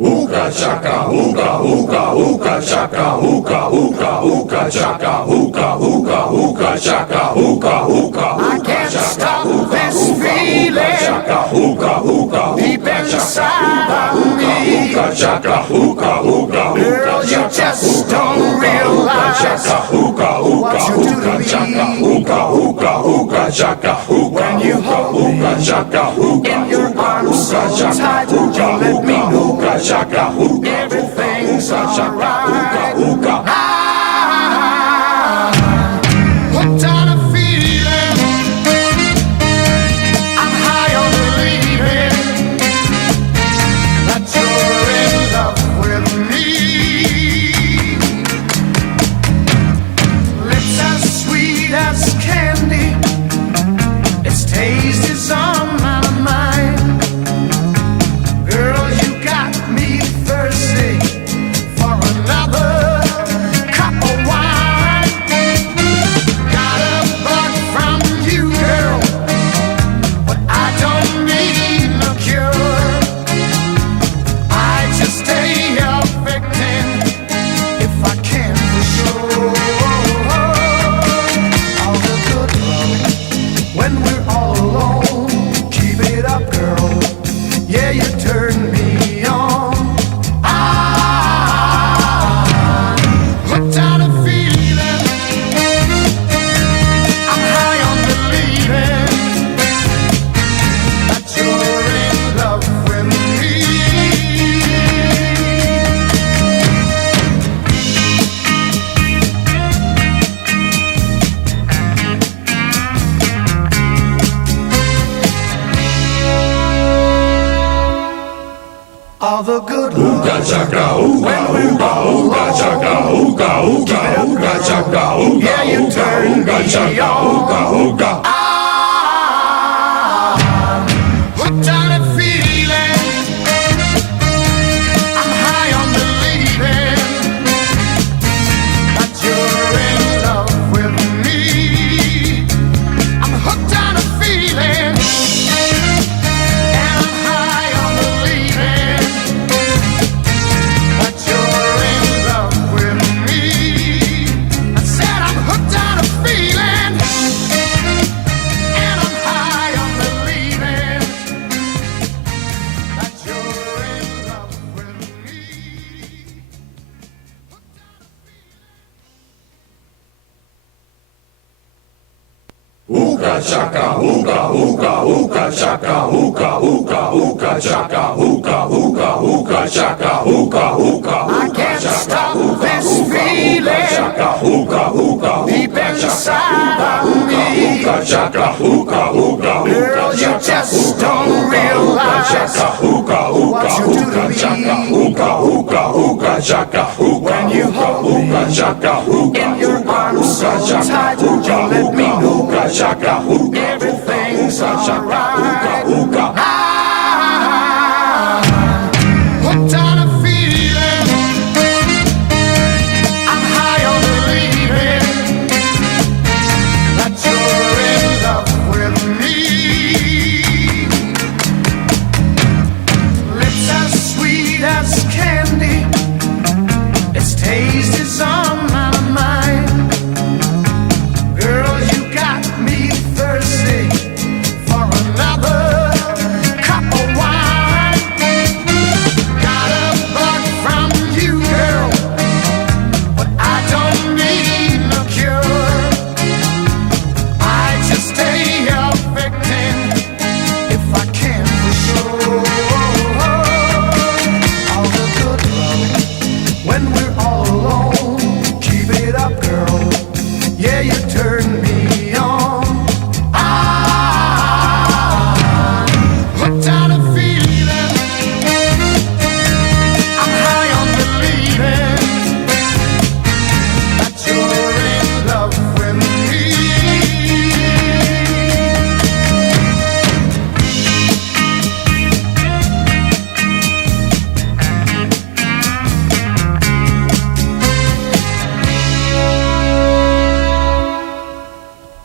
Hookah chaka, hookah, hookah, hookah chaka, hookah, hookah, hookah chaka, hookah, hookah, hookah chaka, hookah, hookah. I can't stop this feeling deep inside of me. Hookah chaka, hookah, hookah, Girl, you just don't realize what you do to me when you hold me in your arms so tight. You let me know everything's alright. Hooked on a feeling, I'm high on believing that you're in love with me. Lips as sweet as candy, its taste is on my mind. Girl, you got me thirsty for another cup of wine. Got a bug from you, girl, but I don't need no cure. I just stay a victim if I can for sure. All the good love when we're all alone. Keep it up, girl. Yeah, you turn me on. Hooked on a feeling, I'm high on believing that you're in love with me. All the good love hookah chaka, hookah, hookah, hookah chaka, hookah, hookah, hookah chaka, hookah, yeah, you turn hookah me chaka, on. hookah, hookah. Hooked on a feeling, I'm high on believing that you're in love with me. I'm hooked on a feeling, and I'm high on believing that you're in love with me. I said I'm hooked on a feeling, and I'm high on believing that you're in love with me. Hookah chaka, hookah, hookah, hookah chaka, hookah, hookah, hookah chaka, hookah, hookah, hookah chaka, hookah, hookah. I can't stop this feeling deep inside of me. Hookah chaka, hookah, hookah, Girl, you just don't realize what you do to me when you hold me in your arms so tight. You let me know everything's alright. Hooked on a feeling, I'm high on believing that you're in love with me. Lips as sweet as candy, its taste is on my mind. Girl, you got me thirsty for another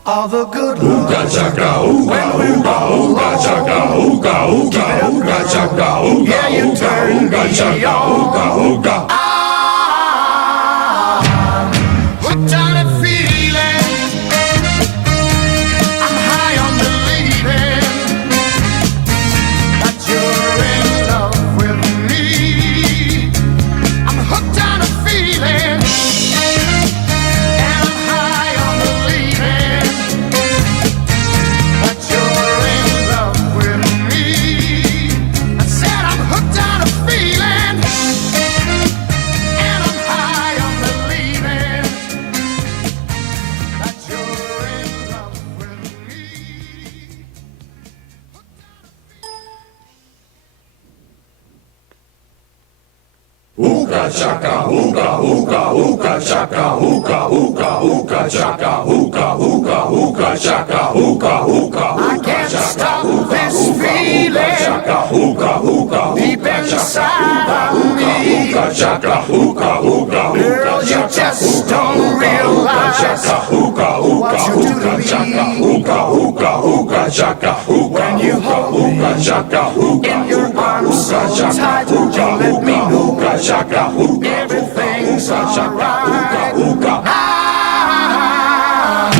all the good Ooga love. chaka, ooga, ooga, ooga chaka, ooga, ooga, ooga chaka, ooga, Yeah, you ooga, turn ooga me chaka, ooga, on. ooga. I'm hooked on a feeling. I'm high on believing that you're in love with me. I'm hooked on a feeling, and I'm high on believing that you're in love with me. I said I'm hooked on a feeling, and I'm high on believing that you're in love with me. Ooga chaka, ooga, ooga, ooga chaka, ooga, ooga, ooga chaka, ooga, ooga, ooga chaka, ooga, ooga, I can't stop this feeling chaka, ooga, ooga, deep inside of me. ooga chaka, ooga, ooga, Girl, you just don't realize what you do to me ooga, ooga, ooga chaka, ooga, when you hold me chaka, ooga, in your arms so tight. You let me know chaka, ooga, everything's alright. ooga. I'm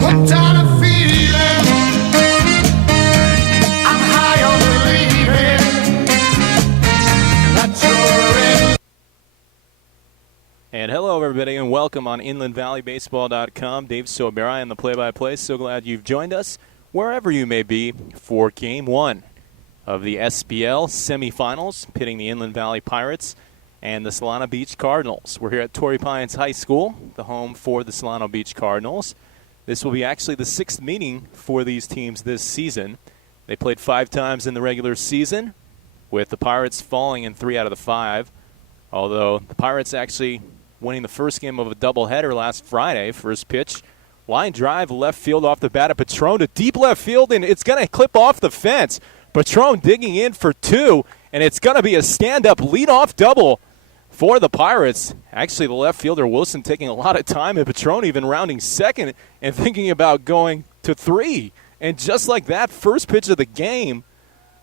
hooked on a feeling. I'm high on believing that you're in. And hello, everybody, and welcome on InlandValleyBaseball.com. Dave Sobera in the play-by-play. So glad you've joined us, wherever you may be, for Game 1 of the SPL semifinals, pitting the Inland Valley Pirates and the Solano Beach Cardinals. We're here at Torrey Pines High School, the home for the Solano Beach Cardinals. This will be actually the 6th meeting for these teams this season. They played 5 times in the regular season, with the Pirates falling in 3 out of the 5, although the Pirates actually winning the first game of a doubleheader last Friday. First pitch, line drive, left field off the bat of Patron to deep left field, and it's going to clip off the fence. Patron digging in for 2, and it's going to be a stand-up leadoff double for the Pirates. Actually, the left fielder, Wilson, taking a lot of time, and Patron even rounding second and thinking about going to 3. And just like that, first pitch of the game,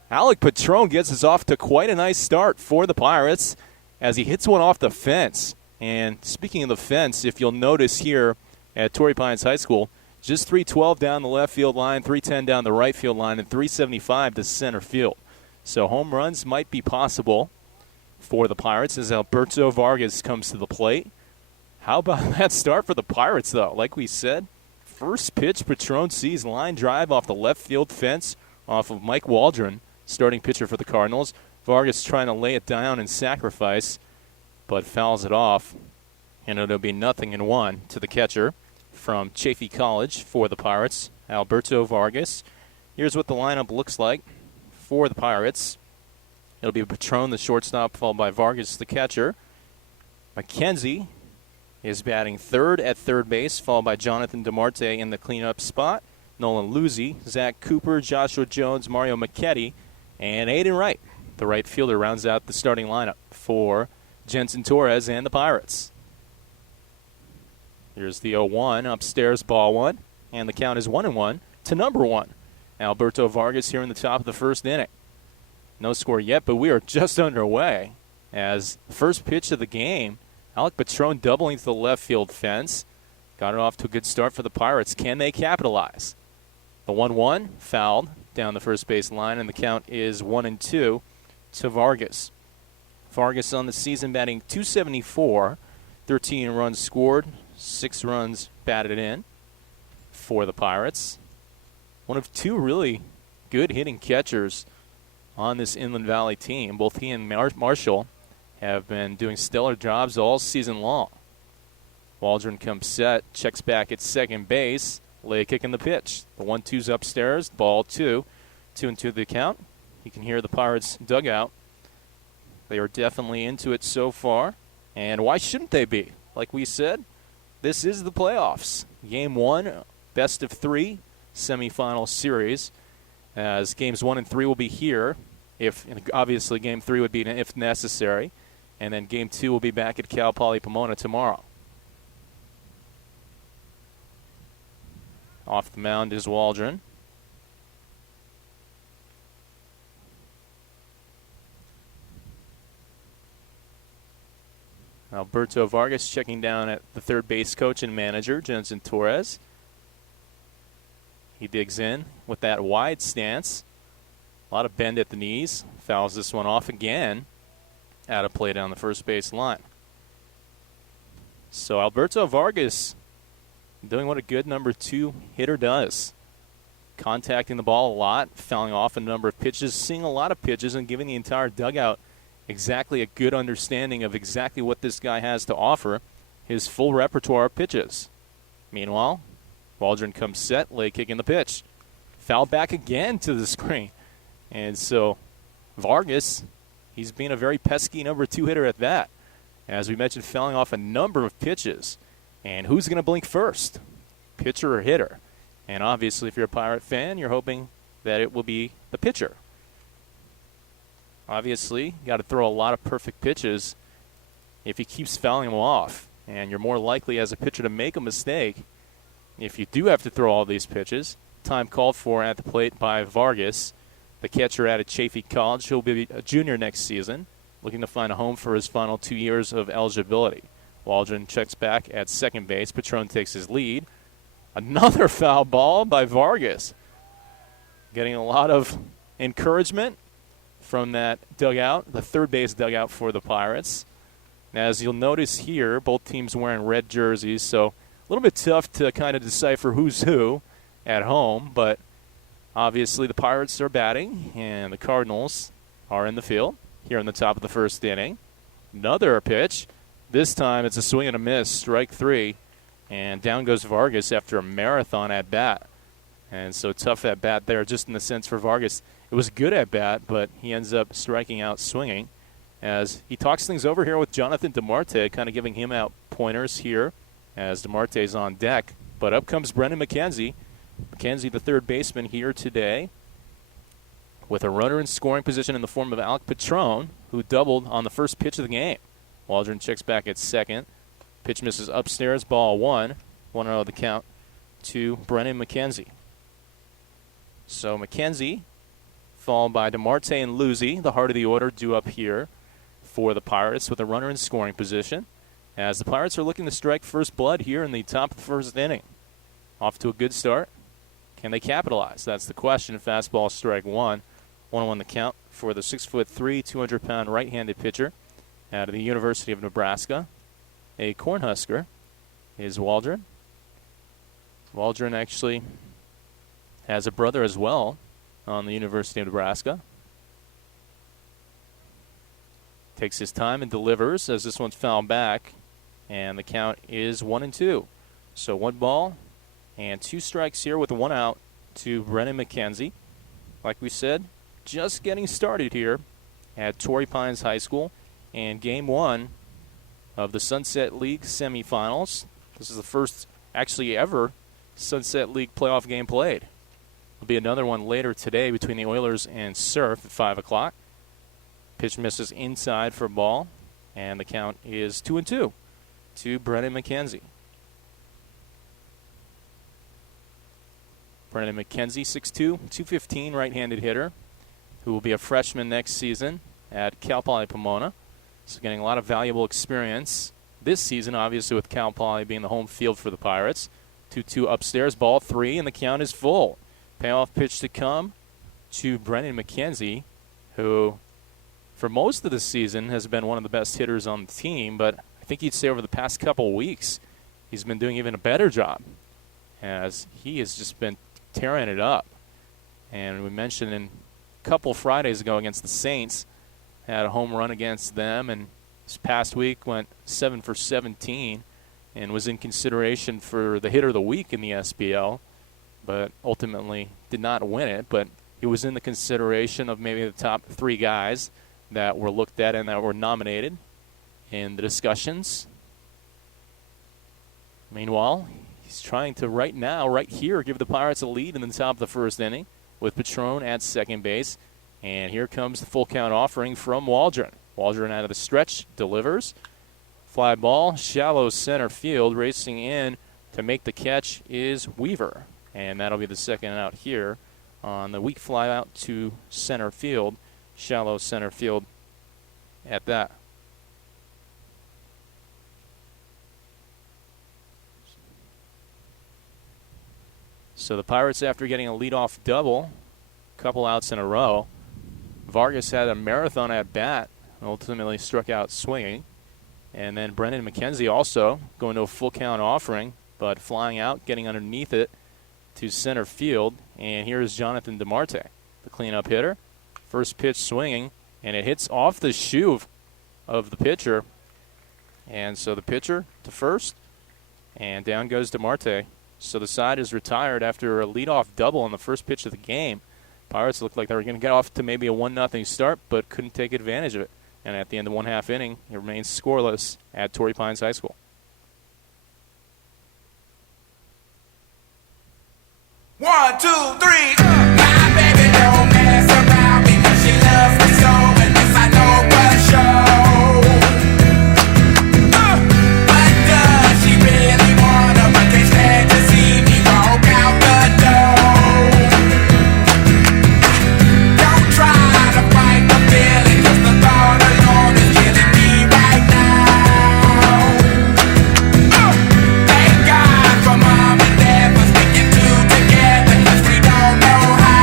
Alec Patron gets us off to quite a nice start for the Pirates as he hits one off the fence. And speaking of the fence, if you'll notice here at Torrey Pines High School, just 312 down the left field line, 310 down the right field line, and 375 to center field. So home runs might be possible for the Pirates as Alberto Vargas comes to the plate. How about that start for the Pirates, though? Like we said, first pitch, Patron sees line drive off the left field fence off of Mike Waldron, starting pitcher for the Cardinals. Vargas trying to lay it down and sacrifice, but fouls it off, and it'll be 0-1 to the catcher from Chaffey College for the Pirates, Alberto Vargas. Here's what the lineup looks like for the Pirates. It'll be Patron, the shortstop, followed by Vargas, the catcher. McKenzie is batting third at third base, followed by Jonathan DeMarte in the cleanup spot. Nolan Luzzi, Zach Cooper, Joshua Jones, Mario Macchetti, and Aiden Wright, the right fielder, rounds out the starting lineup for Jensen Torres and the Pirates. Here's the 0-1, upstairs, ball 1, and the count is 1-1 to number 1. Alberto Vargas here in the top of the first inning. No score yet, but we are just underway as the first pitch of the game, Alec Patron doubling to the left field fence. Got it off to a good start for the Pirates. Can they capitalize? The 1-1 fouled down the first base line, and the count is 1-2 to Vargas. Vargas on the season batting .274, 13 runs scored, 6 runs batted in for the Pirates. One of 2 really good hitting catchers on this Inland Valley team. Both he and Marshall have been doing stellar jobs all season long. Waldron comes set, checks back at second base, lay a kick in the pitch. The 1-2's upstairs, ball 2, 2-2 the count. You can hear the Pirates dugout. They are definitely into it so far, and why shouldn't they be? Like we said, this is the playoffs. Game 1, best of 3 semifinal series, as games 1 and 3 will be here. Obviously game 3 would be if necessary, and then game 2 will be back at Cal Poly Pomona tomorrow. Off the mound is Waldron. Alberto Vargas checking down at the third base coach and manager, Jensen Torres. He digs in with that wide stance. A lot of bend at the knees. Fouls this one off again. Out of play down the first base line. So Alberto Vargas doing what a good number 2 hitter does. Contacting the ball a lot, fouling off a number of pitches, seeing a lot of pitches, and giving the entire dugout exactly a good understanding of exactly what this guy has to offer, his full repertoire of pitches. Meanwhile, Waldron comes set, lay kicking the pitch. Foul back again to the screen. And so Vargas, he's being a very pesky number 2 hitter at that. As we mentioned, fouling off a number of pitches. And who's going to blink first, pitcher or hitter? And obviously, if you're a Pirate fan, you're hoping that it will be the pitcher. Obviously, you got to throw a lot of perfect pitches if he keeps fouling them off. And you're more likely as a pitcher to make a mistake if you do have to throw all these pitches. Time called for at the plate by Vargas, the catcher out of Chaffey College. He'll be a junior next season, looking to find a home for his final 2 years of eligibility. Waldron checks back at second base. Patron takes his lead. Another foul ball by Vargas. Getting a lot of encouragement from that dugout, the third base dugout for the Pirates. As you'll notice here, both teams wearing red jerseys, so a little bit tough to kind of decipher who's who at home, but obviously the Pirates are batting and the Cardinals are in the field here in the top of the first inning. Another pitch. This time it's a swing and a miss, strike 3, and down goes Vargas after a marathon at bat. And so tough at bat there, just in the sense for Vargas. It was good at bat, but he ends up striking out swinging as he talks things over here with Jonathan DeMarte, kind of giving him out pointers here as DeMarte's on deck. But up comes Brendan McKenzie. McKenzie, the third baseman here today, with a runner in scoring position in the form of Alec Patron, who doubled on the first pitch of the game. Waldron checks back at second. Pitch misses upstairs, ball 1. 1-0 the count to Brennan McKenzie. So McKenzie, followed by DeMarte and Luzzi, the heart of the order, due up here for the Pirates with a runner in scoring position, as the Pirates are looking to strike first blood here in the top of the first inning. Off to a good start. Can they capitalize? That's the question. Fastball, strike 1. 1-1 the count for the 6'3", 200-pound right-handed pitcher out of the University of Nebraska. A Cornhusker is Waldron. Waldron actually has a brother as well on the University of Nebraska. Takes his time and delivers as this one's fouled back, and the count is 1-2. So 1 ball and 2 strikes here with 1 out to Brennan McKenzie. Like we said, just getting started here at Torrey Pines High School, and game 1 of the Sunset League semifinals. This is the first actually ever Sunset League playoff game played. There'll be another one later today between the Oilers and Surf at 5 o'clock. Pitch misses inside for a ball, and the count is 2-2 to Brennan McKenzie. Brennan McKenzie, 6'2", 215 right-handed hitter, who will be a freshman next season at Cal Poly Pomona. So getting a lot of valuable experience this season, obviously with Cal Poly being the home field for the Pirates. 2-2 upstairs, ball 3, and the count is full. Payoff pitch to come to Brennan McKenzie, who for most of the season has been one of the best hitters on the team, but I think you'd say over the past couple of weeks he's been doing even a better job, as he has just been tearing it up. And we mentioned in a couple Fridays ago against the Saints, had a home run against them, and this past week went 7 for 17 and was in consideration for the hitter of the week in the SBL, but ultimately did not win it. But he was in the consideration of maybe the top 3 guys that were looked at and that were nominated in the discussions. Meanwhile, he's trying to right here, give the Pirates a lead in the top of the first inning with Patron at second base. And here comes the full count offering from Waldron. Waldron out of the stretch, delivers. Fly ball, shallow center field. Racing in to make the catch is Weaver. and that'll be the second out here on the weak fly out to center field, shallow center field at that. So the Pirates, after getting a leadoff double, a couple outs in a row, Vargas had a marathon at bat, ultimately struck out swinging. And then Brendan McKenzie also going to a full count offering, but flying out, getting underneath it to center field. And here is Jonathan DeMarte, the cleanup hitter. First pitch swinging, and it hits off the shoe of the pitcher. And so the pitcher to first, and down goes DeMarte. So the side is retired after a leadoff double on the first pitch of the game. Pirates looked like they were going to get off to maybe a 1-0 start, but couldn't take advantage of it. And at the end of one half inning, it remains scoreless at Torrey Pines High School. 1, 2, 3. My baby don't mess around because she loves me so, and this I know for sure. But does she really wanna? But can't stand to see me walk out the door. Don't try to fight the feeling, 'cause the thought alone is killing me right now. Thank God for mom and dad for sticking two together, 'cause we don't know how.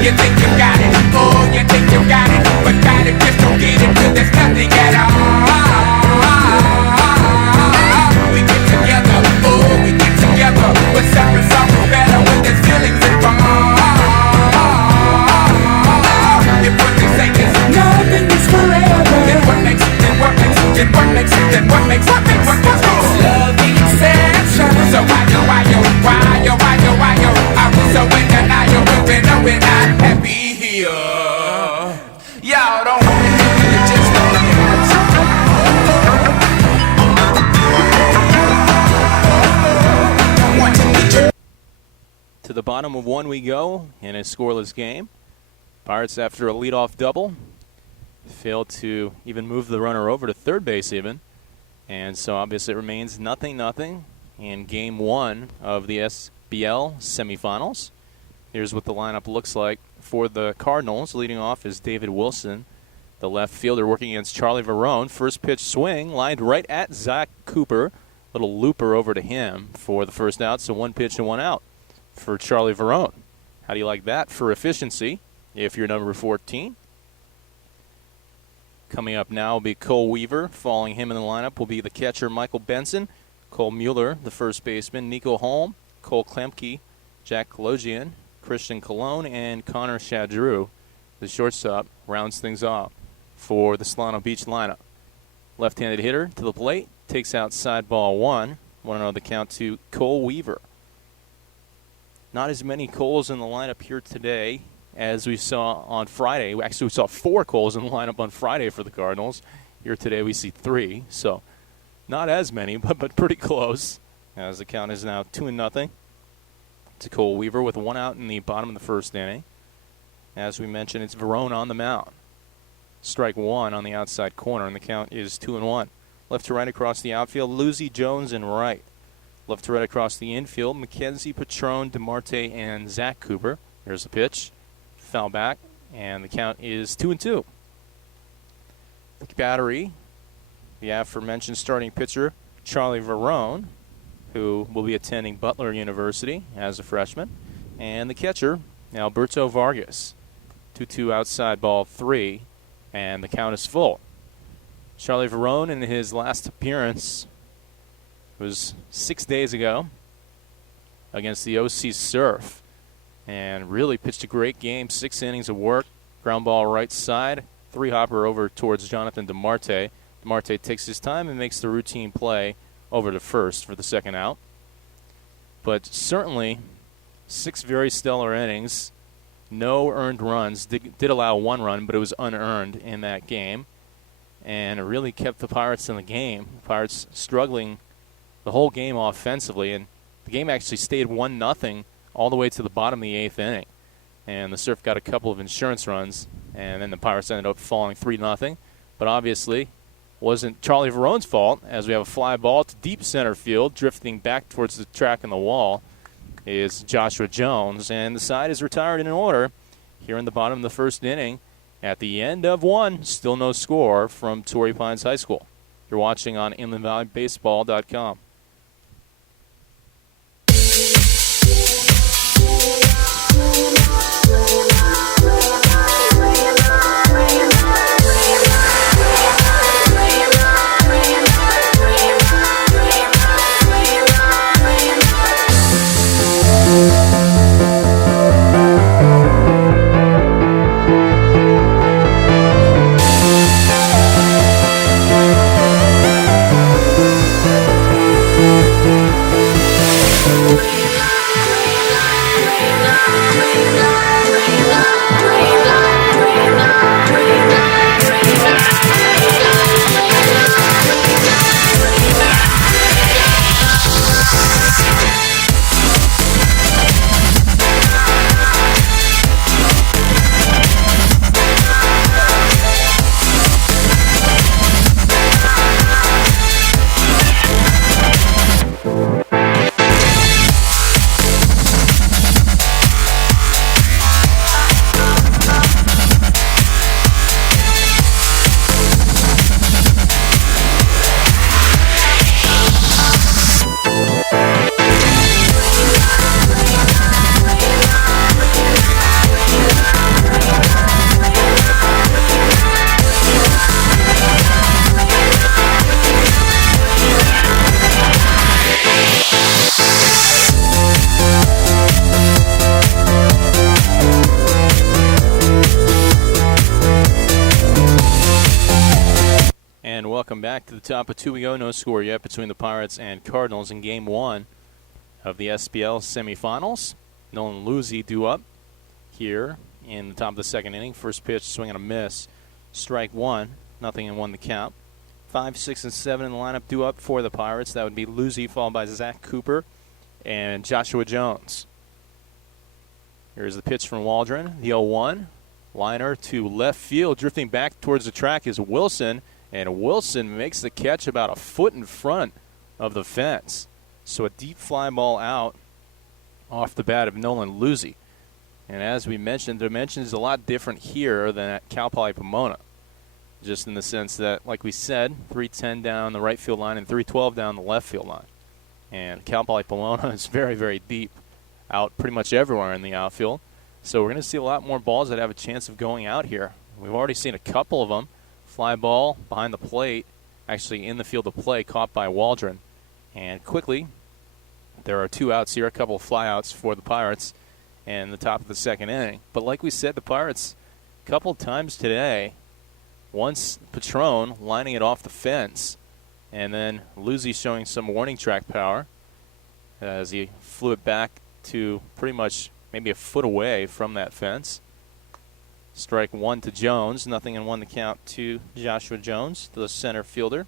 You think you got it, oh, you think you got it, but got it, just don't get it till there's nothing at all. We get together, oh, we get together, but separate songs are better when there's feelings involved. If what they say is nothing is forever, then what makes it, then what makes it, then what makes it, then what makes it, then what makes it? Love the exception. So why yo, I was so in denial, but we know we're not happy here. Y'all don't want me, you just don't want to. To the bottom of one we go in a scoreless game. Pirates, after a leadoff double, failed to even move the runner over to third base even. And so obviously it remains 0-0 in game one of the SBL semifinals. Here's what the lineup looks like for the Cardinals. Leading off is David Wilson, the left fielder, working against Charlie Verone. First pitch swing, lined right at Zach Cooper. Little looper over to him for the first out, so one pitch and one out for Charlie Verone. How do you like that for efficiency if you're number 14? Coming up now will be Cole Weaver. Following him in the lineup will be the catcher Michael Benson, Cole Mueller, the first baseman, Nico Holm, Cole Klemke, Jack Kalogian, Christian Colon, and Connor Shadrew. The shortstop rounds things off for the Solano Beach lineup. Left-handed hitter to the plate, takes outside ball one. 1-0 the count to Cole Weaver. Not as many Coles in the lineup here today as we saw on Friday. Actually, we saw 4 Coles in the lineup on Friday for the Cardinals. Here today we see 3, so not as many, but pretty close, as the count is now 2-0 to Cole Weaver with 1 out in the bottom of the first inning. As we mentioned, it's Verone on the mound. Strike 1 on the outside corner, and the count is 2-1. Left to right across the outfield, Lucy, Jones, and Wright. Left to right across the infield, McKenzie, Patron, DeMarte, and Zach Cooper. Here's the pitch. Foul back, and the count is 2-2. The battery, the aforementioned starting pitcher, Charlie Verone, who will be attending Butler University as a freshman, and the catcher, Alberto Vargas. 2-2 outside ball 3, and the count is full. Charlie Verone, in his last appearance, was 6 days ago against the OC Surf, and really pitched a great game. 6 innings of work, ground ball right side, 3-hopper over towards Jonathan DeMarte. Marte takes his time and makes the routine play over to first for the second out. But certainly 6 very stellar innings, no earned runs. Did allow 1 run, but it was unearned in that game. And it really kept the Pirates in the game. The Pirates struggling the whole game offensively, and the game actually stayed 1-0 all the way to the bottom of the 8th inning. And the Surf got a couple of insurance runs, and then the Pirates ended up falling 3-0. But obviously, wasn't Charlie Verone's fault, as we have a fly ball to deep center field, drifting back towards the track and the wall is Joshua Jones, and the side is retired in order here in the bottom of the first inning. At the end of 1, still no score from Torrey Pines High School. You're watching on InlandValleyBaseball.com. Welcome back to the top of 2. We go. No score yet between the Pirates and Cardinals in Game 1 of the SPL semifinals. Nolan Luzi due up here in the top of the second inning. First pitch, swing and a miss. Strike 1, 0-1 the count. 5, 6, and 7 in the lineup due up for the Pirates. That would be Luzi, followed by Zach Cooper and Joshua Jones. Here's the pitch from Waldron. The 0-1. Liner to left field. Drifting back towards the track is Wilson. And Wilson makes the catch about a foot in front of the fence. So a deep fly ball out off the bat of Nolan Luzi. And as we mentioned, the dimension is a lot different here than at Cal Poly Pomona. Just in the sense that, like we said, 310 down the right field line and 312 down the left field line. And Cal Poly Pomona is very, very deep out pretty much everywhere in the outfield. So we're going to see a lot more balls that have a chance of going out here. We've already seen a couple of them. Fly ball behind the plate, actually in the field of play, caught by Waldron. And quickly, there are 2 outs here, a couple of flyouts for the Pirates in the top of the second inning. But like we said, the Pirates, a couple of times today, once Patron lining it off the fence, and then Luzi showing some warning track power as he flew it back to pretty much maybe a foot away from that fence. Strike 1 to Jones, 0-1 the count to Joshua Jones, the center fielder.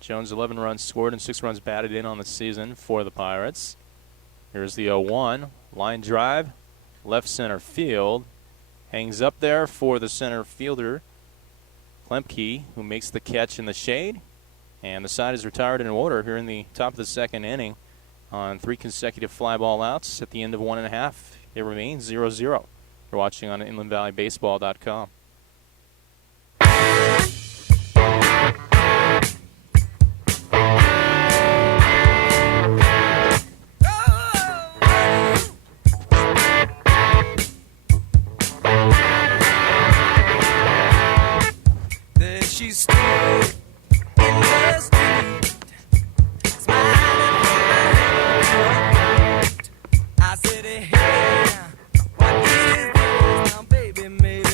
Jones 11 runs scored and 6 runs batted in on the season for the Pirates. Here's the 0-1, line drive, left center field. Hangs up there for the center fielder, Klemke, who makes the catch in the shade. And the side is retired in order here in the top of the second inning on 3 consecutive fly ball outs. At the end of 1.5, it remains 0-0. You're watching on InlandValleyBaseball.com. There she stood in the street, smiling at her. I said, hey, what is this? Now, baby, made it.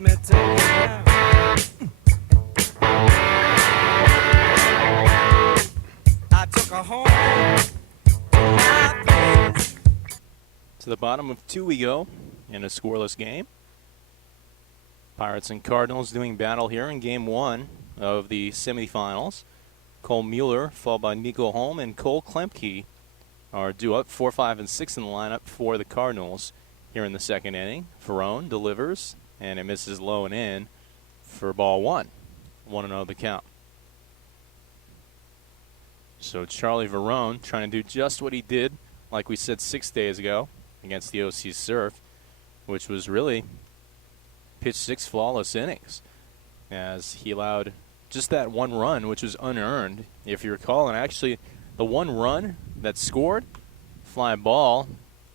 let me tell you now. I took her home to my place. To the bottom of 2 we go in a scoreless game. Pirates and Cardinals doing battle here in game 1 of the semifinals. Cole Mueller, followed by Nico Holm, and Cole Klemke are due up 4, 5, and 6 in the lineup for the Cardinals here in the second inning. Verone delivers, and it misses low and in for ball 1. 1-0 the count. So Charlie Verone trying to do just what he did, like we said 6 days ago, against the OC Surf, which was really pitched 6 flawless innings, as he allowed just that 1 run, which was unearned, if you recall. And actually, the 1 run that scored, fly ball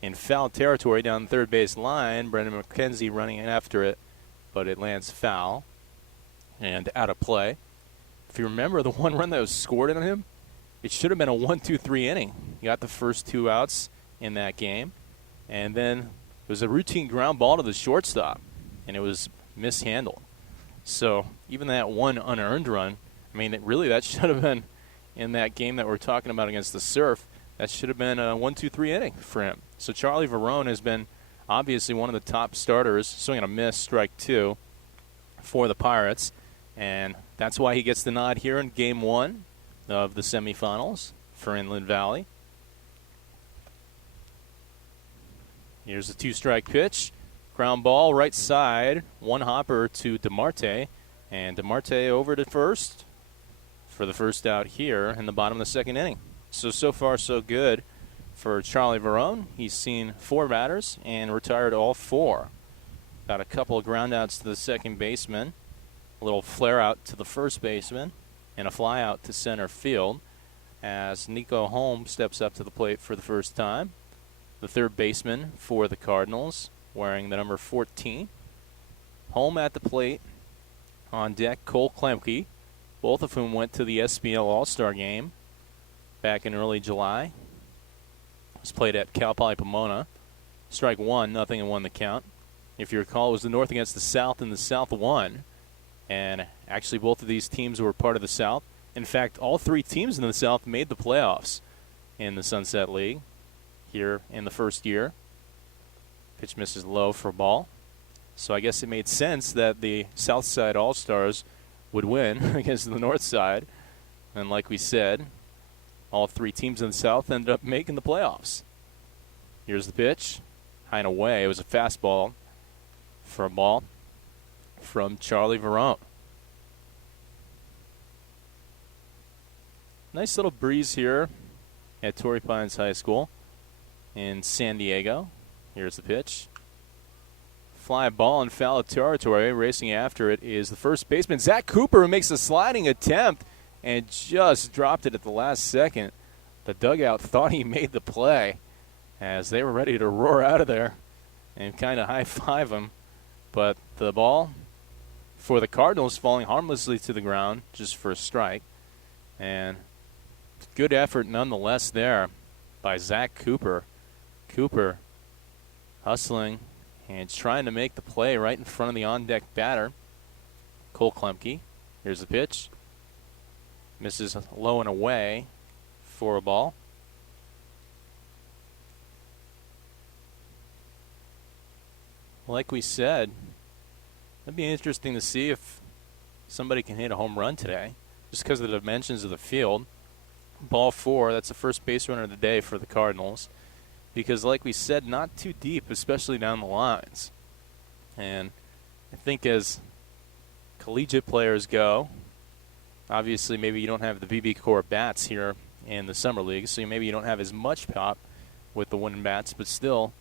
in foul territory down the third base line. Brendan McKenzie running after it, but it lands foul and out of play. If you remember, the 1 run that was scored on him, it should have been a 1-2-3 inning. He got the first 2 outs in that game, and then it was a routine ground ball to the shortstop, and it was mishandled. So even that 1 unearned run, I mean, that should have been in that game that we're talking about against the Surf. That should have been a 1-2-3 inning for him. So Charlie Verone has been obviously one of the top starters, swinging a miss, strike 2 for the Pirates, and that's why he gets the nod here in game 1 of the semifinals for Inland Valley. Here's a 2-strike pitch. Ground ball right side, 1 hopper to DeMarte, and DeMarte over to first for the first out here in the bottom of the second inning. So far so good for Charlie Verone. He's seen 4 batters and retired all 4. Got a couple of ground outs to the second baseman, a little flare out to the first baseman, and a fly out to center field as Nico Holm steps up to the plate for the first time. The third baseman for the Cardinals, wearing the number 14. Holm at the plate. On deck, Cole Klemke, both of whom went to the SBL All-Star game back in early July. It was played at Cal Poly Pomona. Strike 1, nothing, and 1 the count. If you recall, it was the North against the South, and the South won. And actually, both of these teams were part of the South. In fact, all 3 teams in the South made the playoffs in the Sunset League here in the first year. Pitch misses low for a ball. So I guess it made sense that the South Side All-Stars would win against the North Side. And like we said, all 3 teams in the South ended up making the playoffs. Here's the pitch. High and away. It was a fastball for a ball from Charlie Verone. Nice little breeze here at Torrey Pines High School in San Diego. Here's the pitch. Fly ball in foul territory. Racing after it is the first baseman, Zach Cooper, who makes a sliding attempt and just dropped it at the last second. The dugout thought he made the play as they were ready to roar out of there and kind of high-five him. But the ball for the Cardinals falling harmlessly to the ground just for a strike. And good effort nonetheless there by Zach Cooper. Cooper hustling and trying to make the play right in front of the on-deck batter, Cole Klemke. Here's the pitch. Misses low and away for a ball. Like we said, it'd be interesting to see if somebody can hit a home run today, just because of the dimensions of the field. Ball 4, that's the first base runner of the day for the Cardinals. Because like we said, not too deep, especially down the lines. And I think as collegiate players go, obviously maybe you don't have the BB Core bats here in the Summer League, so maybe you don't have as much pop with the wooden bats, but still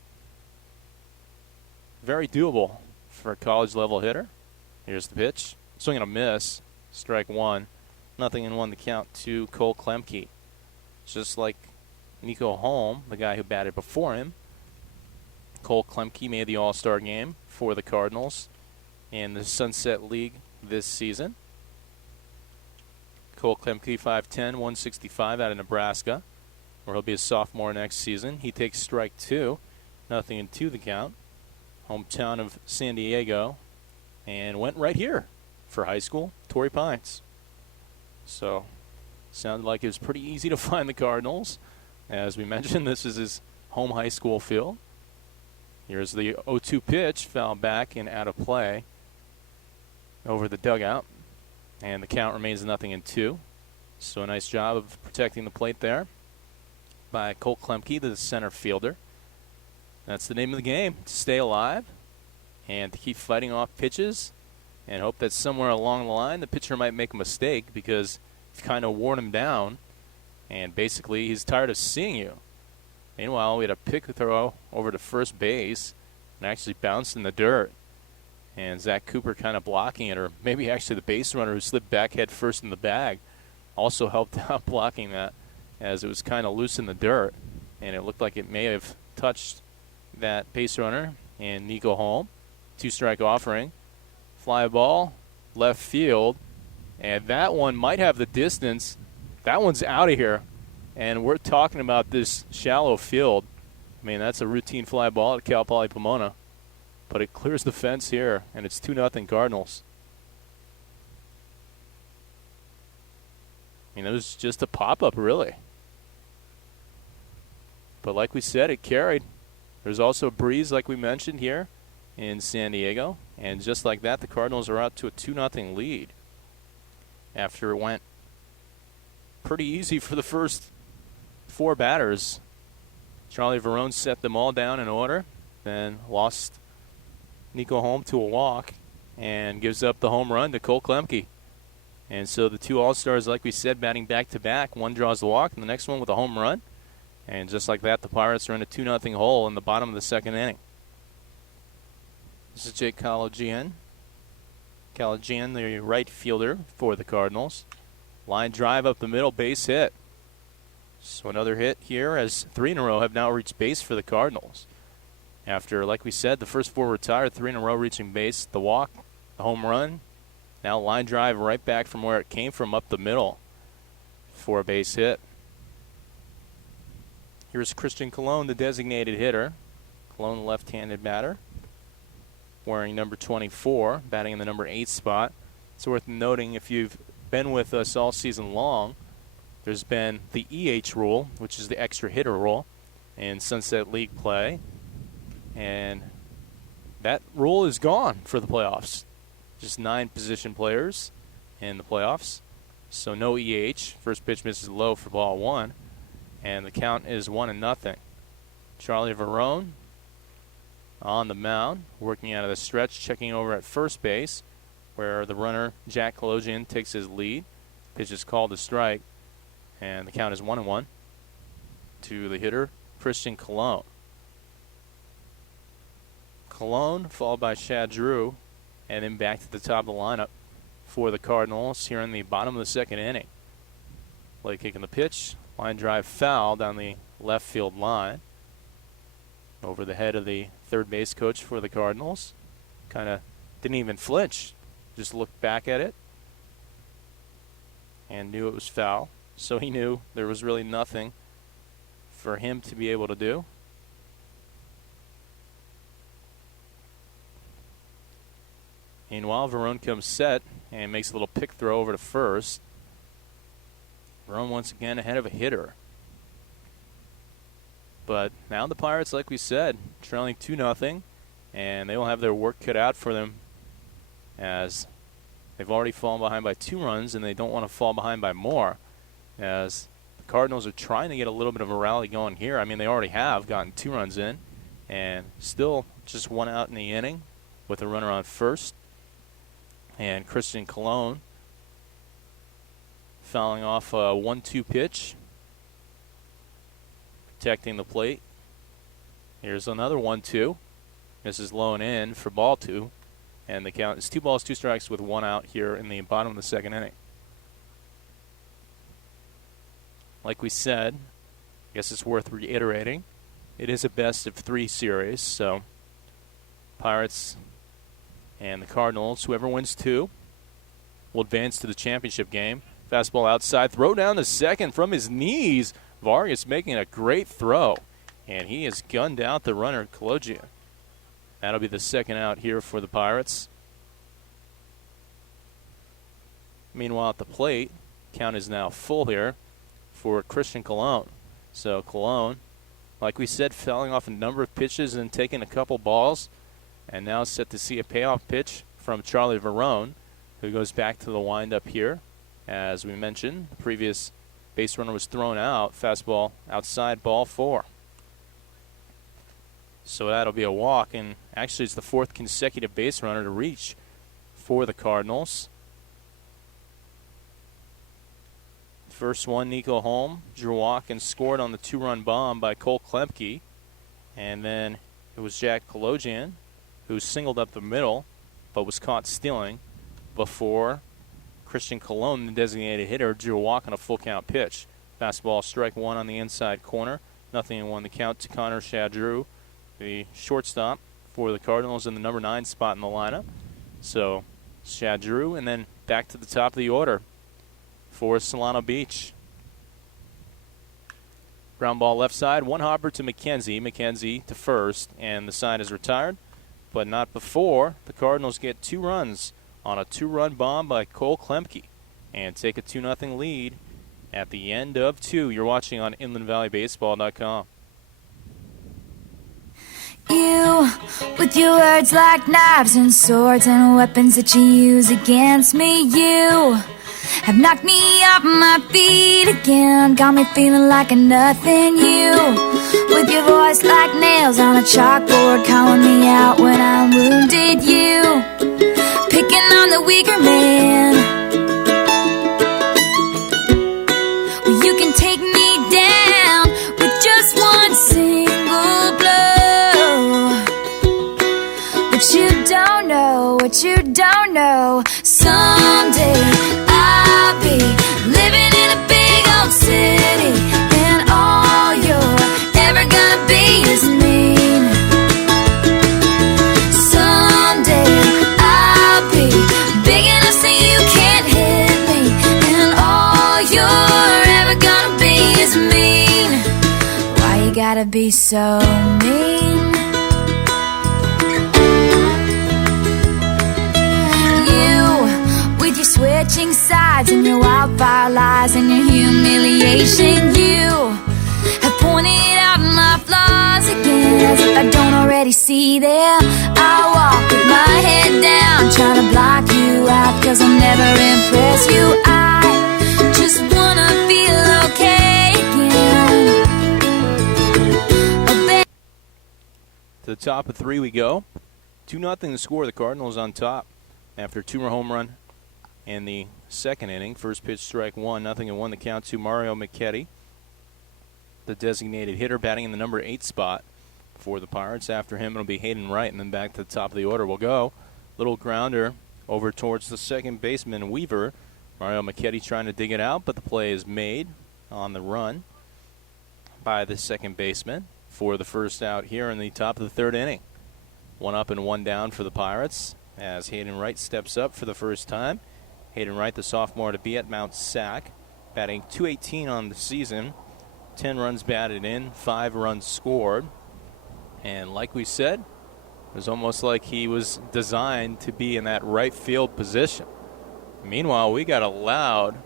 very doable for a college-level hitter. Here's the pitch. Swing and a miss. Strike 1. Nothing and 1 the count to Cole Klemke. Just like Nico Holm, the guy who batted before him, Cole Klemke made the All-Star game for the Cardinals in the Sunset League this season. Cole Klemke, 5'10", 165 out of Nebraska, where he'll be a sophomore next season. He takes strike 2, nothing and 2 the count. Hometown of San Diego, and went right here for high school, Torrey Pines. So, sounded like it was pretty easy to find the Cardinals. As we mentioned, this is his home high school field. Here's the 0-2 pitch, foul back and out of play over the dugout. And the count remains 0-2. So a nice job of protecting the plate there by Colt Klemke, the center fielder. That's the name of the game, to stay alive and to keep fighting off pitches and hope that somewhere along the line the pitcher might make a mistake because you've kind of worn him down and basically he's tired of seeing you. Meanwhile, we had a pick throw over to first base and actually bounced in the dirt. And Zach Cooper kind of blocking it, or maybe actually the base runner who slipped back head first in the bag also helped out blocking that as it was kind of loose in the dirt. And it looked like it may have touched that base runner and Nico Holm. 2-strike offering. Fly ball, left field. And that one might have the distance. That one's out of here. And we're talking about this shallow field. I mean, that's a routine fly ball at Cal Poly Pomona. But it clears the fence here, and it's 2-0 Cardinals. I mean, it was just a pop-up, really. But like we said, it carried. There's also a breeze, like we mentioned here, in San Diego. And just like that, the Cardinals are out to a 2-0 lead after it went pretty easy for the first 4 batters. Charlie Verone set them all down in order, then lost Nico Holm to a walk and gives up the home run to Colt Klemke. And so the 2 All-Stars, like we said, batting back-to-back. One draws the walk and the next one with a home run. And just like that, the Pirates are in a 2-0 hole in the bottom of the second inning. This is Jake Calagian. Calagian, the right fielder for the Cardinals. Line drive up the middle, base hit. So another hit here as 3 in a row have now reached base for the Cardinals. After, like we said, the first 4 retired, 3 in a row reaching base, the walk, the home run. Now line drive right back from where it came from up the middle for a base hit. Here's Christian Colon, the designated hitter. Colon, left-handed batter, wearing number 24, batting in the number 8 spot. It's worth noting, if you've been with us all season long, there's been the EH rule, which is the extra hitter rule, in Sunset League play. And that rule is gone for the playoffs. Just 9 position players in the playoffs. So no EH. First pitch misses low for ball 1. And the count is 1-0. Charlie Verone on the mound, working out of the stretch, checking over at first base, where the runner, Jack Calogian, takes his lead. Pitch is called a strike. And the count is 1-1 to the hitter, Christian Colon. Colon, followed by Shad Drew, and then back to the top of the lineup for the Cardinals here in the bottom of the second inning. Late kicking the pitch, line drive foul down the left field line. Over the head of the third base coach for the Cardinals. Kind of didn't even flinch, just looked back at it and knew it was foul. So he knew there was really nothing for him to be able to do. Meanwhile, Verone comes set and makes a little pick throw over to first. Verone once again ahead of a hitter. But now the Pirates, like we said, trailing 2-0, and they will have their work cut out for them as they've already fallen behind by 2 runs, and they don't want to fall behind by more, as the Cardinals are trying to get a little bit of a rally going here. I mean, they already have gotten 2 runs in, and still just 1 out in the inning with a runner on first. And Christian Colon fouling off a 1-2 pitch, protecting the plate. Here's another 1-2. Misses low and in for ball 2. And the count is 2 balls, 2 strikes with 1 out here in the bottom of the second inning. Like we said, I guess it's worth reiterating, it is a best of 3 series. So Pirates and the Cardinals, whoever wins 2, will advance to the championship game. Fastball outside, throw down the second from his knees. Vargas making a great throw, and he has gunned out the runner, Calogia. That'll be the second out here for the Pirates. Meanwhile, at the plate, count is now full here for Christian Colon. So Colon, like we said, fouling off a number of pitches and taking a couple balls, and now set to see a payoff pitch from Charlie Verone, who goes back to the windup here. As we mentioned, the previous base runner was thrown out. Fastball outside, ball 4. So that'll be a walk, and actually it's the 4th consecutive base runner to reach for the Cardinals. First one, Nico Holm drew a walk and scored on the 2-run bomb by Cole Klemke. And then it was Jack Kolojian who singled up the middle but was caught stealing before Christian Colon, the designated hitter, drew a walk on a full count pitch. Fastball, strike 1 on the inside corner. 0-1 the count to Connor Shadrew, the shortstop for the Cardinals in the number 9 spot in the lineup. So Shadrew, and then back to the top of the order for Solano Beach. Ground ball left side, 1 hopper to McKenzie. McKenzie to first, and the side is retired, but not before the Cardinals get 2 runs on a 2-run bomb by Cole Klemke and take a 2-0 lead at the end of 2. You're watching on InlandValleyBaseball.com. You, with your words like knives and swords and weapons that you use against me, you have knocked me off my feet again, got me feeling like a nothing. You, with your voice like nails on a chalkboard, calling me out when I'm wounded. You, picking on the weaker man. Well, you can take me down with just one single blow. But you don't know what you don't know. Someday I'll be living in a big old city, and all you're ever gonna be is mean. Someday I'll be big enough so you can't hit me, and all you're ever gonna be is mean. Why you gotta be so mean? Switching sides and your wildfire lies and your humiliation. You have pointed out my flaws again, as if I don't already see them. I walk with my head down, trying to block you out, cause I'll never impress you. I just wanna feel okay again. To the top of 3 we go. 2-0 to score. The Cardinals on top after 2 home run in the second inning. First pitch, strike 1, 0-1 the count to Mario Michetti, the designated hitter, batting in the number 8 spot for the Pirates. After him, it'll be Hayden Wright, and then back to the top of the order we'll go. Little grounder over towards the second baseman, Weaver. Mario Michetti trying to dig it out, but the play is made on the run by the second baseman for the first out here in the top of the 3rd inning. 1 up and 1 down for the Pirates as Hayden Wright steps up for the first time. Hayden Wright, the sophomore to be at Mount Sac, batting .218 on the season, 10 runs batted in, 5 runs scored. And like we said, it was almost like he was designed to be in that right field position. Meanwhile, we got a loud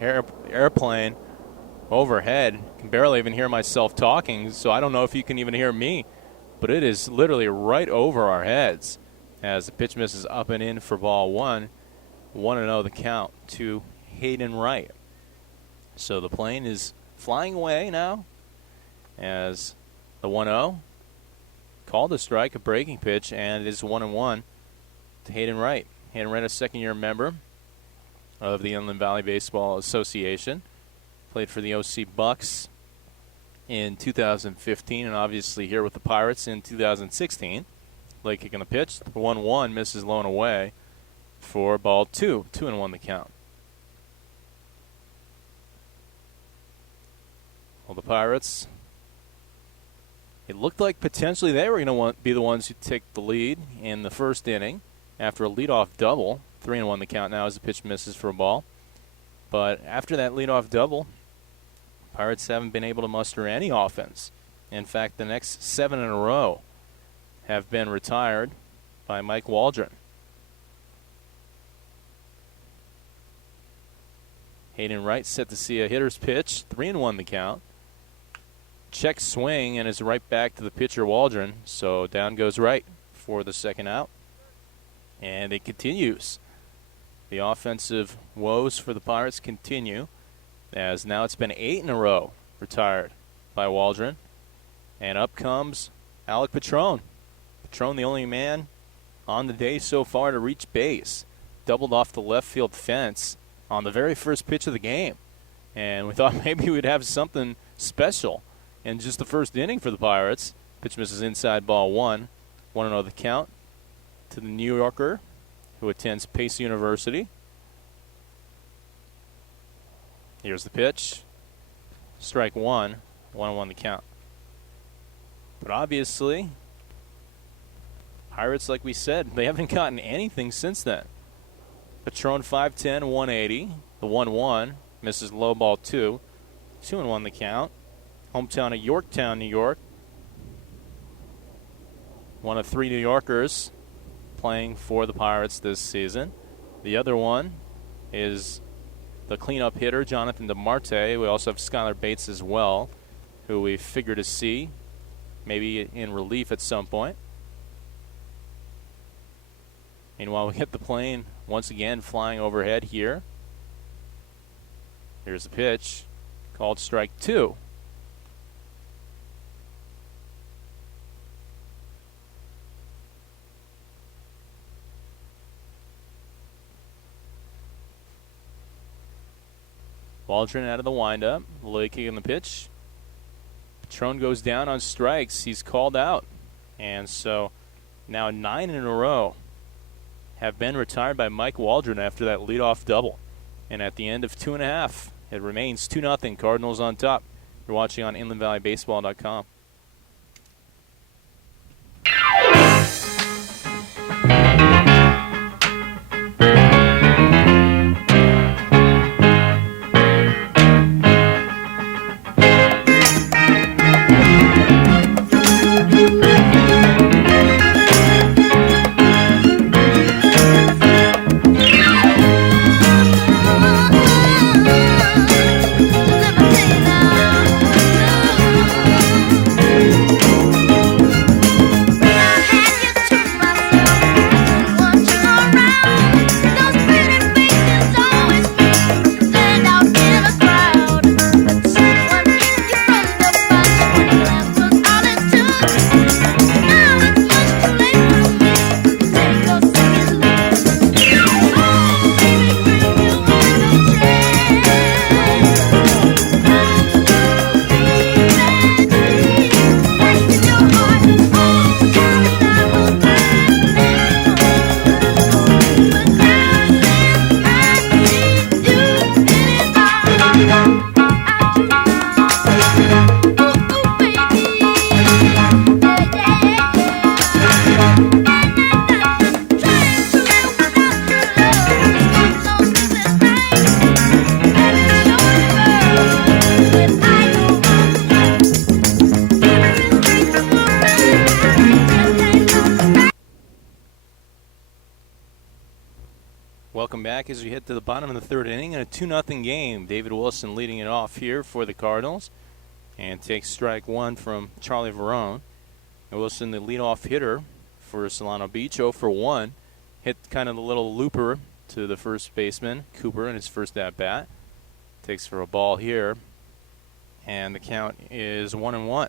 airplane overhead. Can barely even hear myself talking, so I don't know if you can even hear me. But it is literally right over our heads as the pitch misses up and in for ball 1. 1-0 the count to Hayden Wright. So the plane is flying away now as the 1-0 called a strike, a breaking pitch, and it is 1-1 to Hayden Wright. Hayden Wright, a second-year member of the Inland Valley Baseball Association. Played for the OC Bucks in 2015 and obviously here with the Pirates in 2016. Late kick on the pitch. The 1-1 misses low and away for ball 2. 2-1 the count. Well, the Pirates, it looked like potentially they were going to be the ones who take the lead in the first inning after a leadoff double. 3-1 the count now as the pitch misses for a ball. But after that leadoff double, Pirates haven't been able to muster any offense. In fact, the next 7 in a row have been retired by Mike Waldron. Hayden Wright set to see a hitter's pitch. 3-1 the count. Check swing and is right back to the pitcher Waldron. So down goes Wright for the second out. And it continues. The offensive woes for the Pirates continue, as now it's been 8 in a row retired by Waldron. And up comes Alec Patron. Patron, the only man on the day so far to reach base. Doubled off the left field fence on the very first pitch of the game. And we thought maybe we'd have something special in just the first inning for the Pirates. Pitch misses inside, ball 1. 1-0 the count to the New Yorker, who attends Pace University. Here's the pitch. Strike 1. 1-1 the count. But obviously, Pirates, like we said, they haven't gotten anything since then. Patron 5'10", 180. The 1-1 misses low, ball 2. 2-1 the count. Hometown of Yorktown, New York. One of 3 New Yorkers playing for the Pirates this season. The other one is the cleanup hitter, Jonathan DeMarte. We also have Skylar Bates as well, who we figure to see maybe in relief at some point. Meanwhile, we get the plane once again flying overhead here. Here's the pitch, called strike 2. Waldron out of the windup. Lily kicking the pitch. Patron goes down on strikes. He's called out. And so now 9 in a row have been retired by Mike Waldron after that leadoff double. And at the end of 2.5, it remains 2-0. Cardinals on top. You're watching on InlandValleyBaseball.com. Welcome back as we hit to the bottom of the third inning in a 2-0 game. David Wilson leading it off here for the Cardinals and takes strike 1 from Charlie Verone. And Wilson, the leadoff hitter for Solano Beach, 0 for 1. Hit kind of the little looper to the first baseman, Cooper, in his first at-bat. Takes for a ball here. And the count is 1-1.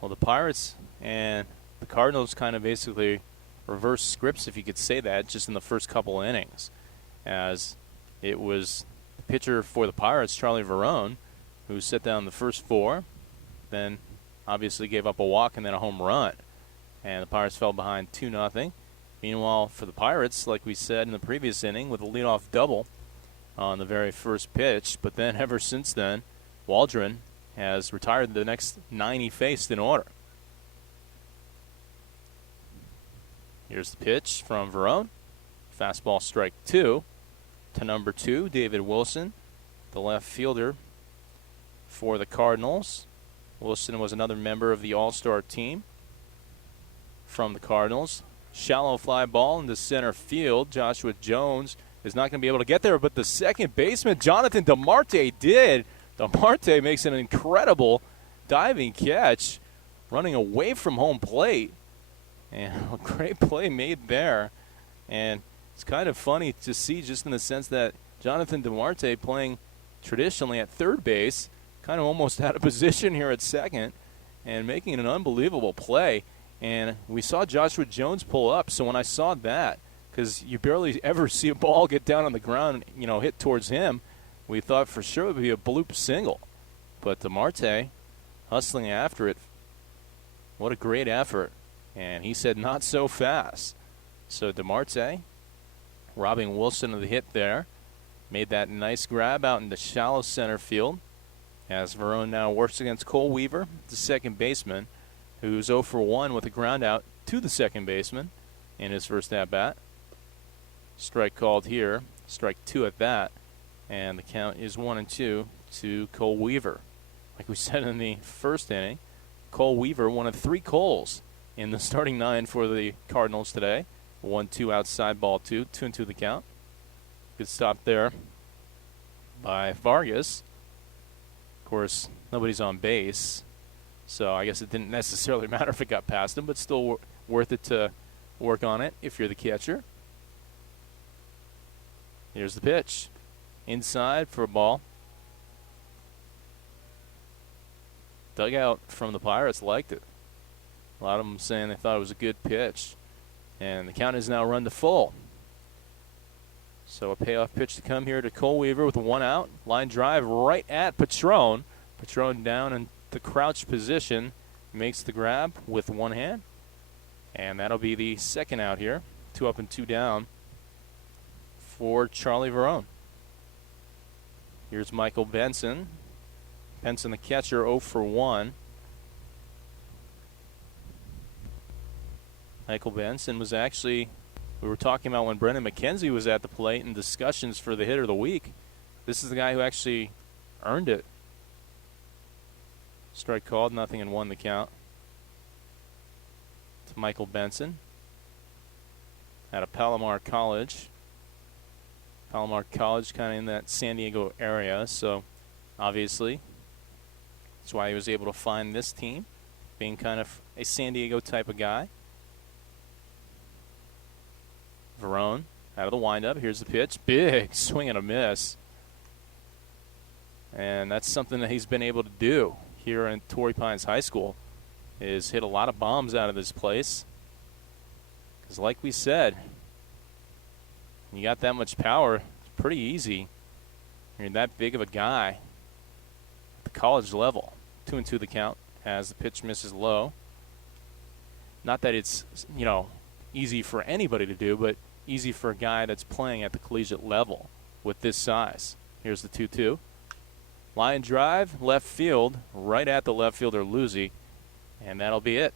Well, the Pirates and the Cardinals kind of basically reverse scripts, if you could say that, just in the first couple innings, as it was the pitcher for the Pirates, Charlie Verone, who set down the first 4, then obviously gave up a walk and then a home run, and the Pirates fell behind 2-0. Meanwhile, for the Pirates, like we said in the previous inning, with a leadoff double on the very first pitch, but then ever since then, Waldron has retired the next 9 he faced in order. Here's the pitch from Verone. Fastball strike 2 to number 2, David Wilson, the left fielder for the Cardinals. Wilson was another member of the All-Star team from the Cardinals. Shallow fly ball into center field. Joshua Jones is not going to be able to get there, but the second baseman, Jonathan DeMarte, did. DeMarte makes an incredible diving catch, running away from home plate. And a great play made there. And it's kind of funny to see, just in the sense that Jonathan DeMarte, playing traditionally at third base, kind of almost out of position here at second and making an unbelievable play. And we saw Joshua Jones pull up, so when I saw that, because you barely ever see a ball get down on the ground, hit towards him, we thought for sure it would be a bloop single. But DeMarte hustling after it. What a great effort. And he said not so fast. So DeMarte robbing Wilson of the hit there. Made that nice grab out in the shallow center field. As Verone now works against Cole Weaver, the second baseman, who's 0 for 1 with a ground out to the second baseman in his first at-bat. Strike called here. Strike 2 at that. And the count is 1-2 to Cole Weaver. Like we said in the first inning, Cole Weaver, one of 3 Coles in the starting 9 for the Cardinals today. 1-2 outside, ball 2. 2-2 the count. Good stop there by Vargas. Of course, nobody's on base, so I guess it didn't necessarily matter if it got past him, but still worth it to work on it if you're the catcher. Here's the pitch. Inside for a ball. Dugout from the Pirates liked it. A lot of them saying they thought it was a good pitch. And the count is now run to full. So a payoff pitch to come here to Cole Weaver with 1 out. Line drive right at Patron. Patron down in the crouch position. Makes the grab with 1 hand. And that'll be the second out here. 2 up and 2 down for Charlie Verone. Here's Michael Benson. Benson, the catcher, 0 for 1. Michael Benson was actually, we were talking about when Brendan McKenzie was at the plate in discussions for the hitter of the week. This is the guy who actually earned it. Strike called, 0-1 the count. To Michael Benson out of Palomar College. Palomar College kind of in that San Diego area, so obviously that's why he was able to find this team, being kind of a San Diego type of guy. Verone out of the windup. Here's the pitch. Big swing and a miss. And that's something that he's been able to do here in Torrey Pines High School, is hit a lot of bombs out of this place. Because like we said, when you got that much power, it's pretty easy. You're that big of a guy at the college level. 2-2 the count as the pitch misses low. Not that it's, easy for anybody to do, but easy for a guy that's playing at the collegiate level with this size. Here's the 2-2. Line drive, left field, right at the left fielder, Luzzi, and that'll be it.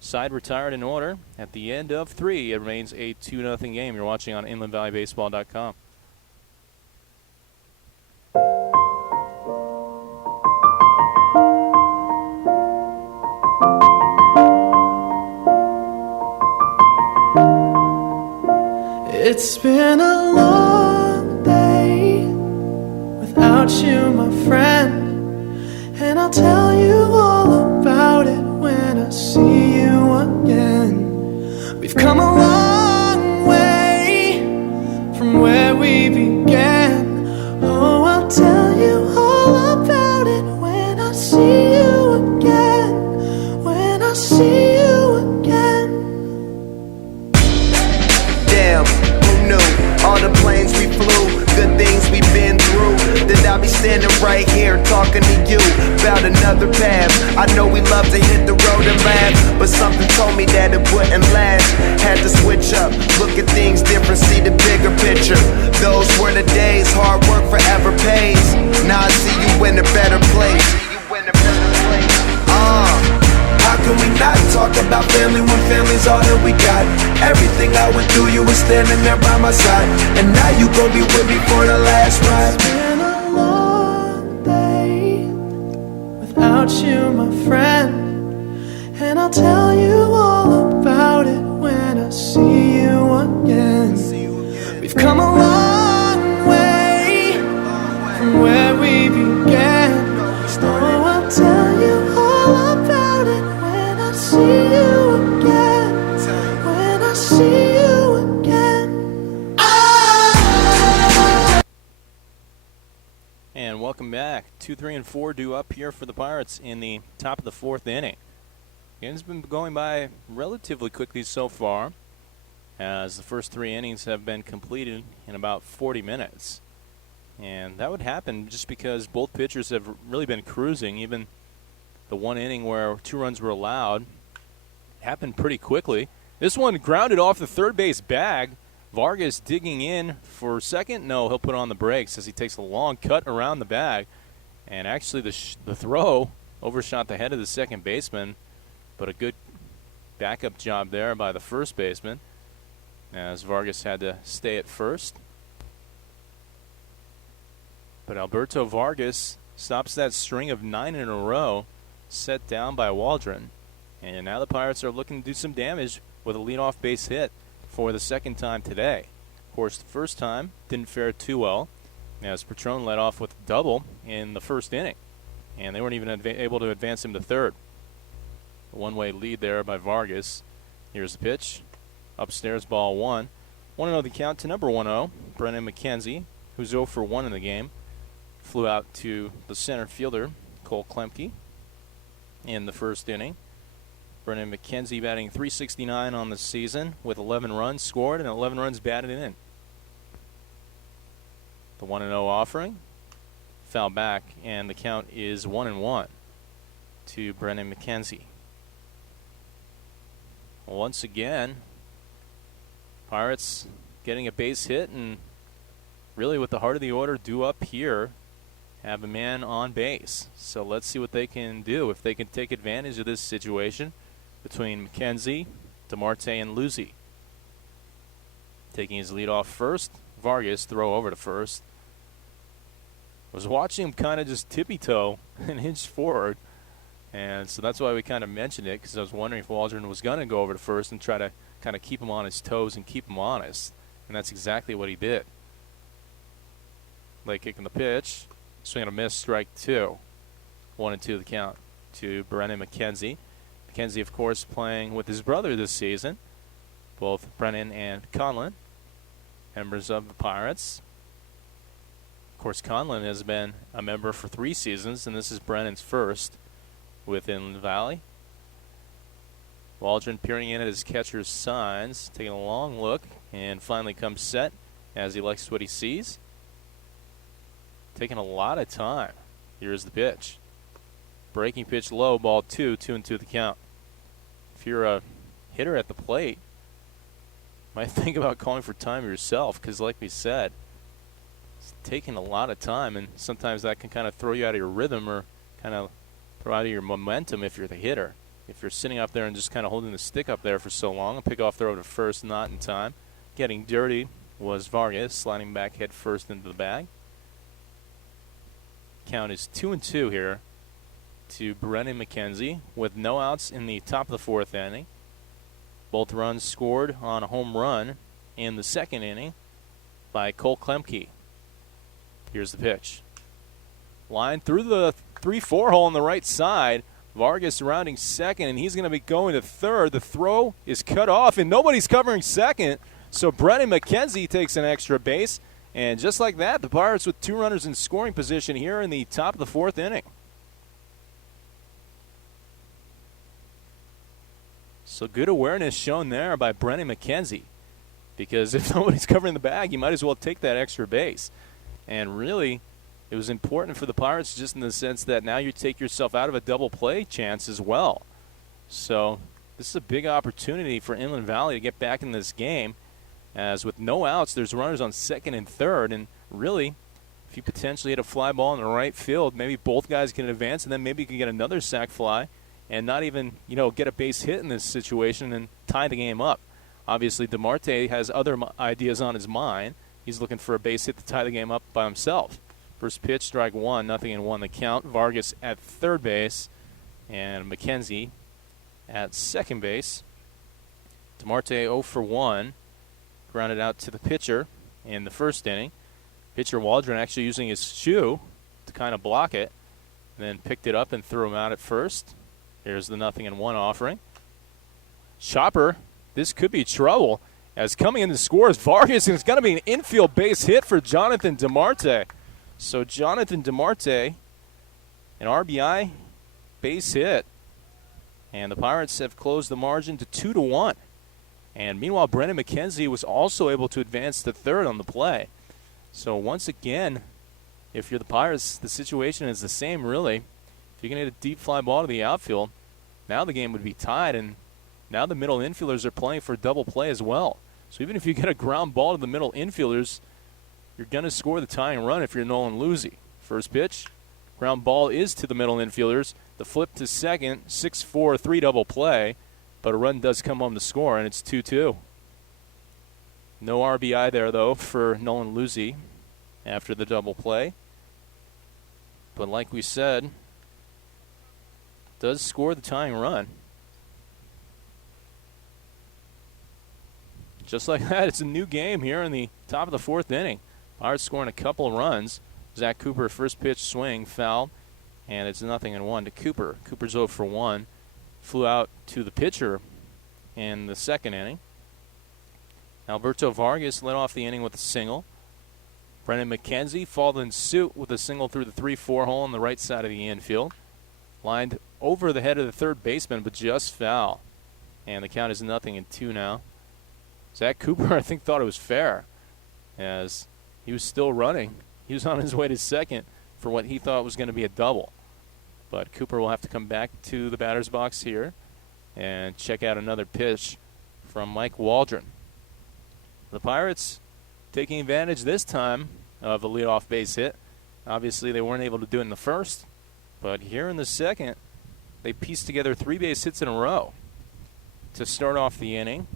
Side retired in order. At the end of 3, it remains a 2-0 game. You're watching on InlandValleyBaseball.com. It's been a long day without you, my friend, and I'll tell you all about it when I see you again. We've come a long way from where we began. Oh, I'll tell you all about it when I see you again. When I see you again. Damn, who knew? All the planes we flew, good things we've been through. Then I'll be standing right here talking to you about another path. I know we love to hit the road and laugh, but something told me that it wouldn't last. Had to switch up, look at things different, see the bigger picture. Those were the days, hard work forever pays. Now I see you in a better place. How can we not talk about family when family's all that we got? Everything I went through, you were standing there by my side, and now you gon' be with me for the last ride. It's been a long day without you, my friend, and I'll tell you all about it when I see you again. We've come a back. 2, 3, and 4 due up here for the Pirates in the top of the 4th inning. Game's been going by relatively quickly so far, as the first 3 innings have been completed in about 40 minutes. And that would happen just because both pitchers have really been cruising. Even the one inning where 2 runs were allowed happened pretty quickly. This one grounded off the third base bag. Vargas digging in for second. No, he'll put on the brakes as he takes a long cut around the bag. And actually the throw overshot the head of the second baseman, but a good backup job there by the first baseman as Vargas had to stay at first. But Alberto Vargas stops that string of 9 in a row set down by Waldron. And now the Pirates are looking to do some damage with a leadoff base hit for the second time today. Of course, the first time didn't fare too well as Patron led off with a double in the first inning. And they weren't even able to advance him to third. A one-way lead there by Vargas. Here's the pitch. Upstairs, ball 1. 1-0 the count to number 1-0, Brennan McKenzie, who's 0 for 1 in the game. Flew out to the center fielder, Cole Klemke, in the first inning. Brennan McKenzie batting .369 on the season with 11 runs scored and 11 runs batted in. The 1-0 offering, foul back, and the count is 1-1 to Brennan McKenzie. Once again, Pirates getting a base hit, and really with the heart of the order due up here, have a man on base. So let's see what they can do, if they can take advantage of this situation between McKenzie, DeMarte, and Luzzi. Taking his lead off first, Vargas throw over to first. Was watching him kind of just tippy-toe and inch forward, and so that's why we kind of mentioned it, because I was wondering if Waldron was going to go over to first and try to kind of keep him on his toes and keep him honest, and that's exactly what he did. Late kicking the pitch. Swing and a miss, strike 2. 1-2 the count to Brennan McKenzie. McKenzie, of course, playing with his brother this season. Both Brennan and Conlon, members of the Pirates. Of course, Conlon has been a member for 3 seasons, and this is Brennan's first with Inland Valley. Waldron peering in at his catcher's signs, taking a long look, and finally comes set as he likes what he sees. Taking a lot of time. Here's the pitch. Breaking pitch low, ball 2, 2-2 the count. If you're a hitter at the plate, you might think about calling for time yourself, because like we said, it's taking a lot of time, and sometimes that can kind of throw you out of your rhythm or kind of throw out of your momentum if you're the hitter. If you're sitting up there and just kind of holding the stick up there for so long, a pickoff throw to first, not in time. Getting dirty was Vargas, sliding back head first into the bag. Count is 2-2 here to Brennan McKenzie with no outs in the top of the 4th inning. Both runs scored on a home run in the 2nd inning by Cole Klemke. Here's the pitch. Line through the 3-4 hole on the right side. Vargas rounding second, and he's going to be going to third. The throw is cut off, and nobody's covering second. So Brennan McKenzie takes an extra base. And just like that, the Pirates with 2 runners in scoring position here in the top of the 4th inning. So good awareness shown there by Brennan McKenzie, because if nobody's covering the bag, you might as well take that extra base. And really, it was important for the Pirates just in the sense that now you take yourself out of a double play chance as well. So this is a big opportunity for Inland Valley to get back in this game. As with no outs, there's runners on second and third, and really, if you potentially hit a fly ball in the right field, maybe both guys can advance, and then maybe you can get another sac fly and not even, get a base hit in this situation and tie the game up. Obviously, DeMarte has other ideas on his mind. He's looking for a base hit to tie the game up by himself. First pitch, strike 1, 0-1 the count. Vargas at third base, and McKenzie at second base. DeMarte 0 for 1. Grounded out to the pitcher in the first inning. Pitcher Waldron actually using his shoe to kind of block it, and then picked it up and threw him out at first. Here's the 0-1 offering. Chopper, this could be trouble, as coming in to score is Vargas, and it's going to be an infield base hit for Jonathan DeMarte. So Jonathan DeMarte an RBI base hit. And the Pirates have closed the margin to 2-1. And meanwhile, Brennan McKenzie was also able to advance to third on the play. So once again, if you're the Pirates, the situation is the same, really. If you can hit a deep fly ball to the outfield, now the game would be tied, and now the middle infielders are playing for double play as well. So even if you get a ground ball to the middle infielders, you're going to score the tying run if you're Nolan Luzzi. First pitch, ground ball is to the middle infielders. The flip to second, 6-4, 3 double play, but a run does come home to score, and it's 2-2. No RBI there, though, for Nolan Luzzi after the double play. But like we said, does score the tying run. Just like that, it's a new game here in the top of the fourth inning. Pirates scoring a couple of runs. Zach Cooper, first pitch swing, foul, and it's 0-1 to Cooper. Cooper's 0 for 1. Flew out to the pitcher in the second inning. Alberto Vargas led off the inning with a single. Brennan McKenzie followed in suit with a single through the 3-4 hole on the right side of the infield. Lined over the head of the third baseman, but just foul. And the count is 0-2 now. Zach Cooper, I think, thought it was fair as he was still running. He was on his way to second for what he thought was going to be a double. But Cooper will have to come back to the batter's box here and check out another pitch from Mike Waldron. The Pirates taking advantage this time of a leadoff base hit. Obviously, they weren't able to do it in the first, but here in the second, they pieced together 3 base hits in a row to start off the inning.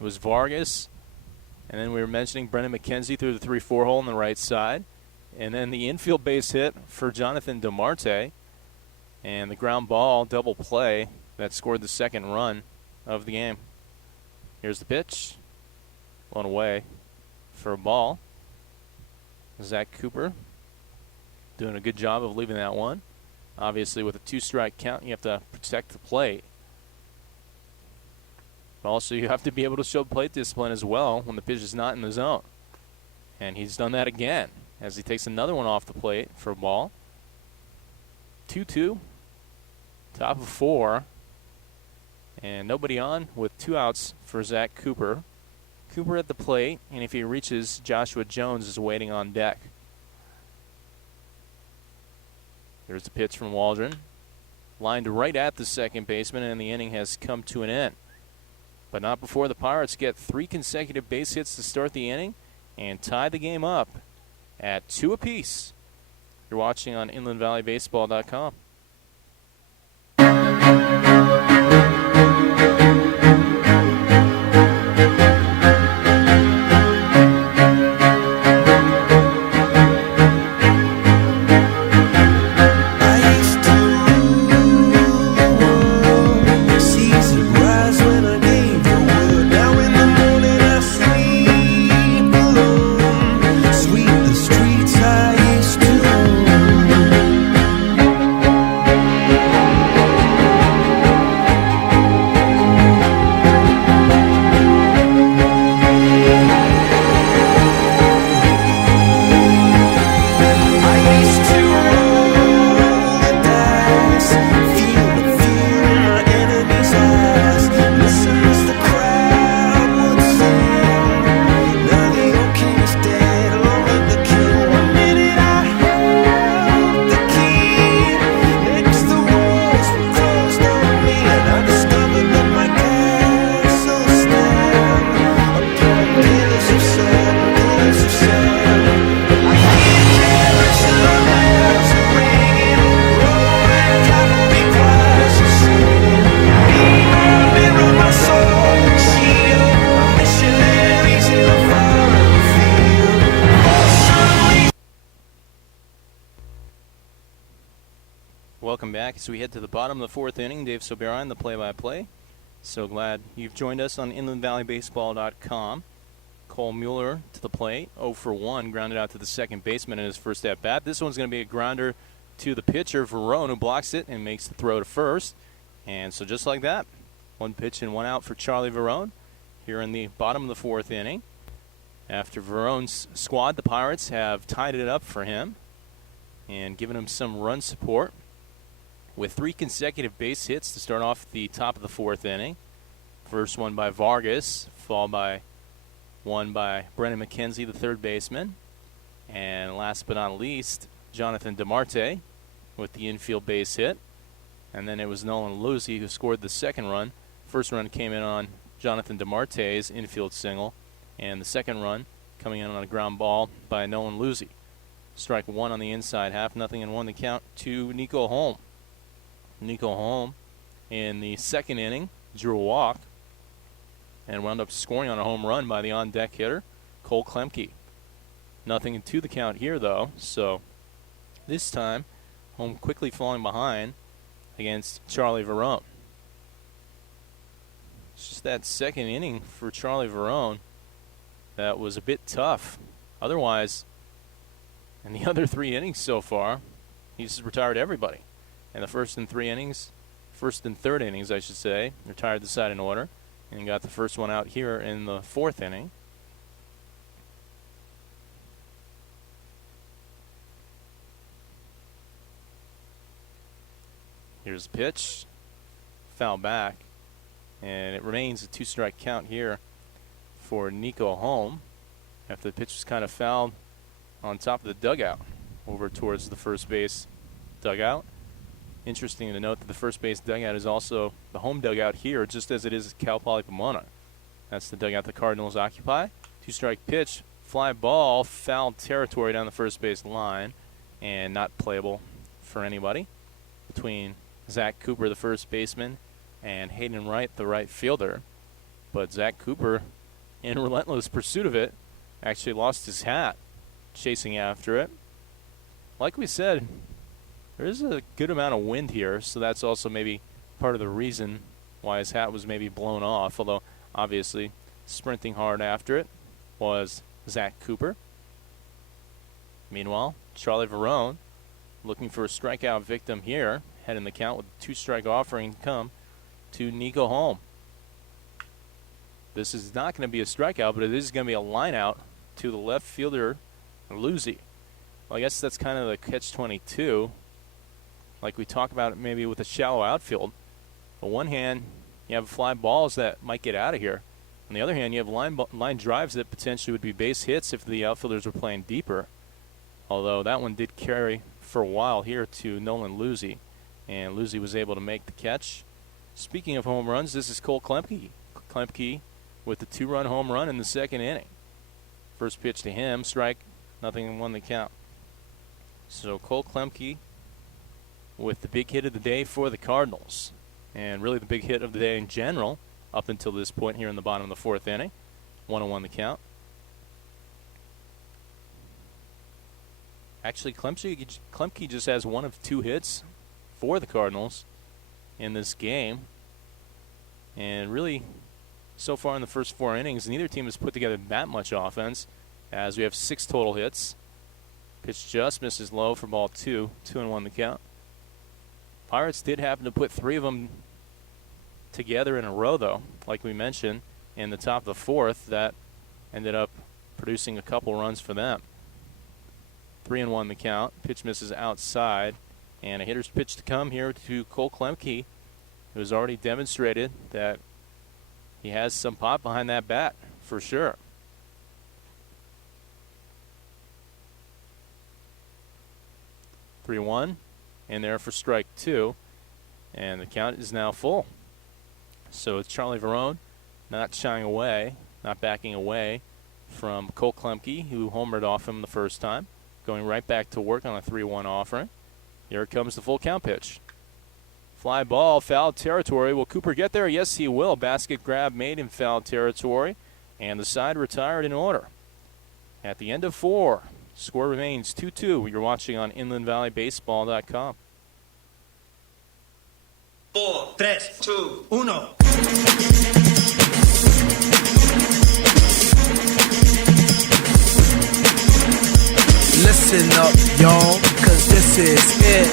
It was Vargas, and then we were mentioning Brennan McKenzie through the 3-4 hole on the right side, and then the infield base hit for Jonathan DeMarte, and the ground ball double play that scored the second run of the game. Here's the pitch, blown away for a ball. Zach Cooper doing a good job of leaving that one. Obviously, with a 2-strike count, you have to protect the plate. But also, you have to be able to show plate discipline as well when the pitch is not in the zone. And he's done that again as he takes another one off the plate for a ball. 2-2, top of 4, and nobody on with 2 outs for Zach Cooper. Cooper at the plate, and if he reaches, Joshua Jones is waiting on deck. There's the pitch from Waldron. Lined right at the second baseman, and the inning has come to an end. But not before the Pirates get 3 consecutive base hits to start the inning and tie the game up at 2 apiece. You're watching on InlandValleyBaseball.com. Welcome back as we head to the bottom of the fourth inning. Dave Sobera, the play-by-play. So glad you've joined us on InlandValleyBaseball.com. Cole Mueller to the plate, 0 for 1, grounded out to the second baseman in his first at-bat. This one's going to be a grounder to the pitcher, Verone, who blocks it and makes the throw to first. And so just like that, 1 pitch and 1 out for Charlie Verone here in the bottom of the fourth inning. After Verone's squad, the Pirates have tied it up for him. and giving him some run support with 3 consecutive base hits to start off the top of the 4th inning. First one by Vargas, followed by one by Brennan McKenzie, the third baseman. And last but not least, Jonathan DeMarte with the infield base hit. And then it was Nolan Luzzi who scored the second run. First run came in on Jonathan DeMarte's infield single, and the second run coming in on a ground ball by Nolan Luzzi. Strike one on the inside half, 0-1 the count to Nico Holm. Nico Holm in the second inning drew a walk and wound up scoring on a home run by the on-deck hitter, Cole Klemke. 0-2 the count here, though, so this time Holm quickly falling behind against Charlie Verone. It's just that second inning for Charlie Verone that was a bit tough. Otherwise, in the other 3 innings so far, he's retired everybody. In the first and third innings, I should say, retired the side in order, and got the first one out here in the 4th inning. Here's the pitch, foul back, and it remains a 2-strike count here for Nico Holm after the pitch was kind of fouled on top of the dugout over towards the first base dugout. Interesting to note that the first base dugout is also the home dugout here, just as it is at Cal Poly Pomona. That's the dugout the Cardinals occupy. 2-strike pitch, fly ball, foul territory down the first base line, and not playable for anybody between Zach Cooper, the first baseman, and Hayden Wright, the right fielder. But Zach Cooper, in relentless pursuit of it, actually lost his hat chasing after it. Like we said, there is a good amount of wind here, so that's also maybe part of the reason why his hat was maybe blown off, although obviously sprinting hard after it was Zach Cooper. Meanwhile, Charlie Verone looking for a strikeout victim here, heading the count with a 2-strike offering to come to Nico Holm. This is not going to be a strikeout, but it is going to be a line out to the left fielder, Luzzi. Well, I guess that's kind of the catch-22. Like we talk about it maybe with a shallow outfield. On one hand, you have fly balls that might get out of here. On the other hand, you have line drives that potentially would be base hits if the outfielders were playing deeper. Although that one did carry for a while here to Nolan Luzzi, and Luzzi was able to make the catch. Speaking of home runs, this is Cole Klemke. Klemke with the 2-run home run in the second inning. First pitch to him, strike, 0-1 the count. So Cole Klemke with the big hit of the day for the Cardinals, and really the big hit of the day in general up until this point here in the bottom of the 4th inning. 1-1 the count. Actually, Klemke just has 1 of 2 hits for the Cardinals in this game. And really, so far in the first 4 innings, neither team has put together that much offense, as we have 6 total hits. Pitch just misses low for ball 2. 2-1 the count. Pirates did happen to put 3 of them together in a row, though, like we mentioned, in the top of the 4th. That ended up producing a couple runs for them. 3-1 the count. Pitch misses outside, and a hitter's pitch to come here to Cole Klemke, who has already demonstrated that he has some pop behind that bat for sure. (3-1) in there for strike 2, and the count is now full. So it's Charlie Verone not shying away, not backing away from Cole Klemke, who homered off him the first time, going right back to work on a 3-1 offering. Here comes the full count pitch. Fly ball, foul territory. Will Cooper get there? Yes, he will. Basket grab made in foul territory, and the side retired in order. At the end of 4, score remains 2-2. You're watching on InlandValleyBaseball.com. 4, 3, 2, 1. Listen up, y'all, cause this is it.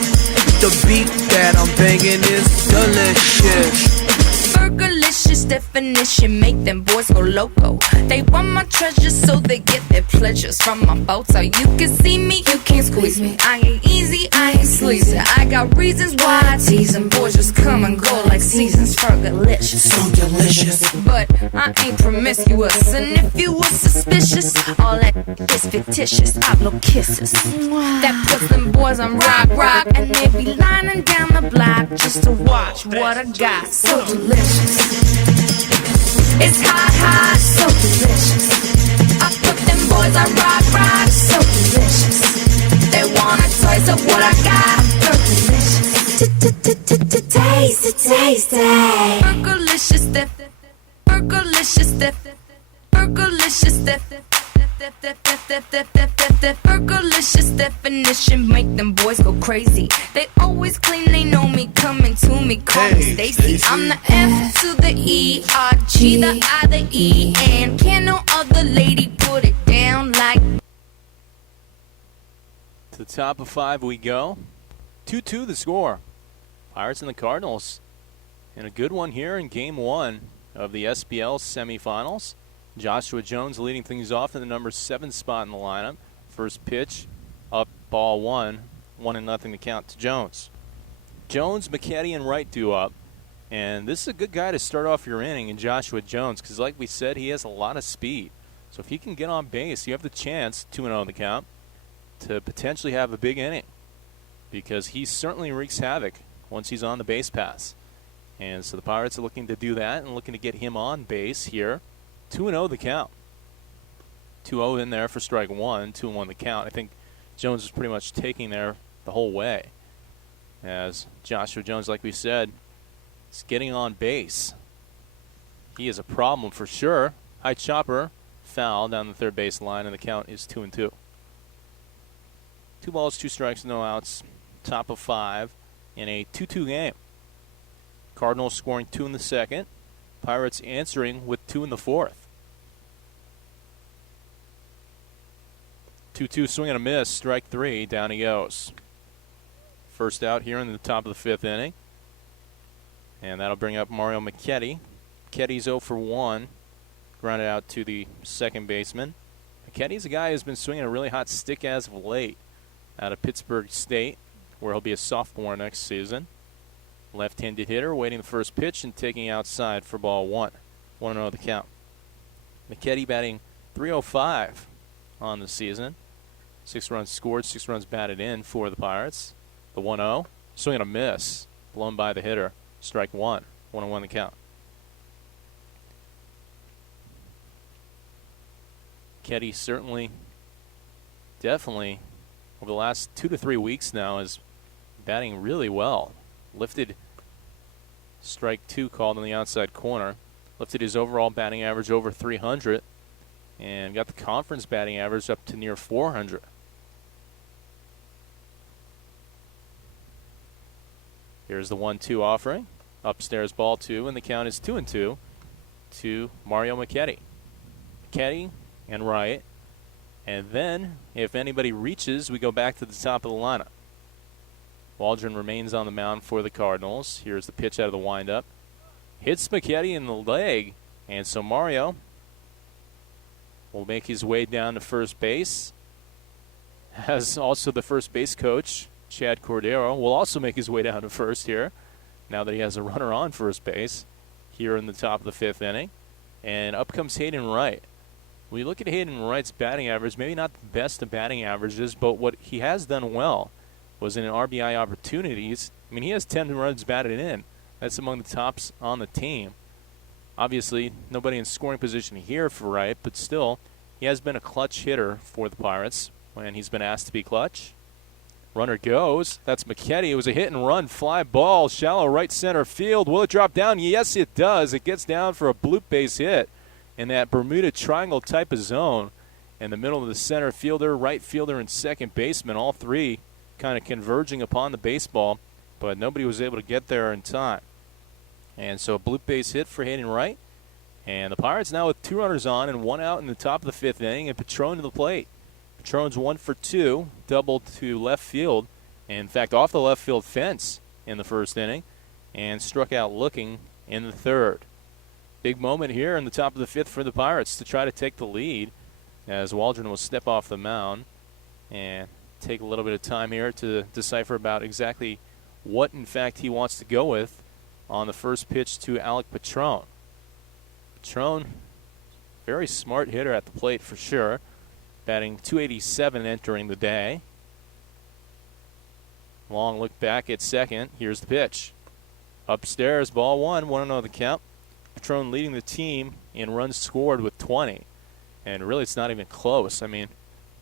The beat that I'm banging is delicious. Fergalicious. Fergalicious definition make them boys go loco. They want my treasures so they get their pleasures from my photo. You can see me, you can't squeeze me. I ain't easy, I ain't sleazy. I got reasons why I tease them. Boys just come and go like seasons. Fergalicious, so delicious. But I ain't promiscuous, and if you were suspicious, all that is fictitious. I blow kisses. That puts them boys on rock, and they be lining down the block just to watch what I got. So delicious. It's hot, so delicious. I put them boys on rock, so delicious. They want a taste of what I got. Taste it. Fergalicious, Fergalicious, Fergalicious, Fergalicious definition make them boys go crazy. They always claim they know me, coming to me, call me Stacy. I'm the F to the E, R, G, the I, the E, and can no other lady put it down like. To the top of 5 we go. 2-2 the score. Pirates and the Cardinals. And a good one here in Game 1 of the SBL semifinals. Joshua Jones leading things off in the number 7 spot in the lineup. First pitch, up, ball 1. 1-0 to count to Jones. Jones, McKetty, and Wright due up. And this is a good guy to start off your inning in Joshua Jones because, like we said, he has a lot of speed. So if he can get on base, you have the chance, 2-0 in the count, to potentially have a big inning because he certainly wreaks havoc once he's on the base pass. And so the Pirates are looking to do that and looking to get him on base here. 2-0 the count. 2-0 in there for strike 1, 2-1 the count. I think Jones is pretty much taking there the whole way. As Joshua Jones, like we said, is getting on base. He is a problem for sure. High chopper, foul down the third base line, and the count is 2-2. 2 balls, 2 strikes, no outs. Top of 5 in a 2-2 game. Cardinals scoring 2 in the second. Pirates answering with 2 in the fourth. 2-2 swing and a miss. Strike 3. Down he goes. First out here in the top of the 5th inning. And that'll bring up Mario McKetty. McKetty's 0 for 1. Grounded out to the second baseman. McKetty's a guy who's been swinging a really hot stick as of late out of Pittsburgh State, where he'll be a sophomore next season. Left-handed hitter, waiting the first pitch and taking outside for ball 1. 1-0 the count. McKetty batting .305 on the season. 6 runs scored, 6 runs batted in for the Pirates. The 1-0, swing and a miss, blown by the hitter. Strike 1. 1-1 the count. McKetty certainly, definitely, over the last 2 to 3 weeks now is batting really well. Lifted strike 2 called on the outside corner. Lifted his overall batting average over 300 and got the conference batting average up to near 400. Here's the 1-2 offering. Upstairs ball 2, and the count is 2-2 to Mario McKetty. McKetty and Wright. And then, if anybody reaches, we go back to the top of the lineup. Waldron remains on the mound for the Cardinals. Here's the pitch out of the windup. Hits McKetty in the leg. And so Mario will make his way down to first base. As also the first base coach, Chad Cordero, will also make his way down to first here, now that he has a runner on first base here in the top of the 5th inning. And up comes Hayden Wright. When you look at Hayden Wright's batting average, maybe not the best of batting averages, but what he has done well was in RBI opportunities. I mean, he has 10 runs batted in. That's among the tops on the team. Obviously, nobody in scoring position here for Wright, but still, he has been a clutch hitter for the Pirates when he's been asked to be clutch. Runner goes. That's McKetty. It was a hit and run fly ball, shallow right center field. Will it drop down? Yes, it does. It gets down for a bloop base hit in that Bermuda Triangle type of zone. In the middle of the center fielder, right fielder, and second baseman, all three kind of converging upon the baseball, but nobody was able to get there in time. And so a bloop base hit for Hayden Wright. And the Pirates now with 2 runners on and 1 out in the top of the 5th inning, and Patron to the plate. Patron's 1 for 2, doubled to left field, and in fact off the left field fence in the first inning, and struck out looking in the third. big moment here in the top of the fifth for the Pirates to try to take the lead, as Waldron will step off the mound and take a little bit of time here to decipher about exactly what, in fact, he wants to go with on the first pitch to Alec Patron. Patron, very smart hitter at the plate for sure, batting .287 entering the day. Long look back at second. Here's the pitch. Upstairs, ball one, 1-0 the count. Patron leading the team in runs scored with 20. And really, it's not even close. I mean,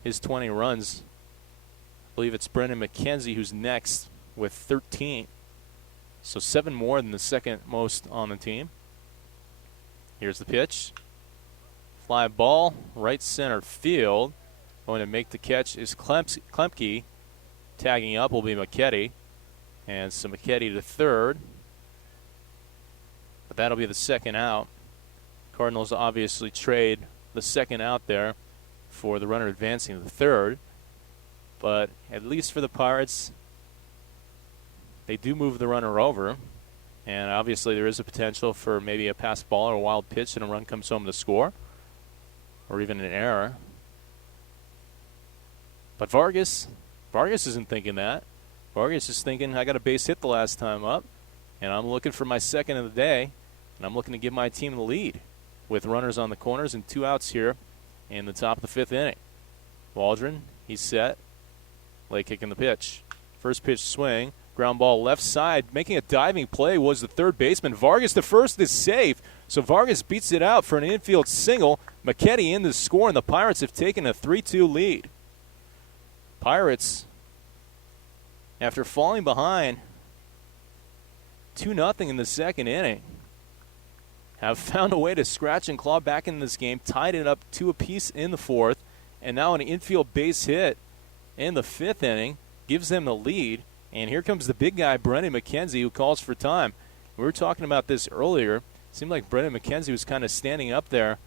his 20 runs, I believe it's Brendan McKenzie who's next with 13. So 7 more than the second most on the team. Here's the pitch. Fly ball, right center field. Going to make the catch is Klemke. Tagging up will be McKetty. And so McKetty to third. But that'll be the second out. Cardinals obviously trade the second out there for the runner advancing to the third. But at least for the Pirates, they do move the runner over. And obviously there is a potential for maybe a pass ball or a wild pitch and a run comes home to score. Or even an error. But Vargas isn't thinking that. Vargas is thinking, I got a base hit the last time up, and I'm looking for my second of the day, and I'm looking to give my team the lead with runners on the corners and 2 outs here in the top of the 5th inning. Waldron, he's set. Late kicking the pitch. First pitch swing. Ground ball left side. Making a diving play was the third baseman. Vargas to first is safe. So Vargas beats it out for an infield single. McKetty in the score, and the Pirates have taken a 3-2 lead. Pirates, after falling behind 2-0 in the second inning, have found a way to scratch and claw back in this game, tied it up 2 apiece in the 4th, and now an infield base hit in the 5th inning gives them the lead. And here comes the big guy, Brendan McKenzie, who calls for time. We were talking about this earlier. It seemed like Brendan McKenzie was kind of standing up there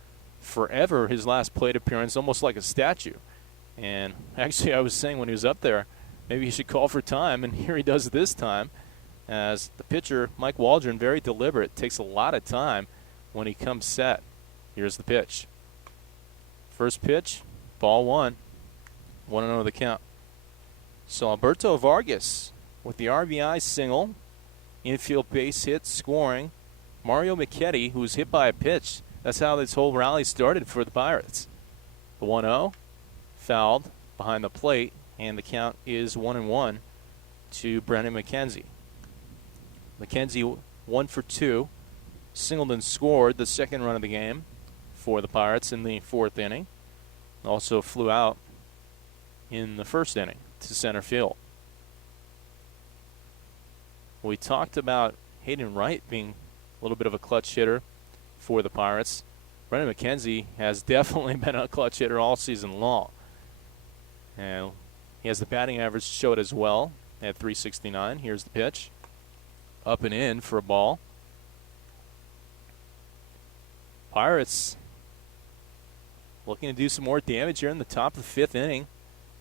forever his last plate appearance, almost like a statue. And actually, I was saying when he was up there, maybe he should call for time, and here he does this time. As the pitcher, Mike Waldron, very deliberate, takes a lot of time when he comes set. Here's the pitch. First pitch, ball one. 1-0 the count. So Alberto Vargas with the RBI single, infield base hit, scoring. Mario McKetty, who was hit by a pitch. That's how this whole rally started for the Pirates. The 1-0, fouled behind the plate, and the count is 1-1 to Brendan McKenzie. McKenzie 1 for 2. Singleton scored the second run of the game for the Pirates in the 4th inning. Also flew out in the 1st inning to center field. We talked about Hayden Wright being a little bit of a clutch hitter for the Pirates. Brendan McKenzie has definitely been a clutch hitter all season long. And he has the batting average to show it as well at .369. Here's the pitch. Up and in for a ball. Pirates looking to do some more damage here in the top of the 5th inning.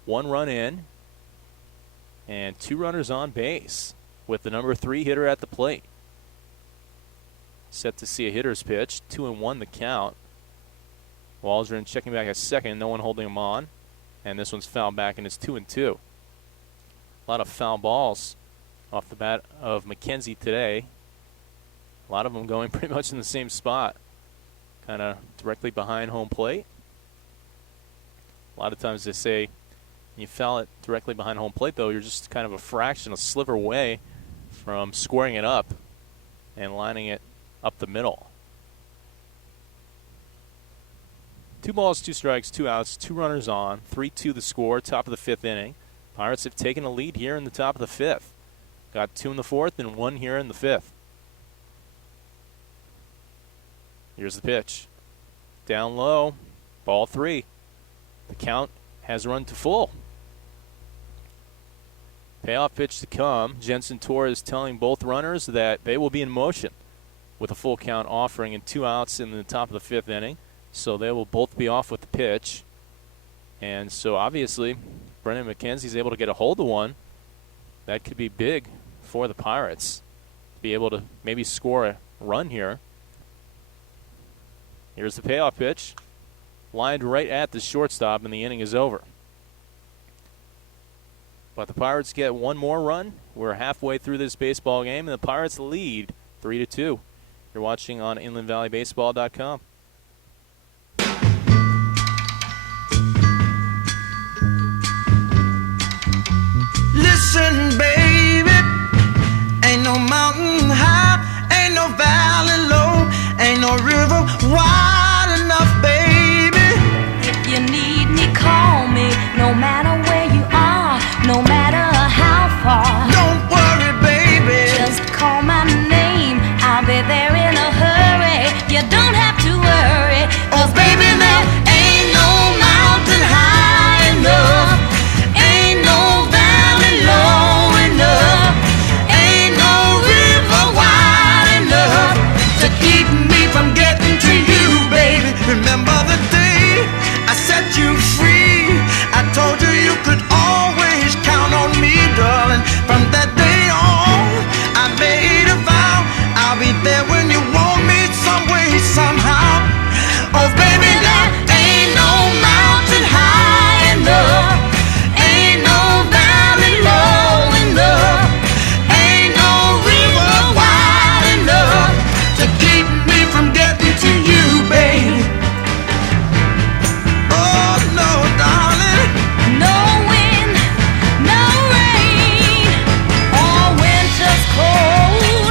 1 run in and 2 runners on base with the number 3 hitter at the plate. Set to see a hitter's pitch. 2-1 the count. Waldron checking back at second. No one holding him on. And this one's fouled back, and it's 2-2. A lot of foul balls off the bat of McKenzie today. A lot of them going pretty much in the same spot. Kind of directly behind home plate. A lot of times they say when you foul it directly behind home plate, though, you're just kind of a fraction, a sliver away from squaring it up and lining it up the middle. 2 balls, 2 strikes, 2 outs, 2 runners on, 3-2 the score, top of the 5th inning. Pirates have taken a lead here in the top of the 5th. Got 2 in the 4th and 1 here in the 5th. Here's the pitch. Down low, ball 3. The count has run to full. Payoff pitch to come. Jensen Torres telling both runners that they will be in motion with a full count offering and 2 outs in the top of the 5th inning. So they will both be off with the pitch. And so obviously Brendan McKenzie's able to get a hold of one. That could be big for the Pirates. Be able to maybe score a run here. Here's the payoff pitch. Lined right at the shortstop, and the inning is over. But the Pirates get one more run. We're halfway through this baseball game, and the Pirates lead 3-2. You're watching on InlandValleyBaseball.com. Listen, baby, ain't no mountain high, ain't no valley low, ain't no river wide enough, baby. If you need me, call me. No matter where you are, no matter how far. Don't worry, baby. Just call my name. I'll be there in a hurry. You don't have to worry. 'Cause baby, there ain't no mountain high enough. Ain't no valley low enough. Ain't no river wide enough To keep me from getting to you, baby. Remember the day I set you free. I told you you could always count on me, darling. From that day on, I made a vow. I'll be there when you want me, some way, somehow. Oh, baby, there ain't no mountain high enough. Ain't no valley low enough. Ain't no river wide enough to keep me from getting to you, baby. Oh, no, darling. No wind, no rain, or winter's cold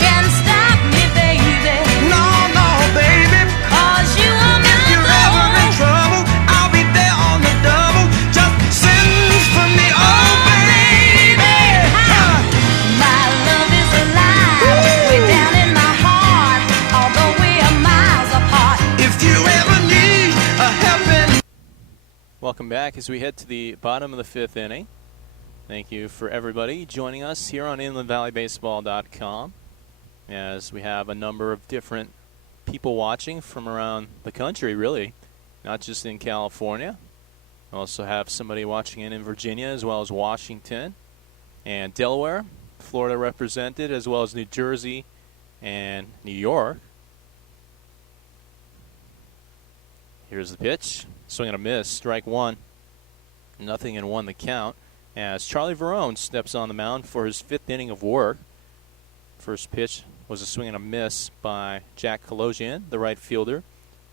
can stop me, baby. No, no, baby. 'Cause you are If my you're ever in love. trouble, I'll be there on the double. Just send for me, oh, baby. My love is alive, way down in my heart, although we are miles apart. If you ever need a helping Welcome back as we head to the bottom of the fifth inning. Thank you for everybody joining us here on InlandValleyBaseball.com, as we have a number of different people watching from around the country, really, not just in California. We also have somebody watching in Virginia, as well as Washington and Delaware, Florida represented, as well as New Jersey and New York. Here's the pitch. Swing and a miss. Strike one. 0-1 the count as Charlie Verone steps on the mound for his fifth inning of work. First pitch was a swing and a miss by Jack Kalosian, the right fielder,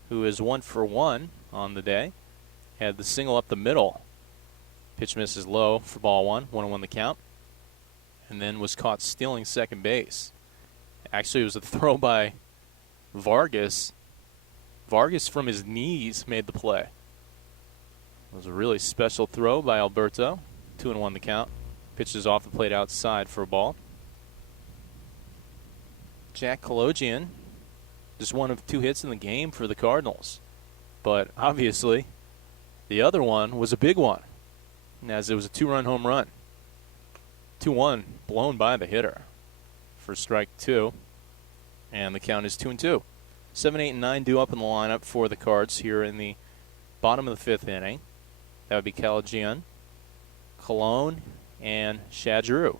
who is 1 for 1 on the day. Had the single up the middle. Pitch misses low for ball one. 1-1 the count. And then was caught stealing second base. Actually, it was a throw by Vargas. Vargas from his knees made the play. It was a really special throw by Alberto. 2-1 the count. Pitches off the plate outside for a ball. Jack Kalosian, just one of 2 hits in the game for the Cardinals. But obviously, the other one was a big one, as it was a 2-run home run. 2-1 blown by the hitter for strike 2. And the count is 2-2. 7, 8, and 9 due up in the lineup for the Cards here in the bottom of the fifth inning. That would be Kalosian, Cologne, and Shadrew.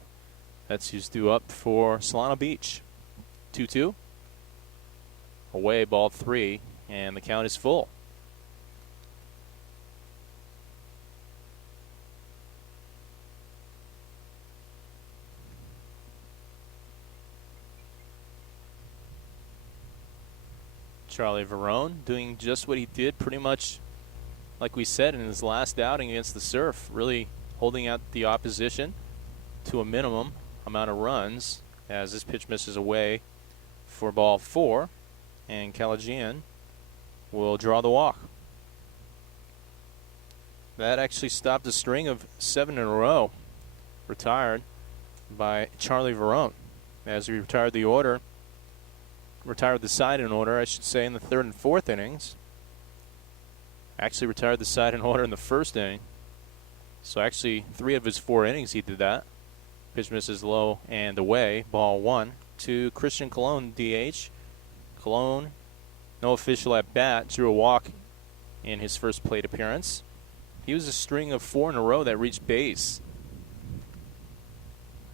That's who's due up for Solano Beach. 2-2. Away, ball 3, and the count is full. Charlie Verone doing just what he did pretty much like we said in his last outing against the Surf, really holding out the opposition to a minimum amount of runs as this pitch misses away for ball 4, and Kalosian will draw the walk. That actually stopped a string of 7 in a row retired by Charlie Verone as he retired the side in order, I should say, in the 3rd and 4th innings. Actually retired the side in order in the 1st inning. So actually 3 of his 4 innings he did that. Pitch misses low and away. Ball 1 to Christian Cologne, DH. Cologne, no official at bat, drew a walk in his first plate appearance. He was a string of 4 in a row that reached base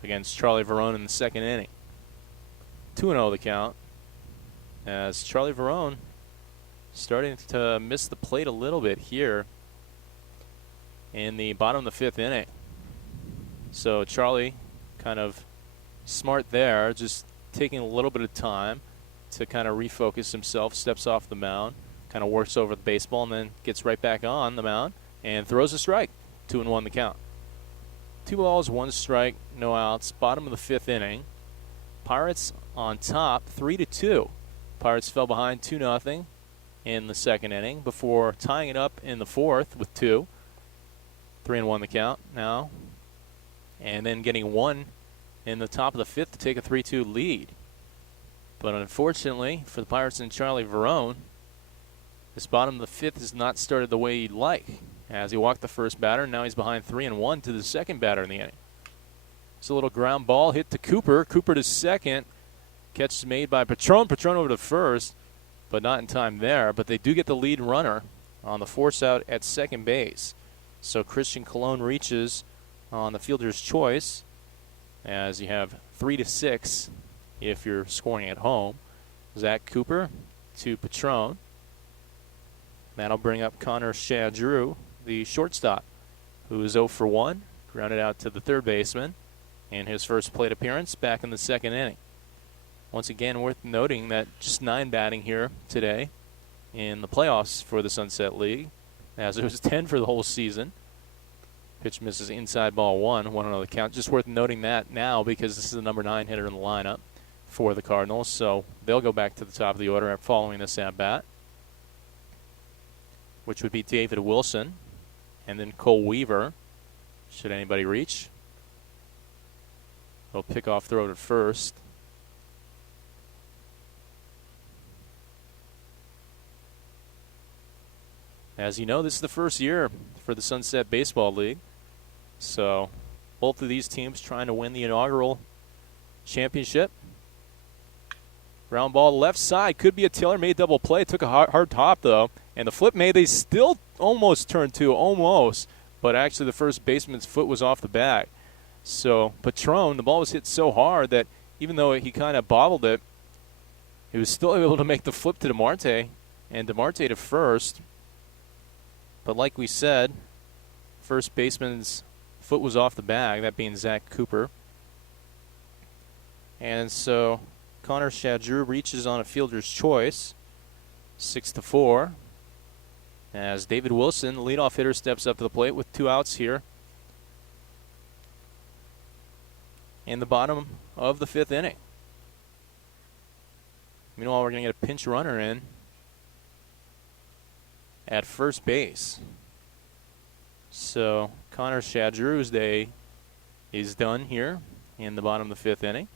against Charlie Verone in the 2nd inning. 2-0 the count, as Charlie Verone starting to miss the plate a little bit here in the bottom of the 5th inning. So Charlie kind of smart there, just taking a little bit of time to kind of refocus himself, steps off the mound, kind of works over the baseball, and then gets right back on the mound and throws a strike. 2-1 the count. 2 balls, 1 strike, no outs. Bottom of the 5th inning. Pirates on top, 3-2. Pirates fell behind 2-0 in the 2nd inning before tying it up in the 4th with 2. 3-1 the count now. And then getting 1 in the top of the 5th to take a 3-2 lead. But unfortunately for the Pirates and Charlie Verone, this bottom of the 5th has not started the way he'd like. As he walked the first batter, now he's behind 3-1 to the second batter in the inning. It's a little ground ball hit to Cooper. Cooper to second. Catch is made by Patron. Patron over to first, but not in time there. But they do get the lead runner on the force out at second base. So Christian Colon reaches on the fielder's choice as you have 3-6 if you're scoring at home. Zach Cooper to Patron. That'll bring up Connor Shadrew, the shortstop, who is 0 for 1, grounded out to the third baseman in his first plate appearance back in the 2nd inning. Once again, worth noting that just 9 batting here today in the playoffs for the Sunset League, as it was 10 for the whole season. Pitch misses inside ball 1 on the count. Just worth noting that now because this is the number 9 hitter in the lineup for the Cardinals, so they'll go back to the top of the order following this at-bat, which would be David Wilson and then Cole Weaver, should anybody reach. They'll pick off throw to first. As you know, this is the first year for the Sunset Baseball League. So both of these teams trying to win the inaugural championship. Ground ball left side. Could be a tailor-made double play. Took a hard top, though. And the flip made, they still almost turned 2. Almost. But actually the first baseman's foot was off the bag. So Patron, the ball was hit so hard that even though he kind of bobbled it, he was still able to make the flip to DeMarte. And DeMarte to first. But like we said, first baseman's foot was off the bag, that being Zach Cooper. And so Connor Shadrew reaches on a fielder's choice, 6-4. As David Wilson, the leadoff hitter, steps up to the plate with 2 outs here in the bottom of the 5th inning. Meanwhile, we're going to get a pinch runner in at first base. So Connor Shadrew's day is done here in the bottom of the 5th inning.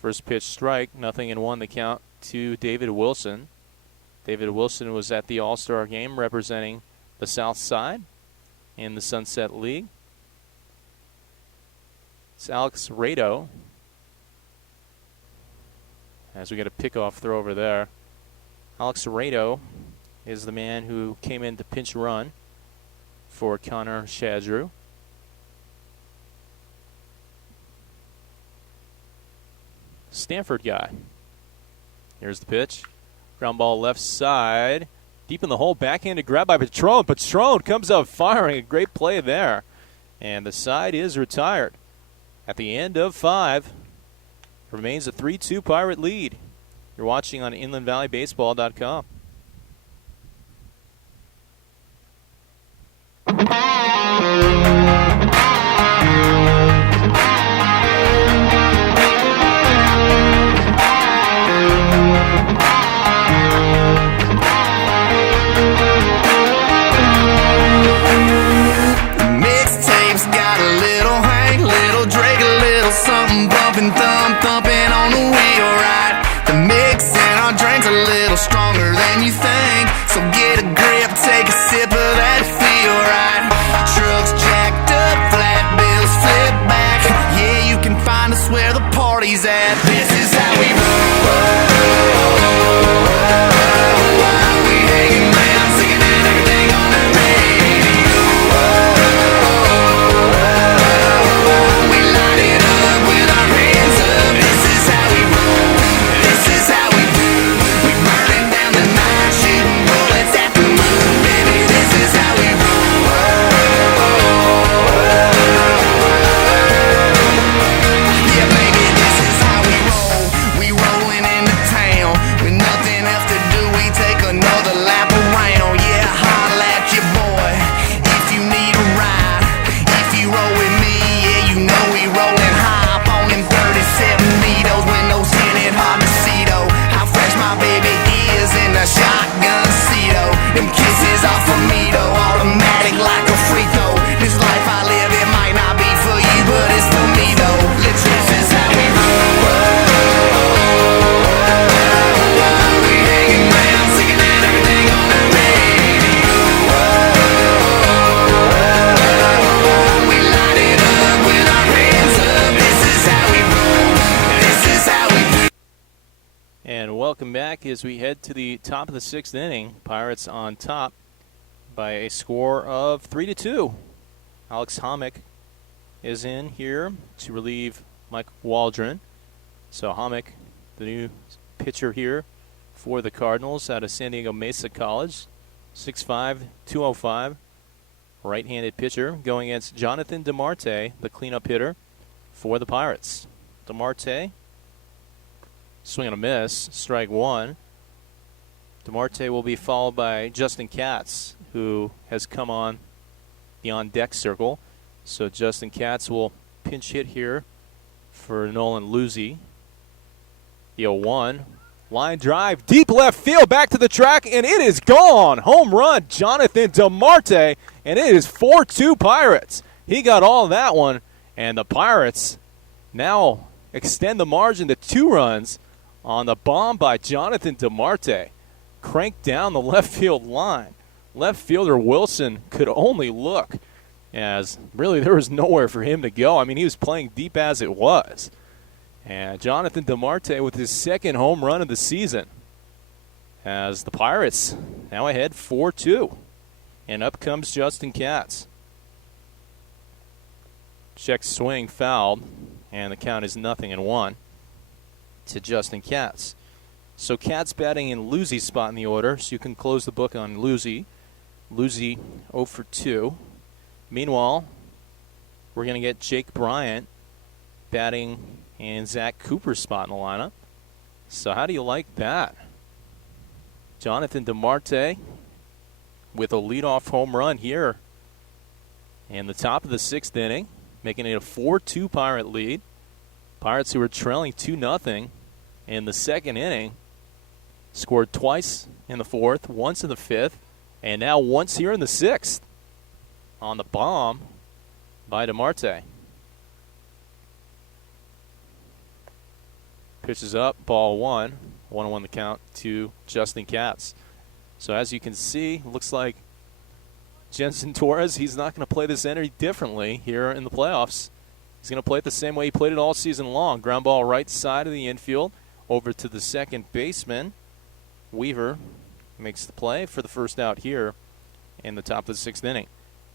First pitch strike, 0-1 the count to David Wilson. David Wilson was at the All-Star game representing the South Side in the Sunset League. It's Alex Rado. As we get a pickoff throw over there. Alex Rado is the man who came in to pinch run for Connor Shadrew. Stanford guy. Here's the pitch. Ground ball left side. Deep in the hole. Backhanded grab by Patron. Patron comes up firing. A great play there. And the side is retired. At the end of 5. Remains a 3-2 Pirate lead. You're watching on InlandValleyBaseball.com. Mixtape's got a little Hank, little Drake, a little something bumping, thumping on the wheel, right? The mix in our drinks a little stronger than you think, so get a grip, take a sip of that feel, right? Trucks jacked up, flat bills flip back. Yeah, you can find us where the party's at. This is how we roll. While we hanging around, singing out everything on the radio. We light it up with our hands up. This is how we roll. This is how we do. We burning down the night. Them kisses are for me though, automatic like a free throw. This life I live, it might not be for you, but it's for me though. Let's this is how we roll. We hanging round, singing out everything on the radio. We light it up with our hands up. This is how we roll. This is how we do. And welcome back as we head to the top of the 6th inning. Pirates on top by a score of 3-2. Alex Hommick is in here to relieve Mike Waldron. So Hommick, the new pitcher here for the Cardinals out of San Diego Mesa College. 6'5", 205. Right-handed pitcher going against Jonathan DeMarte, the cleanup hitter for the Pirates. DeMarte, swing and a miss, strike one. DeMarte will be followed by Justin Katz, who has come on the on-deck circle. So Justin Katz will pinch hit here for Nolan Luzzi. The 0-1. Line drive, deep left field, back to the track, and it is gone. Home run, Jonathan DeMarte, and it is 4-2 Pirates. He got all of that one, and the Pirates now extend the margin to 2 runs on the bomb by Jonathan DeMarte. Cranked down the left field line. Left fielder Wilson could only look, as really there was nowhere for him to go. I mean, he was playing deep as it was. And Jonathan DeMarte with his 2nd home run of the season, as the Pirates now ahead 4-2. And up comes Justin Katz. Check swing fouled, and the count is 0-1 to Justin Katz. So Katz batting in Luzzi's spot in the order, so you can close the book on Luzzi. Luzzi 0 for 2. Meanwhile, we're going to get Jake Bryant batting in Zach Cooper's spot in the lineup. So how do you like that? Jonathan DeMarte with a leadoff home run here in the top of the 6th inning, making it a 4-2 Pirate lead. Pirates, who were trailing 2-0 in the 2nd inning, scored twice in the 4th, once in the 5th, and now once here in the 6th on the bomb by DeMarte. Pitches up, ball 1. 1-1 the count to Justin Katz. So as you can see, looks like Jensen Torres, he's not going to play this any differently here in the playoffs. He's going to play it the same way he played it all season long. Ground ball right side of the infield over to the second baseman. Weaver makes the play for the first out here in the top of the 6th inning.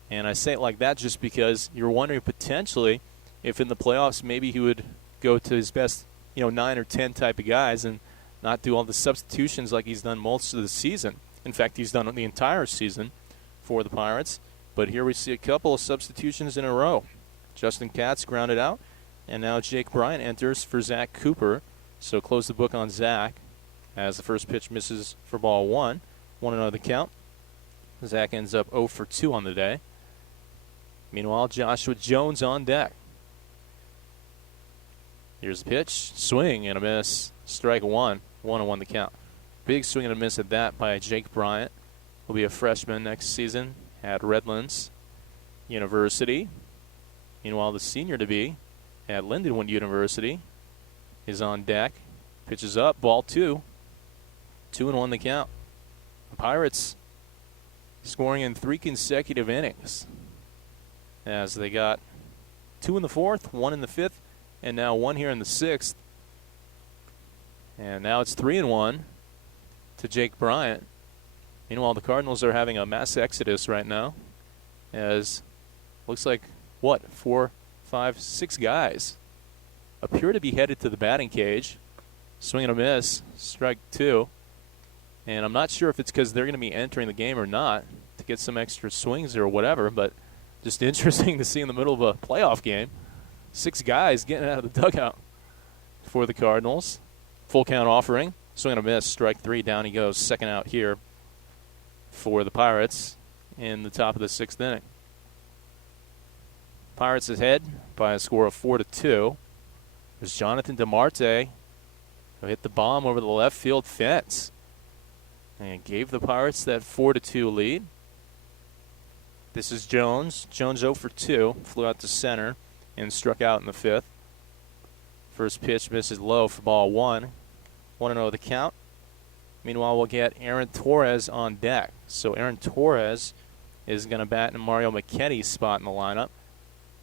And I say it like that just because you're wondering potentially if in the playoffs maybe he would go to his best 9 or 10 type of guys and not do all the substitutions like he's done most of the season. In fact, he's done the entire season for the Pirates. But here we see a couple of substitutions in a row. Justin Katz grounded out, and now Jake Bryant enters for Zach Cooper. So close the book on Zach as the first pitch misses for ball 1. 1-0 the count. Zach ends up 0 for 2 on the day. Meanwhile, Joshua Jones on deck. Here's the pitch. Swing and a miss. Strike 1. 1-1 the count. Big swing and a miss at that by Jake Bryant. Will be a freshman next season at Redlands University. Meanwhile, the senior to be at Lindenwood University is on deck. Pitches up. Ball 2. 2-1 the count. The Pirates scoring in 3 consecutive innings, as they got 2 in the 4th, 1 in the 5th, and now 1 here in the 6th. And now it's 3-1 to Jake Bryant. Meanwhile, the Cardinals are having a mass exodus right now, as looks like, 4, 5, 6 guys appear to be headed to the batting cage. Swing and a miss, strike 2. And I'm not sure if it's because they're going to be entering the game or not to get some extra swings or whatever, but just interesting to see in the middle of a playoff game. 6 guys getting out of the dugout for the Cardinals. Full count offering. Swing and a miss, strike 3. Down he goes. Second out here for the Pirates in the top of the 6th inning. Pirates ahead by a score of 4-2. There's Jonathan DeMarte, who hit the bomb over the left field fence. and gave the Pirates that 4-2 lead. This is Jones. Jones 0 for 2, flew out to center and struck out in the fifth. First pitch misses low for ball 1. 1-0 the count. Meanwhile, we'll get Aaron Torres on deck. So Aaron Torres is going to bat in Mario McKetty's spot in the lineup.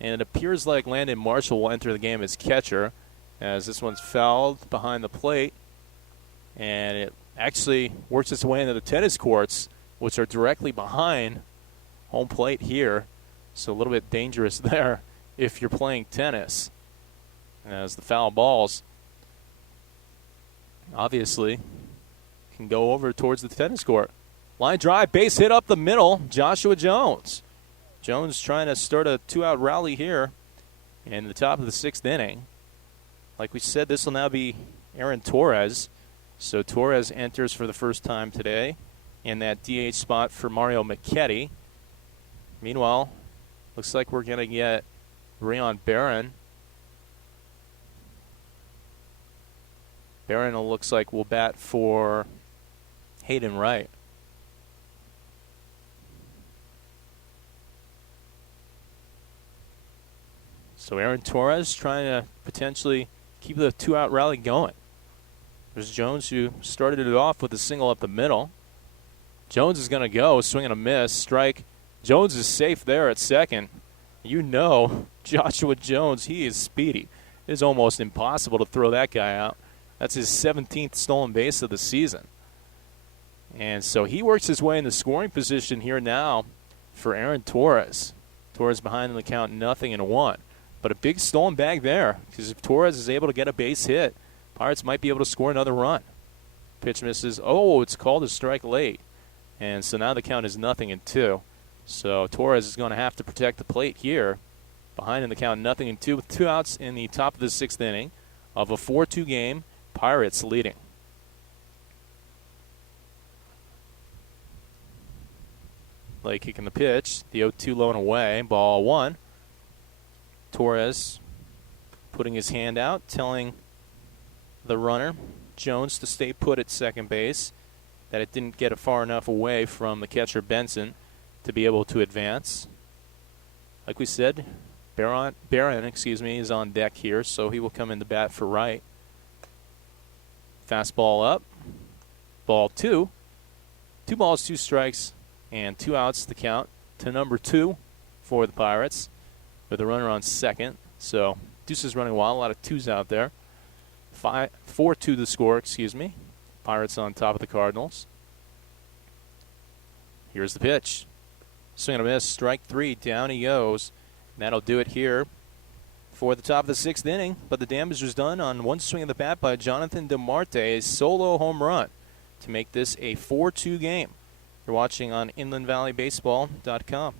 And it appears like Landon Marshall will enter the game as catcher, as this one's fouled behind the plate. And it actually works its way into the tennis courts, which are directly behind home plate here. So a little bit dangerous there if you're playing tennis, as the foul balls obviously can go over towards the tennis court. Line drive, base hit up the middle, Joshua Jones. Jones trying to start a 2-out rally here in the top of the 6th inning. Like we said, this will now be Aaron Torres. So Torres enters for the first time today in that DH spot for Mario McKetty. Meanwhile, looks like we're going to get Rayon Barron. Barron looks like will bat for Hayden Wright. So Aaron Torres trying to potentially keep the 2-out rally going. There's Jones, who started it off with a single up the middle. Jones is going to go, swing and a miss, strike. Jones is safe there at second. You know, Joshua Jones, he is speedy. It is almost impossible to throw that guy out. That's his 17th stolen base of the season. And so he works his way in the scoring position here now for Aaron Torres. Torres behind in the count, 0-1. But a big stolen bag there, because if Torres is able to get a base hit, Pirates might be able to score another run. Pitch misses. Oh, it's called a strike late. And so now the count is 0-2. So Torres is going to have to protect the plate here. Behind in the count, 0-2 with 2 outs in the top of the 6th inning of a 4-2 game. Pirates leading. Late kicking the pitch. The 0-2 low and away. Ball 1. Torres putting his hand out, telling the runner, Jones, to stay put at second base, that it didn't get it far enough away from the catcher Benson to be able to advance. Like we said, Barron is on deck here, so he will come in to bat for Wright. Fastball up. Ball 2. 2 balls, 2 strikes, and 2 outs to count to number 2 for the Pirates, with a runner on second. So Deuce is running wild, a lot of 2s out there. 4-2 the score, Pirates on top of the Cardinals. Here's the pitch. Swing and a miss, strike 3, down he goes. And that'll do it here for the top of the 6th inning. But the damage was done on one swing of the bat by Jonathan DeMarte, a solo home run to make this a 4-2 game. You're watching on InlandValleyBaseball.com.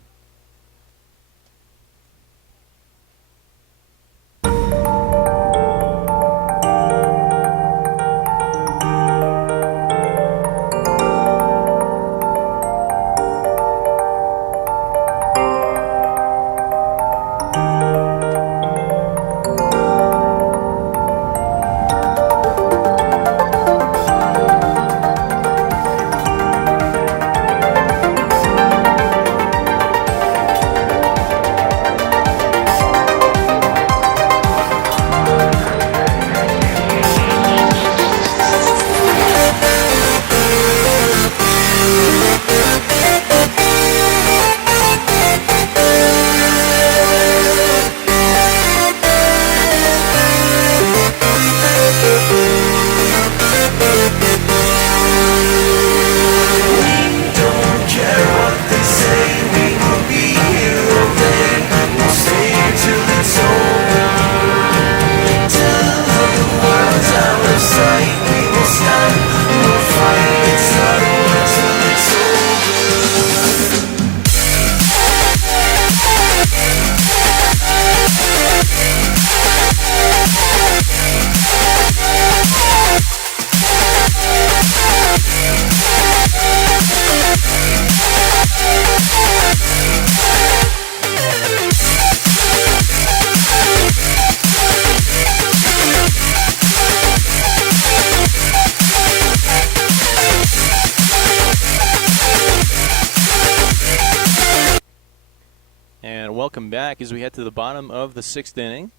welcome back as we head to the bottom of the 6th inning.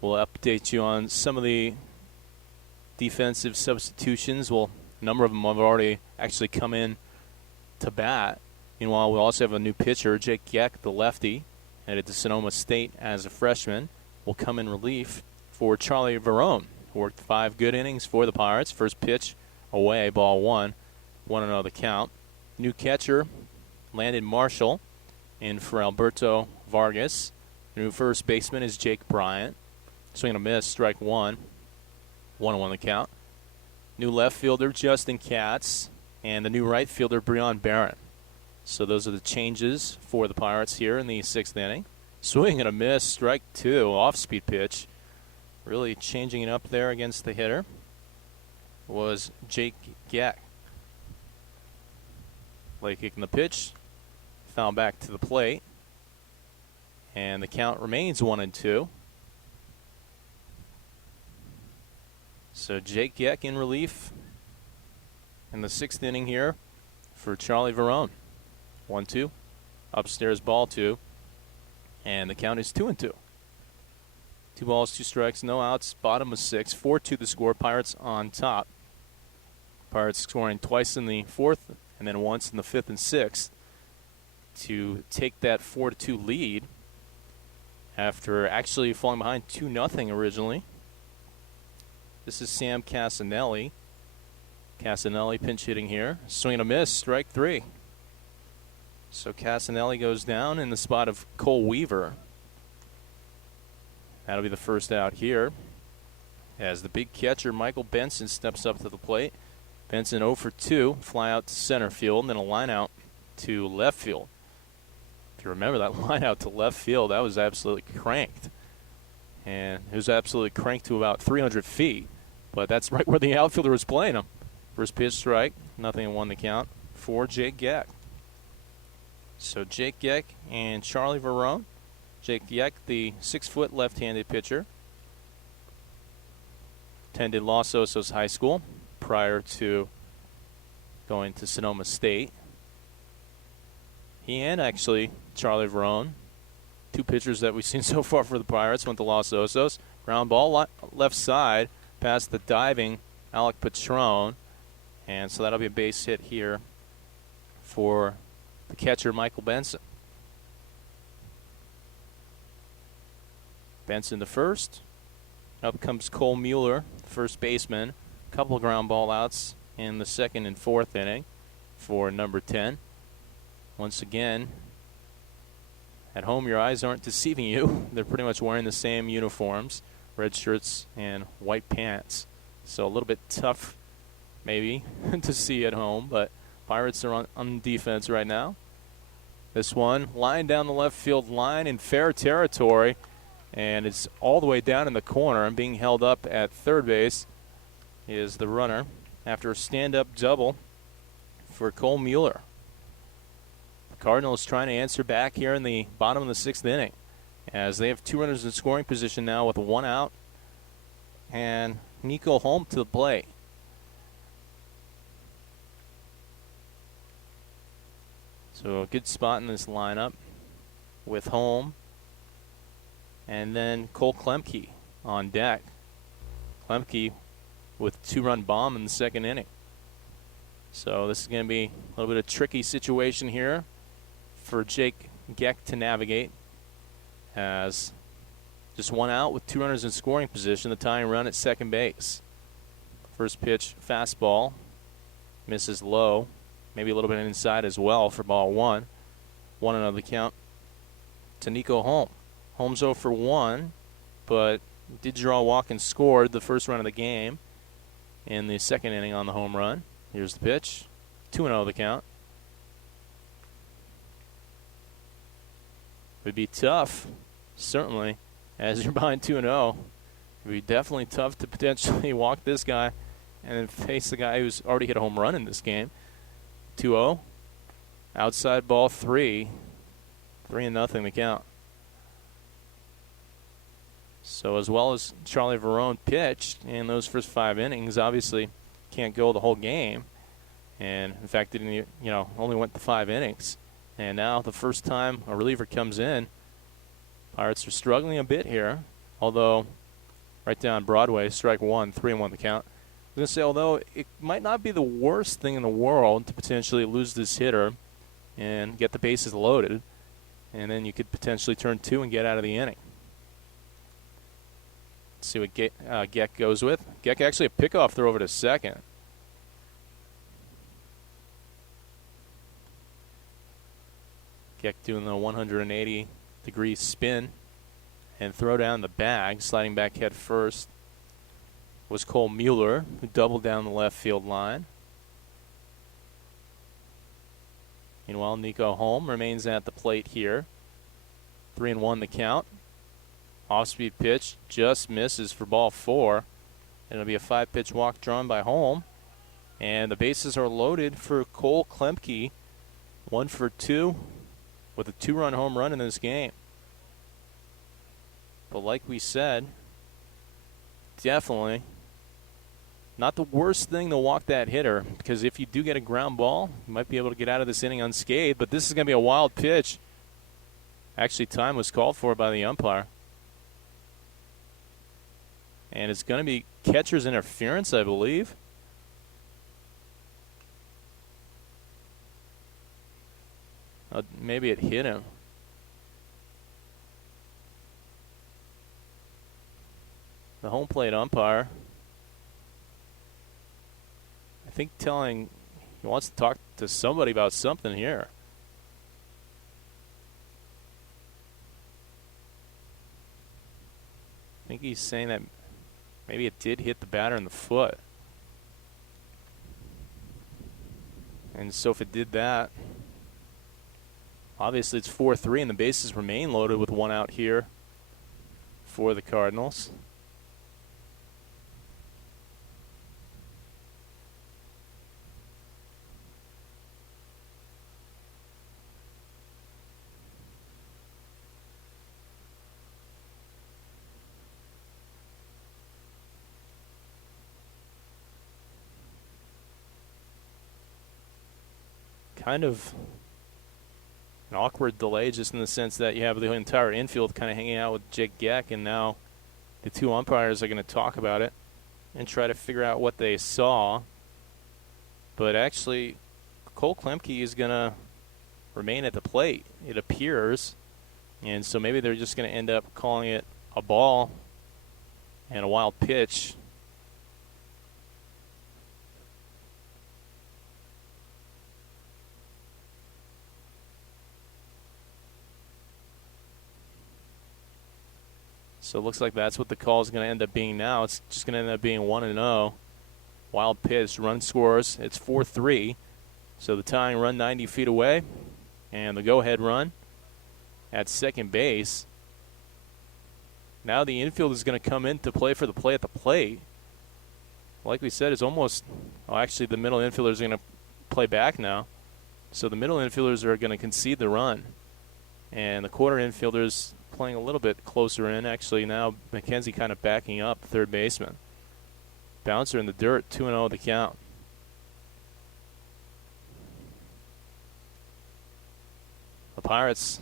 We'll update you on some of the defensive substitutions. Well, a number of them have already actually come in to bat. Meanwhile, we also have a new pitcher, Jake Geck, the lefty, headed to Sonoma State as a freshman, will come in relief for Charlie Verone. Worked 5 good innings for the Pirates. First pitch away, ball 1. 1-0 the count. New catcher, Landon Marshall, in for Alberto Vargas. New first baseman is Jake Bryant. Swing and a miss, strike 1. 1-1 the count. New left fielder, Justin Katz, and the new right fielder, Breon Barron. So those are the changes for the Pirates here in the 6th inning. Swing and a miss, strike 2, off-speed pitch. Really changing it up there against the hitter was Jake Geck. Late kicking the pitch, foul back to the plate, and the count remains 1-2. So Jake Geck in relief in the 6th inning here for Charlie Verone. 1-2, upstairs ball 2, and the count is 2-2. 2 balls, 2 strikes, no outs, bottom of 6, 4-2 the score, Pirates on top. Pirates scoring twice in the 4th and then once in the 5th and 6th to take that 4-2 lead after actually falling behind 2-0 originally. This is Sam Casanelli. Casanelli pinch hitting here. Swing and a miss, strike 3. So Casanelli goes down in the spot of Cole Weaver. That'll be the first out here as the big catcher Michael Benson steps up to the plate. Benson 0 for 2, fly out to center field, and then a line out to left field. If you remember that line out to left field, that was absolutely cranked. And it was absolutely cranked to about 300 feet. But that's right where the outfielder was playing him. First pitch strike, 0-1 the count for Jake Geck. So Jake Geck and Charlie Verone. Jake Geck, the 6-foot left-handed pitcher. Attended Los Osos High School prior to going to Sonoma State. He and actually Charlie Verone, 2 pitchers that we've seen so far for the Pirates, went to Los Osos. Ground ball left side past the diving Alec Patron. And so that'll be a base hit here for the catcher Michael Benson. Benson to first. Up comes Cole Mueller, first baseman. A couple of ground ball outs in the 2nd and 4th inning for number 10. Once again, at home your eyes aren't deceiving you. They're pretty much wearing the same uniforms, red shirts and white pants. So a little bit tough maybe to see at home, but Pirates are on defense right now. This one, line down the left field line in fair territory, and it's all the way down in the corner and being held up at third base is the runner after a stand-up double for Cole Mueller. The Cardinals trying to answer back here in the bottom of the 6th inning as they have 2 runners in scoring position now with 1 out, and Nico Holm to the plate. So a good spot in this lineup with Holm. And then Cole Klemke on deck. Klemke with a 2-run bomb in the 2nd inning. So this is going to be a little bit of a tricky situation here for Jake Geck to navigate. As just 1 out with 2 runners in scoring position, the tying run at second base. First pitch, fastball, misses low. Maybe a little bit inside as well for ball 1. 1-0 the count to Nico Holm. Holmes 0 for 1, but did draw a walk and scored the first run of the game in the 2nd inning on the home run. Here's the pitch. 2-0 the count. It would be tough, certainly, as you're behind 2-0. It would be definitely tough to potentially walk this guy and then face the guy who's already hit a home run in this game. 2-0. Outside ball 3. 3-0 the count. So as well as Charlie Verone pitched in those first 5 innings, obviously can't go the whole game. And in fact, didn't only went the 5 innings. And now the first time a reliever comes in Pirates are struggling a bit here, although right down Broadway, strike one, 3-1 the count. I was going to say, although it might not be the worst thing in the world to potentially lose this hitter and get the bases loaded, and then you could potentially turn 2 and get out of the inning. Let's see what Geck goes with. Geck actually a pickoff throw over to second. Geck doing the 180-degree spin and throw down the bag, sliding back head first was Cole Mueller, who doubled down the left field line. Meanwhile, Nico Holm remains at the plate here. 3-1 the count. Off-speed pitch just misses for ball 4. It'll be a 5-pitch walk drawn by Holm. And the bases are loaded for Cole Klemke. 1 for 2 with a 2-run home run in this game. But like we said, definitely not the worst thing to walk that hitter, because if you do get a ground ball, you might be able to get out of this inning unscathed. But this is going to be a wild pitch. Actually, time was called for by the umpire. And it's going to be catcher's interference, I believe. Maybe it hit him. The home plate umpire, I think, telling he wants to talk to somebody about something here. I think he's saying that maybe it did hit the batter in the foot. And so if it did that, obviously it's 4-3 and the bases remain loaded with 1 out here for the Cardinals. Kind of an awkward delay, just in the sense that you have the entire infield kind of hanging out with Jake Geck, and now the 2 umpires are going to talk about it and try to figure out what they saw. But actually, Cole Klemke is going to remain at the plate, it appears. And so maybe they're just going to end up calling it a ball and a wild pitch. So it looks like that's what the call is going to end up being now. It's just going to end up being 1-0. Wild pitch, run scores. It's 4-3. So the tying run 90 feet away. And the go-ahead run at second base. Now the infield is going to come in to play for the play at the plate. Like we said, it's almost, actually the middle infielders are going to play back now. So the middle infielders are going to concede the run. And the corner infielders playing a little bit closer in. Actually, now McKenzie kind of backing up, third baseman. Bouncer in the dirt, 2-0 the count. The Pirates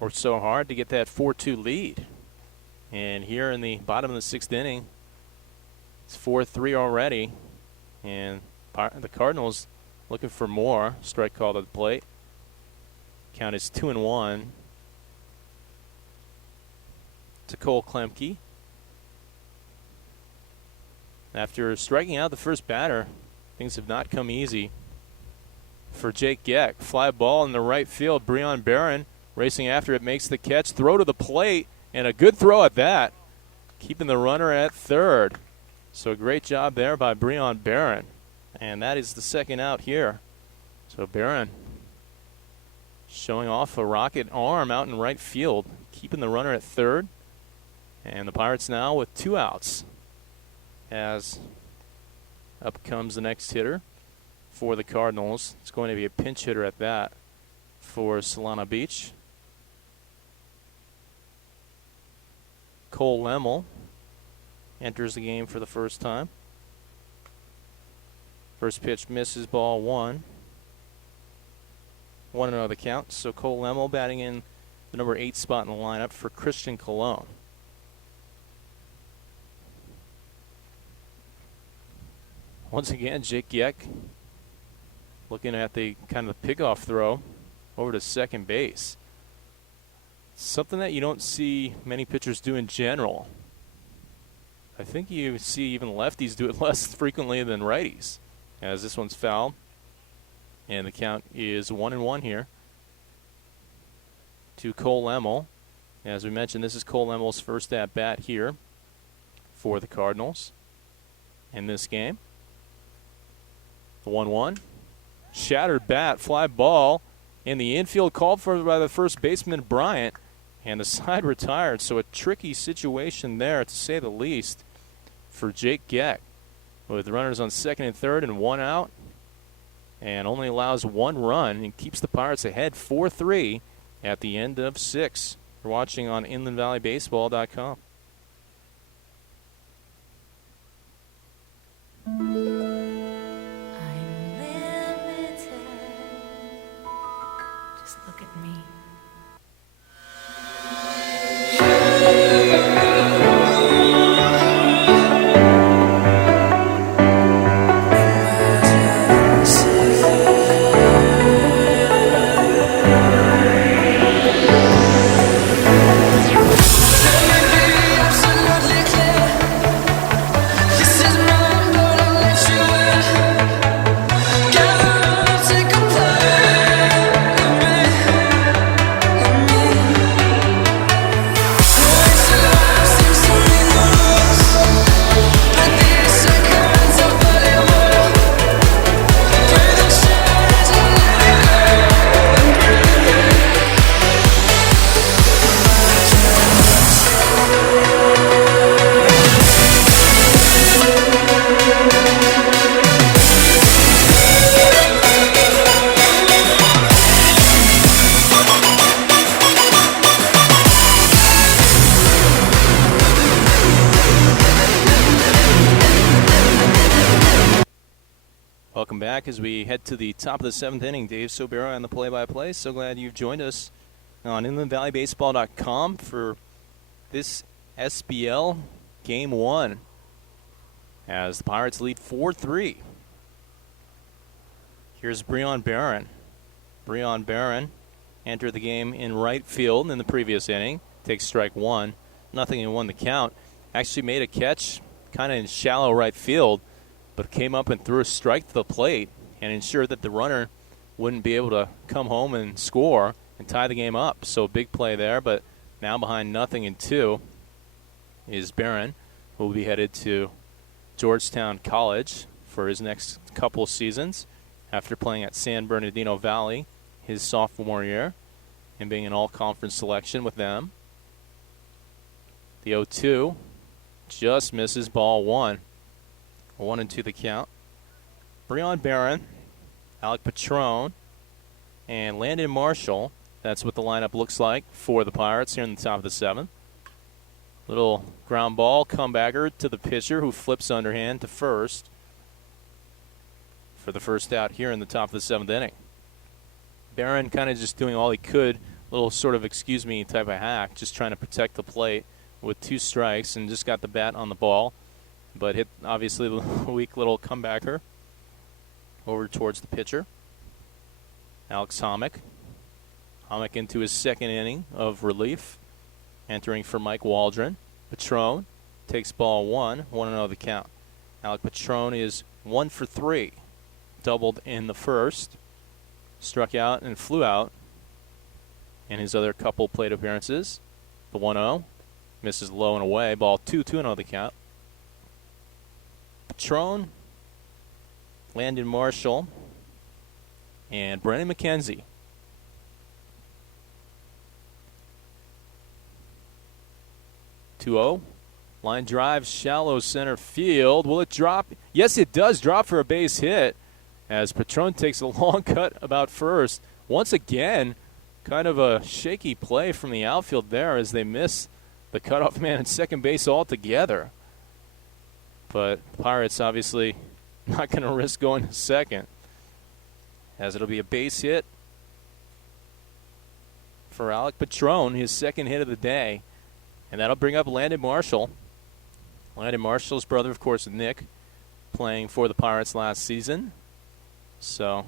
worked so hard to get that 4-2 lead. And here in the bottom of the 6th inning, it's 4-3 already. And the Cardinals looking for more. Strike called at the plate. Count is 2-1. To Cole Klemke. After striking out the first batter, things have not come easy for Jake Geck. Fly ball in the right field. Breon Barron racing after it, makes the catch. Throw to the plate, and a good throw at that, keeping the runner at third. So a great job there by Breon Barron. And that is the second out here. So Barron showing off a rocket arm out in right field, keeping the runner at third. And the Pirates now with 2 outs, as up comes the next hitter for the Cardinals. It's going to be a pinch hitter at that for Solana Beach. Cole Lemmel enters the game for the first time. First pitch misses, ball 1. 1-0 the count. So Cole Lemmel batting in the number 8 spot in the lineup for Christian Cologne. Once again, Jake Gieck looking at the kind of the pickoff throw over to second base. Something that you don't see many pitchers do in general. I think you see even lefties do it less frequently than righties, as this one's fouled. And the count is 1-1 here to Cole Lemel. As we mentioned, this is Cole Lemel's first at-bat here for the Cardinals in this game. The 1-1. Shattered bat, fly ball in the infield, called for by the first baseman Bryant, and the side retired. So a tricky situation there, to say the least, for Jake Gieck, with runners on second and third and one out, and only allows one run and keeps the Pirates ahead 4-3 at the end of 6. You're watching on InlandValleyBaseball.com. Just look at me. Welcome back as we head to the top of the 7th inning. Dave Sobera on the play-by-play. So glad you've joined us on InlandValleyBaseball.com for this SBL Game 1 as the Pirates lead 4-3. Here's Breon Barron. Breon Barron entered the game in right field in the previous inning. Takes strike one. Nothing and won the count. Actually made a catch kind of in shallow right field, but came up and threw a strike to the plate and ensured that the runner wouldn't be able to come home and score and tie the game up. So big play there, but now behind 0-2 is Barron, who will be headed to Georgetown College for his next couple seasons after playing at San Bernardino Valley his sophomore year and being an all-conference selection with them. The 0-2 just misses, ball one. 1-2 the count. Breon Barron, Alec Patron, and Landon Marshall. That's what the lineup looks like for the Pirates here in the top of the 7th. Little ground ball, comebacker to the pitcher who flips underhand to first for the first out here in the top of the 7th inning. Barron kind of just doing all he could, little sort of excuse me type of hack, just trying to protect the plate with 2 strikes and just got the bat on the ball. But hit, obviously, a weak little comebacker over towards the pitcher. Alex Hommick. Hommick into his second inning of relief. Entering for Mike Waldron. Patron takes ball 1, 1-0 the count. Alec Patron is 1 for 3. Doubled in the first. Struck out and flew out in his other couple plate appearances. The 1-0 misses low and away. Ball 2, 2-0 the count. Patron, Landon Marshall, and Brennan McKenzie. Line drive, shallow center field. Will it drop? Yes, it does drop for a base hit as Patron takes a long cut about first. Once again, kind of a shaky play from the outfield there as they miss the cutoff man at second base altogether. But Pirates obviously not going to risk going to second, as it'll be a base hit for Alec Patron, his second hit of the day. And that'll bring up Landon Marshall. Landon Marshall's brother, of course, Nick, playing for the Pirates last season. So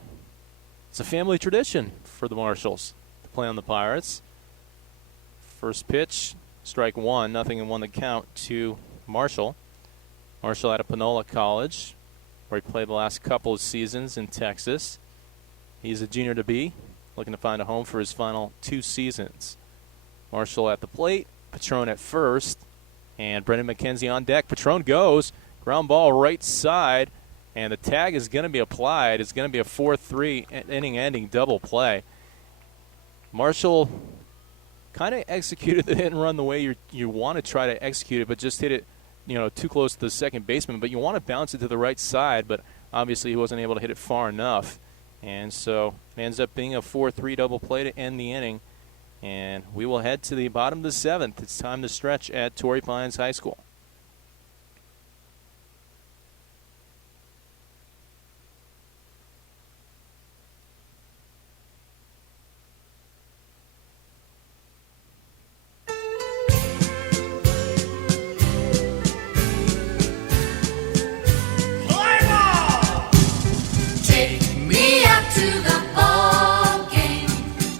it's a family tradition for the Marshalls to play on the Pirates. First pitch, strike one, nothing in one to count to Marshall. Marshall out of Panola College, where he played the last couple of seasons in Texas. He's a junior to be, looking to find a home for his final 2 seasons. Marshall at the plate, Patron at first, and Brendan McKenzie on deck. Patron goes, ground ball right side, and the tag is going to be applied. It's going to be a 4-3 inning-ending double play. Marshall kind of executed the hit and run the way you want to try to execute it, but just hit it, too close to the second baseman. But you want to bounce it to the right side, but obviously he wasn't able to hit it far enough. And so it ends up being a 4-3 double play to end the inning. And we will head to the bottom of the 7th. It's time to stretch at Torrey Pines High School. Take me out to the ball game.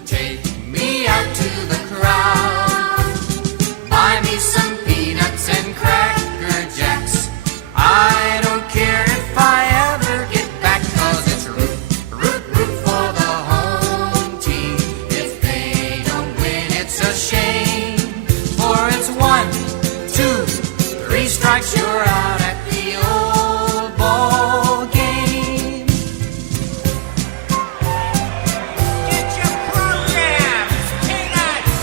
Take me out to the crowd. Buy me some peanuts and cracker jacks. I don't care if I ever get back, 'cause it's root, root, root for the home team. If they don't win, it's a shame. For it's 1, 2, 3 strikes, you're out at the old ball game. Get your programs, peanuts,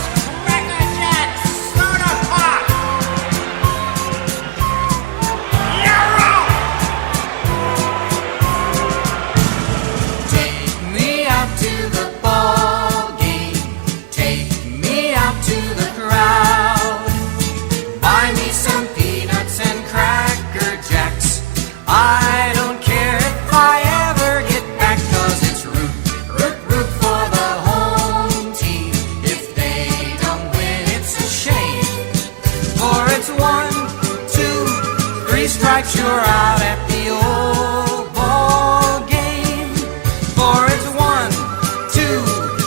cracker jacks, soda pop. You're out. Take me out to the ball game. Take me out to the crowd. Buy me some peanuts and cracker jacks. I don't care if I ever get back, 'cause it's root, root, root for the home team. If they don't win, it's a shame. For it's 1, 2, 3 strikes, you're out at the old ball game. For it's 1, 2,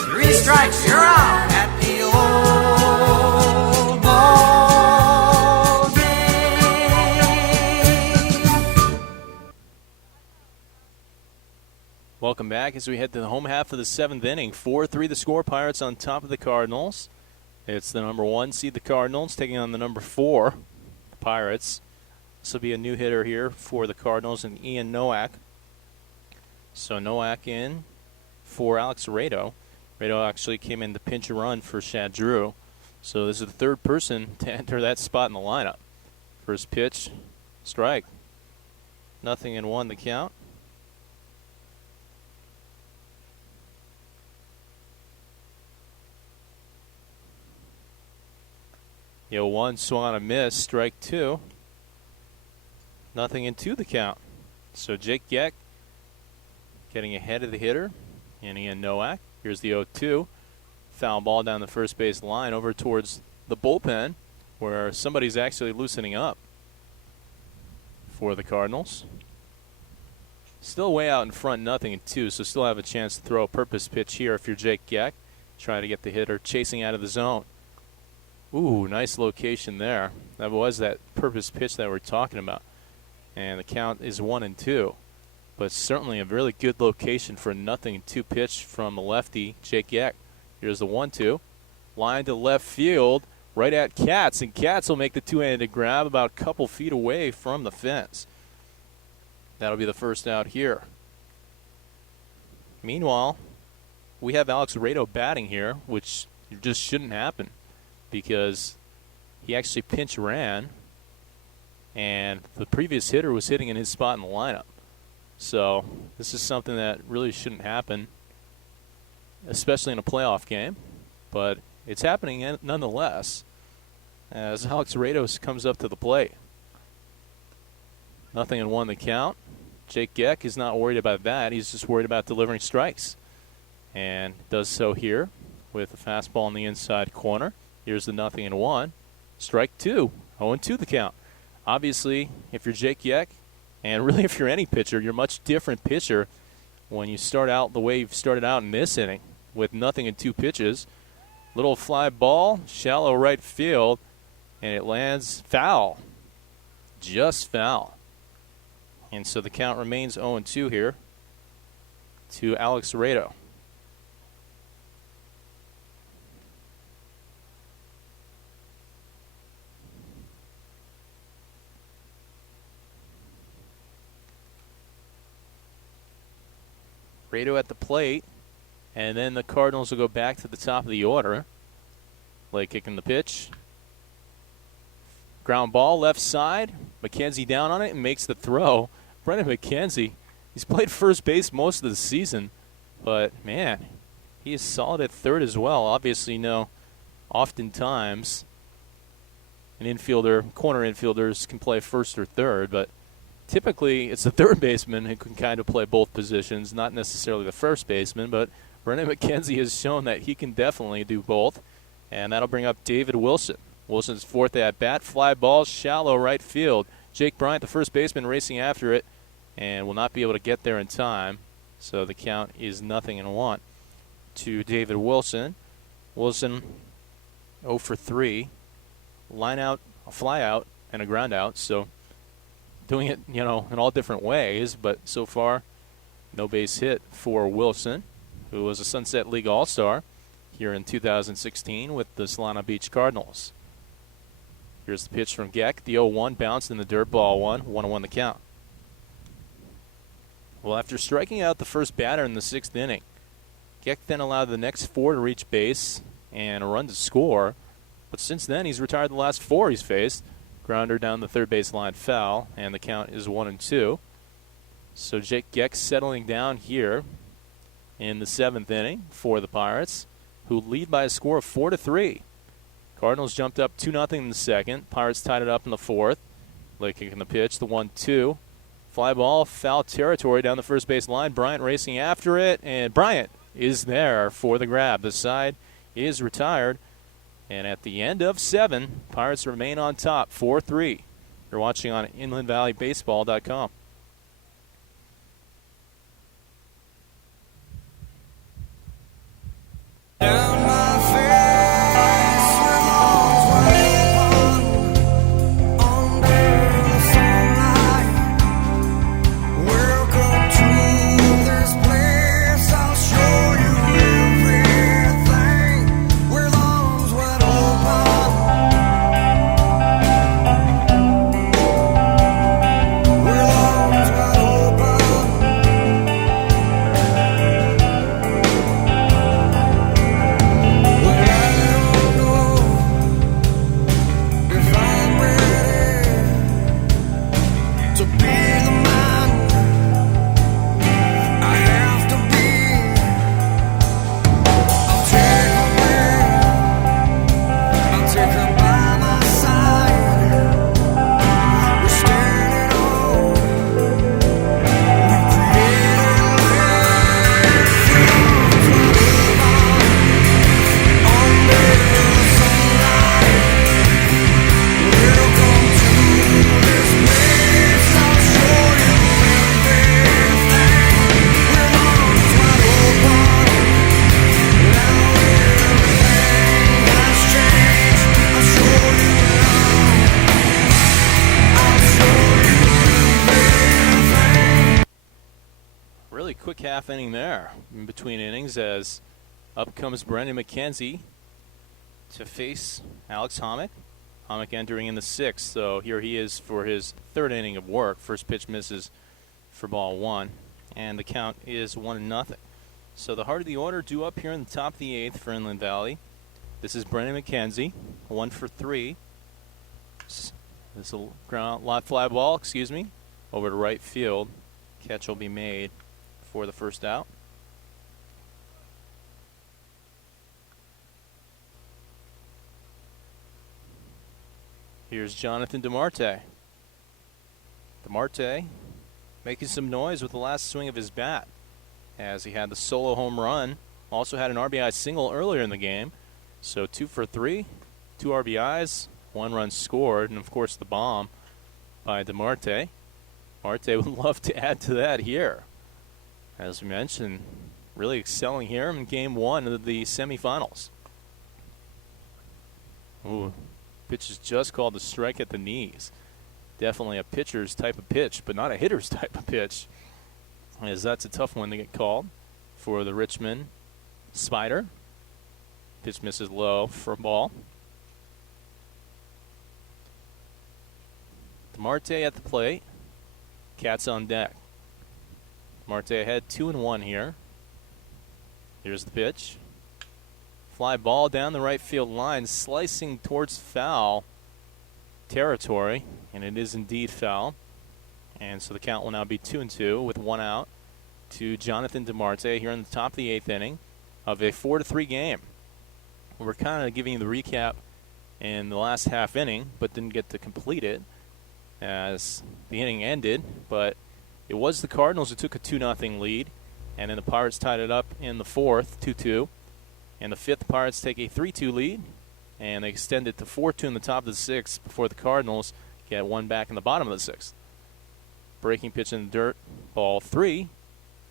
3 strikes, you're out at the old ball game. Welcome back as we head to the home half of the 7th inning. 4-3 the score. Pirates on top of the Cardinals. It's the number 1 seed, the Cardinals, taking on the number 4, the Pirates. This will be a new hitter here for the Cardinals, and Ian Nowak. So Nowak in for Alex Rado. Rado actually came in to pinch a run for Shad Drew. So this is the third person to enter that spot in the lineup. First pitch, strike. Nothing in one, the count. Yo, 1 swung on a miss, strike 2. Nothing in 2, the count. So Jake Geck getting ahead of the hitter, and Ian Nowak. Here's the 0-2. Foul ball down the first base line over towards the bullpen, where somebody's actually loosening up for the Cardinals. Still way out in front, nothing in 2, so still have a chance to throw a purpose pitch here if you're Jake Geck, trying to get the hitter chasing out of the zone. Ooh, nice location there. That was that purpose pitch that we're talking about. And the count is 1-2. But certainly a really good location for a 0-2 pitch from the lefty, Jake Geck. Here's the 1-2. Line to left field, right at Katz. And Katz will make the two-handed grab about a couple feet away from the fence. That'll be the first out here. Meanwhile, we have Alex Rado batting here, which just shouldn't happen, because he actually pinch ran, and the previous hitter was hitting in his spot in the lineup. So this is something that really shouldn't happen, especially in a playoff game. But it's happening nonetheless as Alex Rados comes up to the plate. 0-1 the count. Jake Geck is not worried about that. He's just worried about delivering strikes, and does so here. with a fastball in the inside corner. Here's the 0-1. Strike 2. 0-2 the count. Obviously, if you're Jake Yeck, and really if you're any pitcher, you're a much different pitcher when you start out the way you've started out in this inning with 0-2 pitches. Little fly ball, shallow right field, and it lands foul. Just foul. And so the count remains 0-2 here to Alex Rado. Rado at the plate, and then the Cardinals will go back to the top of the order. Late kicking the pitch. Ground ball left side. McKenzie down on it and makes the throw. Brendan McKenzie, he's played first base most of the season, but man, he is solid at third as well. Obviously, oftentimes corner infielders can play first or third, but typically it's the third baseman who can kind of play both positions, not necessarily the first baseman, but Brendan McKenzie has shown that he can definitely do both, and that'll bring up David Wilson. Wilson's fourth at-bat, fly ball, shallow right field. Jake Bryant, the first baseman, racing after it, and will not be able to get there in time, so the count is 0-1 to David Wilson. Wilson 0 for 3, line out, a fly out, and a ground out, so doing it, in all different ways, but so far, no base hit for Wilson, who was a Sunset League All-Star here in 2016 with the Solana Beach Cardinals. Here's the pitch from Geck. The 0-1 bounced in the dirt, ball 1. 1-1 the count. Well, after striking out the first batter in the 6th inning, Geck then allowed the next 4 to reach base and a run to score. But since then, he's retired the last 4 he's faced. Grounder down the third base line, foul, and the count is 1-2. So Jake Geck settling down here in the 7th inning for the Pirates, who lead by a score of 4-3. Cardinals jumped up 2-0 in the second. Pirates tied it up in the 4th. Late kicking the pitch, the 1-2. Fly ball, foul territory down the first base line. Bryant racing after it, and Bryant is there for the grab. The side is retired, and at the end of 7, Pirates remain on top, 4-3. You're watching on InlandValleyBaseball.com. Down my face with arms wide open, under the sunlight. Welcome to this place. I'll show you everything with arms wide open. With arms wide open. To be the man I have to be, I'll take her by my side. We're standing on, we created under the sunlight. Welcome to this place. I'll show you everything. With arms wide open. Now everything has changed. I'll show you now. I'll show you everything. Really quick half inning there in between innings as up comes Brendan McKenzie to face Alex Hommick. Hommick entering in the 6th, so here he is for his 3rd inning of work. First pitch misses for ball 1, and the count is 1-0. So the heart of the order due up here in the top of the 8th for Inland Valley. This is Brendan McKenzie, 1 for 3. This is a ground lot fly ball, over to right field. Catch will be made for the first out. Here's Jonathan DeMarte. DeMarte making some noise with the last swing of his bat as he had the solo home run also had an RBI single earlier in the game. So 2 for 3, 2 RBIs, 1 run scored, and of course the bomb by DeMarte. Marte would love to add to that here. As we mentioned, really excelling here in Game 1 of the semifinals. Ooh, pitch is just called a strike at the knees. Definitely a pitcher's type of pitch, but not a hitter's type of pitch, as that's a tough one to get called for the Richmond Spider. Pitch misses low for a ball. DeMarte at the plate. Cats on deck. Marte ahead 2-1 here. Here's the pitch. Fly ball down the right field line, slicing towards foul territory, and it is indeed foul. And so the count will now be 2-2 with 1 out to Jonathan DeMarte here in the top of the 8th inning of a 4-3 game. We're kind of giving you the recap in the last half inning, but didn't get to complete it as the inning ended. But it was the Cardinals who took a 2-0 lead, and then the Pirates tied it up in the 4th, 2-2. And the 5th, the Pirates take a 3-2 lead, and they extend it to 4-2 in the top of the 6th before the Cardinals get one back in the bottom of the 6th. Breaking pitch in the dirt, ball 3,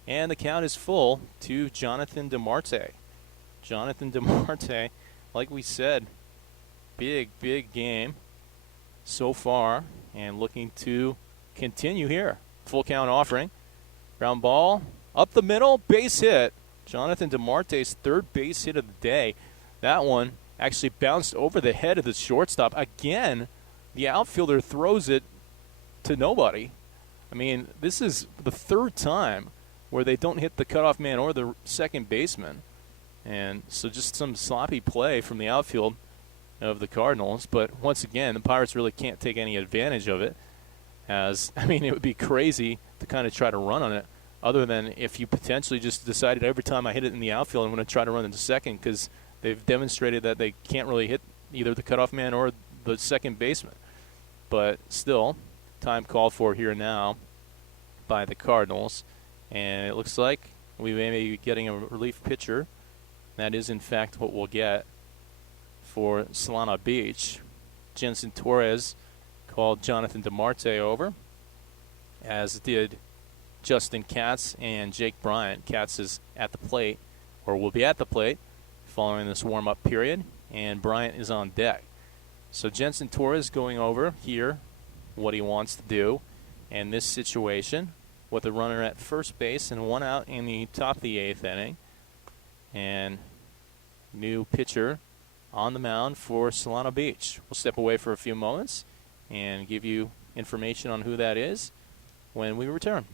and the count is full to Jonathan DeMarte. Jonathan DeMarte, like we said, big game so far, and looking to continue here. Full count offering. Ground ball up the middle, base hit. Jonathan DeMarte's 3rd base hit of the day. That one actually bounced over the head of the shortstop. Again, the outfielder throws it to nobody. I mean, this is the 3rd time where they don't hit the cutoff man or the second baseman. And so just some sloppy play from the outfield of the Cardinals. But once again, the Pirates really can't take any advantage of it. As, I mean, it would be crazy to kind of try to run on it, other than if you potentially just decided every time I hit it in the outfield, I'm going to try to run into second, because they've demonstrated that they can't really hit either the cutoff man or the second baseman. But still, time called for here now by the Cardinals. And it looks like we may be getting a relief pitcher. That is, in fact, what we'll get for Solana Beach. Jensen Torres called Jonathan DeMarte over, as did Justin Katz and Jake Bryant. Katz is at the plate, or will be at the plate, following this warm-up period, and Bryant is on deck. So Jensen Torres going over here what he wants to do in this situation with a runner at first base and 1 out in the top of the 8th inning. And new pitcher on the mound for Solana Beach. We'll step away for a few moments and give you information on who that is when we return.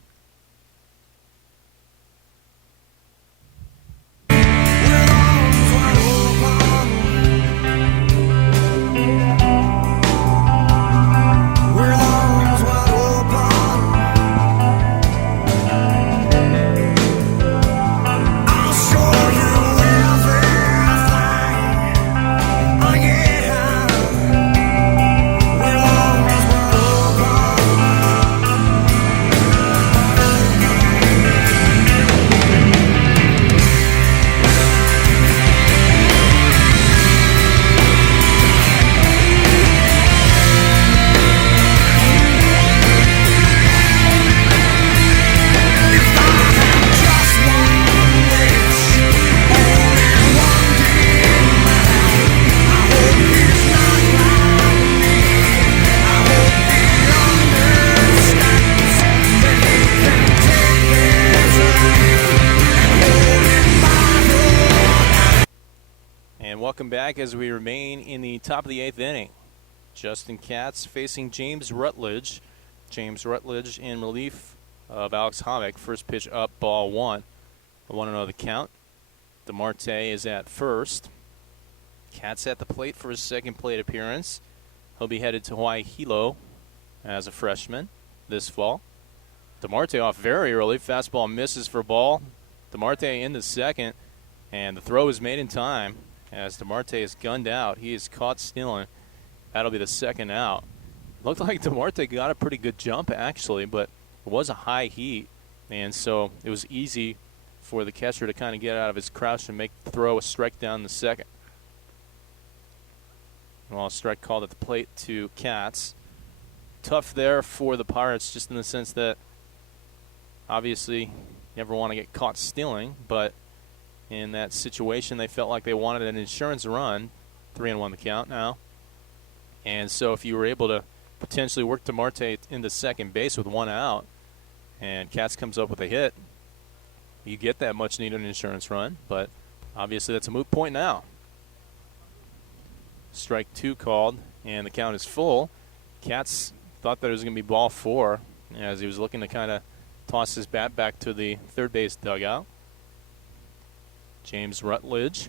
Welcome back as we remain in the top of the 8th inning. Justin Katz facing James Rutledge. James Rutledge in relief of Alex Homick. First pitch up, ball 1. I want to know the count. DeMarte is at first. Katz at the plate for his second plate appearance. He'll be headed to Hawaii Hilo as a freshman this fall. DeMarte off very early. Fastball misses for ball. DeMarte in the second, and the throw is made in time. As DeMarte is gunned out, he is caught stealing. That'll be the second out. Looked like DeMarte got a pretty good jump, actually, but it was a high heat, and so it was easy for the catcher to kind of get out of his crouch and throw a strike down the second. Well, a strike called at the plate to Katz. Tough there for the Pirates, just in the sense that obviously you never want to get caught stealing, but in that situation they felt like they wanted an insurance run. 3-1 the count now. And so if you were able to potentially work DeMarte into second base with one out and Katz comes up with a hit, you get that much needed insurance run, but obviously that's a moot point now. Strike 2 called, and the count is full. Katz thought that it was going to be ball 4 as he was looking to kind of toss his bat back to the third base dugout. James Rutledge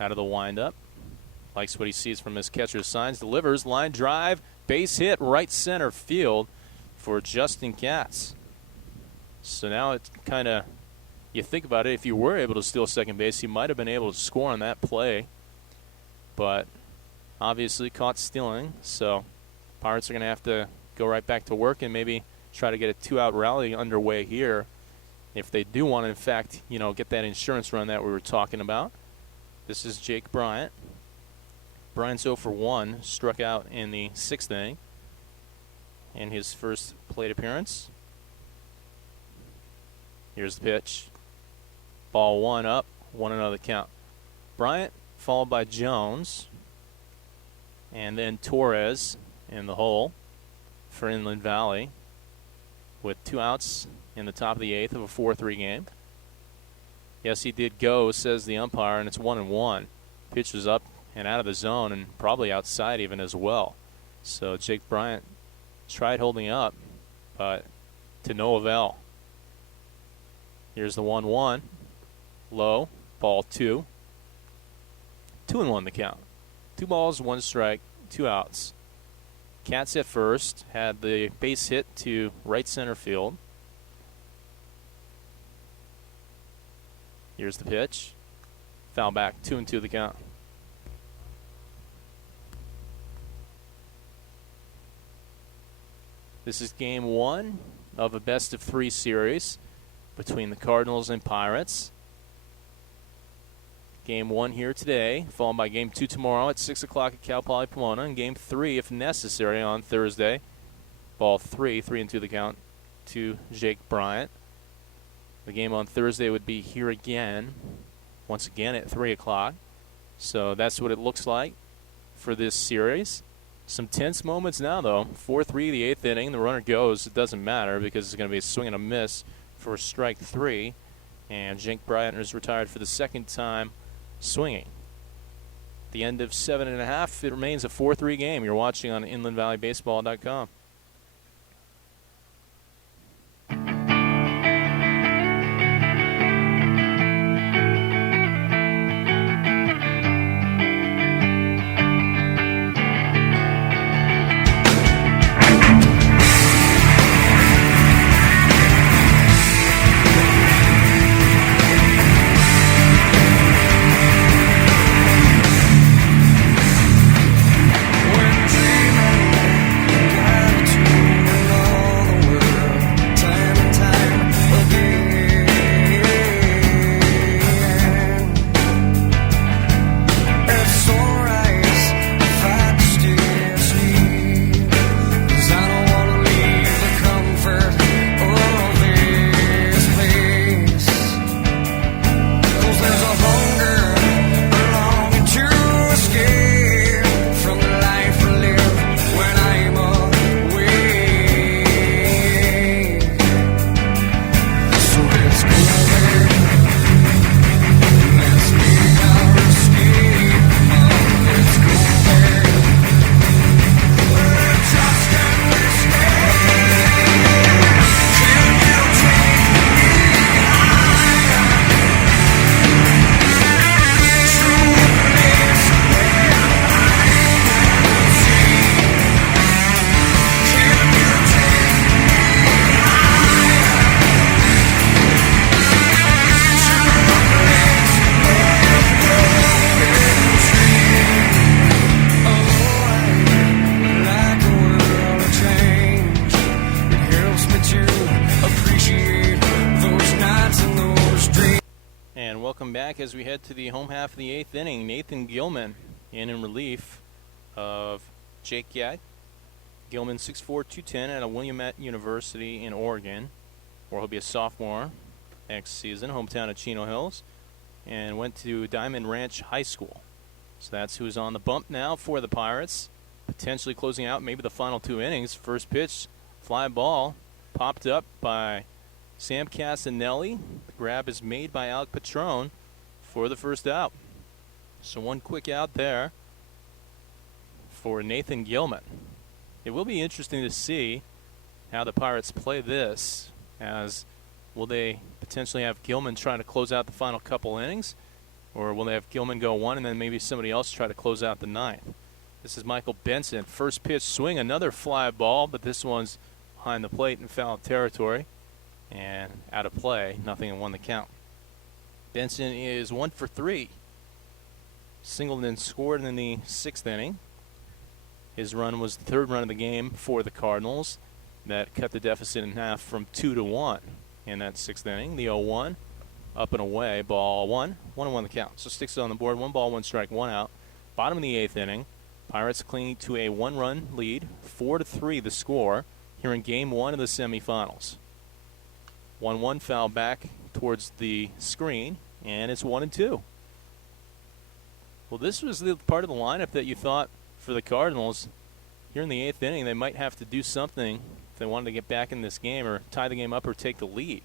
out of the windup. Likes what he sees from his catcher's signs. Delivers, line drive, base hit, right center field for Justin Katz. So now it's kind of, you think about it, if you were able to steal second base, you might have been able to score on that play. But obviously caught stealing, so Pirates are going to have to go right back to work and maybe try to get a 2-out rally underway here if they do want to, in fact, get that insurance run that we were talking about. This is Jake Bryant. Bryant's 0 for 1, struck out in the 6th inning in his first plate appearance. Here's the pitch. Ball 1 up, 1-0 the count. Bryant followed by Jones, and then Torres in the hole for Inland Valley with 2 outs in the top of the 8th of a 4-3 game. Yes, he did go, says the umpire, and it's 1-1. Pitch was up and out of the zone and probably outside even as well. So Jake Bryant tried holding up, but to no avail. Here's the 1-1. Low, ball 2. 2-1 the count. 2 balls, 1 strike, 2 outs. Katz at first had the base hit to right center field. Here's the pitch. Foul back, 2-2 the count. This is game 1 of a best-of-3 series between the Cardinals and Pirates. Game 1 here today, followed by Game 2 tomorrow at 6 o'clock at Cal Poly Pomona, and Game 3, if necessary, on Thursday. Ball 3, 3-2 the count to Jake Bryant. The game on Thursday would be here again, once again at 3 o'clock. So that's what it looks like for this series. Some tense moments now, though. 4-3 the 8th inning. The runner goes. It doesn't matter because it's going to be a swing and a miss for strike 3. And Jake Bryant is retired for the second time swinging. At the end of 7.5, it remains a 4-3 game. You're watching on InlandValleyBaseball.com. When dreaming And welcome back as we head to the home half of the 8th inning. Nathan Gilman in relief of Jake Yak. Gilman 6'4", 210 at a Willamette University in Oregon, where he'll be a sophomore next season, hometown of Chino Hills, and went to Diamond Ranch High School. So that's who's on the bump now for the Pirates, potentially closing out maybe the final 2 innings. First pitch, fly ball, popped up by Sam Casanelli. The grab is made by Alec Patron for the first out. So one quick out there for Nathan Gilman. It will be interesting to see how the Pirates play this, as will they potentially have Gilman trying to close out the final couple innings, or will they have Gilman go 1 and then maybe somebody else try to close out the 9th? This is Michael Benson. First pitch swing, another fly ball, but this one's behind the plate in foul territory and out of play. Nothing and 1 the count. Benson is 1 for 3. Singled and scored in the 6th inning. His run was the 3rd run of the game for the Cardinals. That cut the deficit in half from 2-1 in that 6th inning. The 0-1, up and away, ball 1, 1-1 the count. So sticks it on the board, 1 ball, 1 strike, 1 out. Bottom of the 8th inning, Pirates clinging to a 1-run lead, 4-3 the score here in Game 1 of the semifinals. 1-1 foul back towards the screen, and it's 1-2. Well, this was the part of the lineup that you thought for the Cardinals here in the 8th inning they might have to do something if they wanted to get back in this game or tie the game up or take the lead,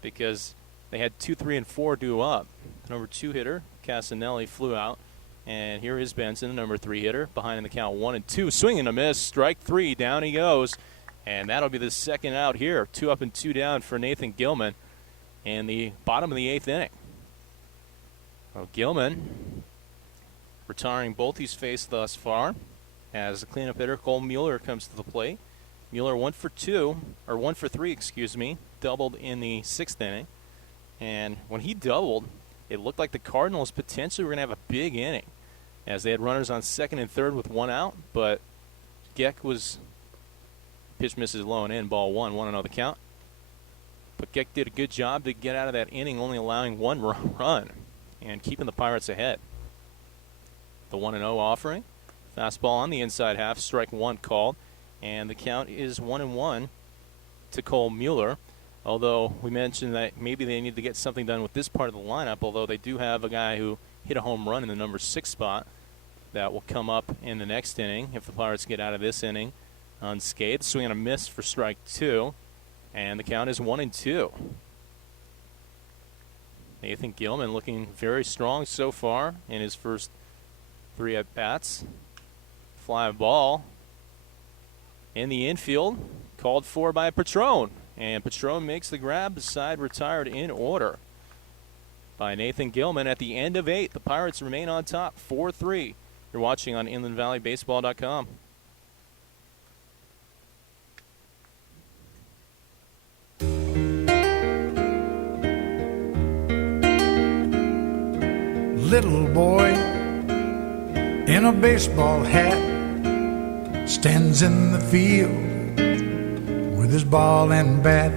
because they had 2, 3, and 4 due up. The number 2 hitter, Casanelli, flew out, and here is Benson, the number 3 hitter, behind in the count 1-2. Swing and a miss, strike 3, down he goes, and that'll be the second out here. 2 up and 2 down for Nathan Gilman in the bottom of the 8th inning. Well, Gilman retiring both he's faced thus far, as the cleanup hitter Cole Mueller comes to the plate. Mueller 1 for 3, doubled in the 6th inning. And when he doubled, it looked like the Cardinals potentially were going to have a big inning, as they had runners on 2nd and 3rd with 1 out. But Geck was, pitch misses low and in, ball 1, 1-0 the count. But Geck did a good job to get out of that inning, only allowing 1 run and keeping the Pirates ahead. The 1-0 offering. Fastball on the inside half, strike 1 called, and the count is 1-1 to Cole Mueller. Although we mentioned that maybe they need to get something done with this part of the lineup, although they do have a guy who hit a home run in the number 6 spot that will come up in the next inning if the Pirates get out of this inning unscathed. Swing and a miss for strike 2, and the count is 1-2. Nathan Gilman looking very strong so far in his first 3 at-bats. Fly ball in the infield, called for by Patron. And Patron makes the grab, the side retired in order by Nathan Gilman at the end of 8. The Pirates remain on top, 4-3. You're watching on InlandValleyBaseball.com. Little boy in a baseball hat stands in the field with his ball and bat.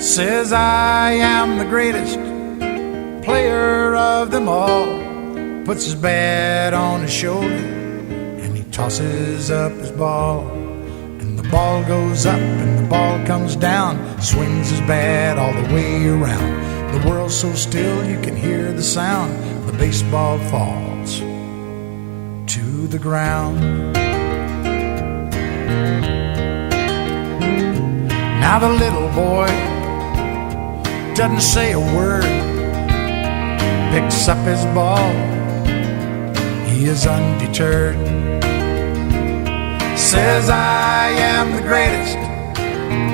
Says, I am the greatest player of them all. Puts his bat on his shoulder and he tosses up his ball. And the ball goes up and the ball comes down. Swings his bat all the way around. The world's so still you can hear the sound. The baseball falls to the ground. Now the little boy doesn't say a word, picks up his ball, he is undeterred. Says, I am the greatest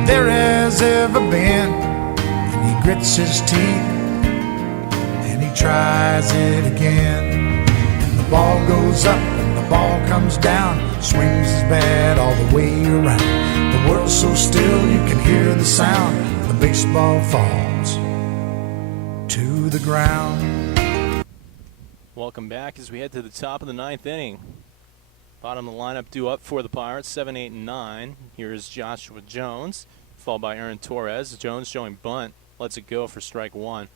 there has ever been. And he grits his teeth and he tries it again. And the ball goes up and the ball comes down, swings his bat all the way around. The world's so still you can hear the sound. The baseball falls to the ground. Welcome back as we head to the top of the 9th inning. Bottom of the lineup due up for the Pirates, 7, 8, and 9. Here's Joshua Jones, followed by Aaron Torres. Jones showing bunt, lets it go for strike 1.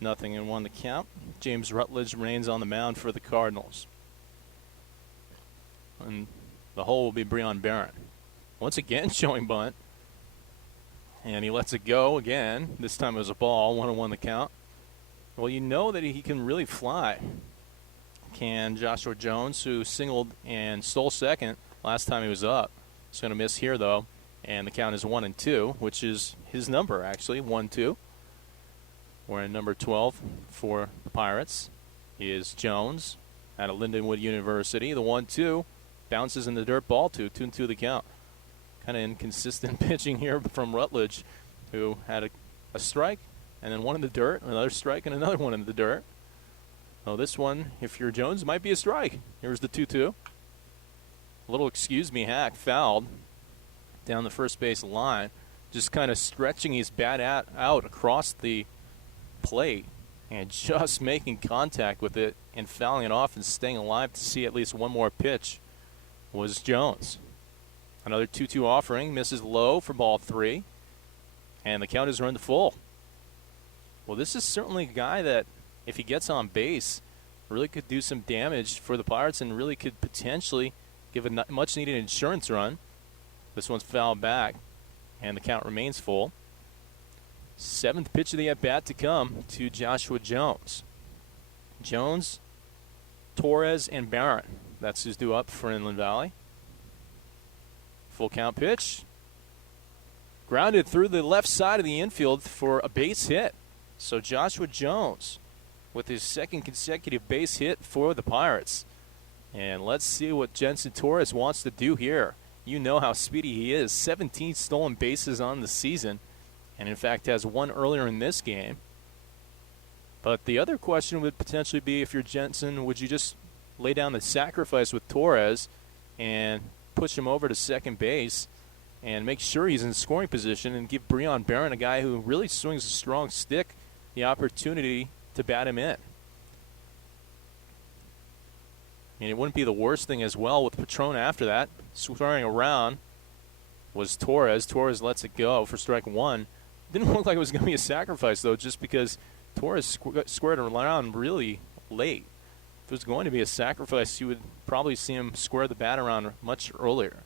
and 1 the count. James Rutledge remains on the mound for the Cardinals. And the hole will be Breon Barron. Once again showing bunt. And he lets it go again. This time it was a ball, 1-1 the count. Well, you know that he can really fly. Can Joshua Jones, who singled and stole second last time he was up. He's going to miss here, though. And the count is 1-2, which is his number, actually, 1-2. We're in number 12 for the Pirates is Jones out of Lindenwood University. The 1-2 bounces in the dirt ball, 2-2 the count. Kind of inconsistent pitching here from Rutledge, who had a strike and then one in the dirt, another strike and another one in the dirt. Oh, this one, if you're Jones, might be a strike. Here's the 2-2. A little excuse me hack fouled down the first base line, just kind of stretching his bat out across the plate and just making contact with it and fouling it off and staying alive to see at least one more pitch was Jones. Another 2-2 offering, misses low for ball 3, and the count is run to full. Well, this is certainly a guy that, if he gets on base, really could do some damage for the Pirates and really could potentially give a much-needed insurance run. This one's fouled back, and the count remains full. 7th pitch of the at-bat to come to Joshua Jones. Jones, Torres, and Barron. That's who's due up for Inland Valley. Full count pitch. Grounded through the left side of the infield for a base hit. So Joshua Jones with his second consecutive base hit for the Pirates. And let's see what Jensen Torres wants to do here. You know how speedy he is. 17 stolen bases on the season. And in fact has one earlier in this game. But the other question would potentially be, if you're Jensen, would you just lay down the sacrifice with Torres and push him over to second base and make sure he's in scoring position and give Breon Barron, a guy who really swings a strong stick, the opportunity to bat him in? And it wouldn't be the worst thing as well with Patron after that. Swearing around was Torres. Torres lets it go for strike 1. Didn't look like it was going to be a sacrifice, though, just because Torres squared around really late. If it was going to be a sacrifice, you would probably see him square the bat around much earlier.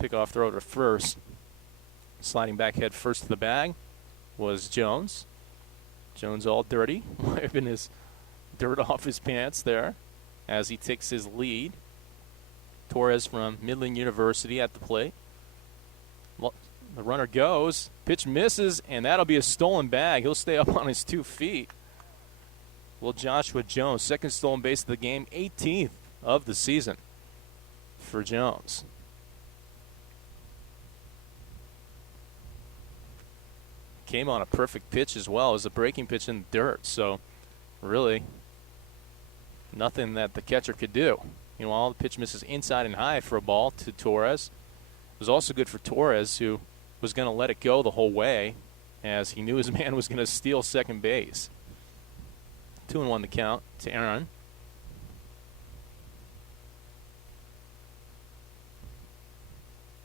Pickoff throw to first. Sliding back head first to the bag was Jones. Jones all dirty, wiping his dirt off his pants there as he takes his lead. Torres from Midland University at the plate. The runner goes, pitch misses, and that'll be a stolen bag. He'll stay up on his 2 feet. Well, Joshua Jones, second stolen base of the game, 18th of the season for Jones. Came on a perfect pitch as well as a breaking pitch in the dirt. So really nothing that the catcher could do. Meanwhile, the pitch misses inside and high for a ball to Torres. It was also good for Torres, who was going to let it go the whole way as he knew his man was going to steal second base. 2-1 the count to Aaron.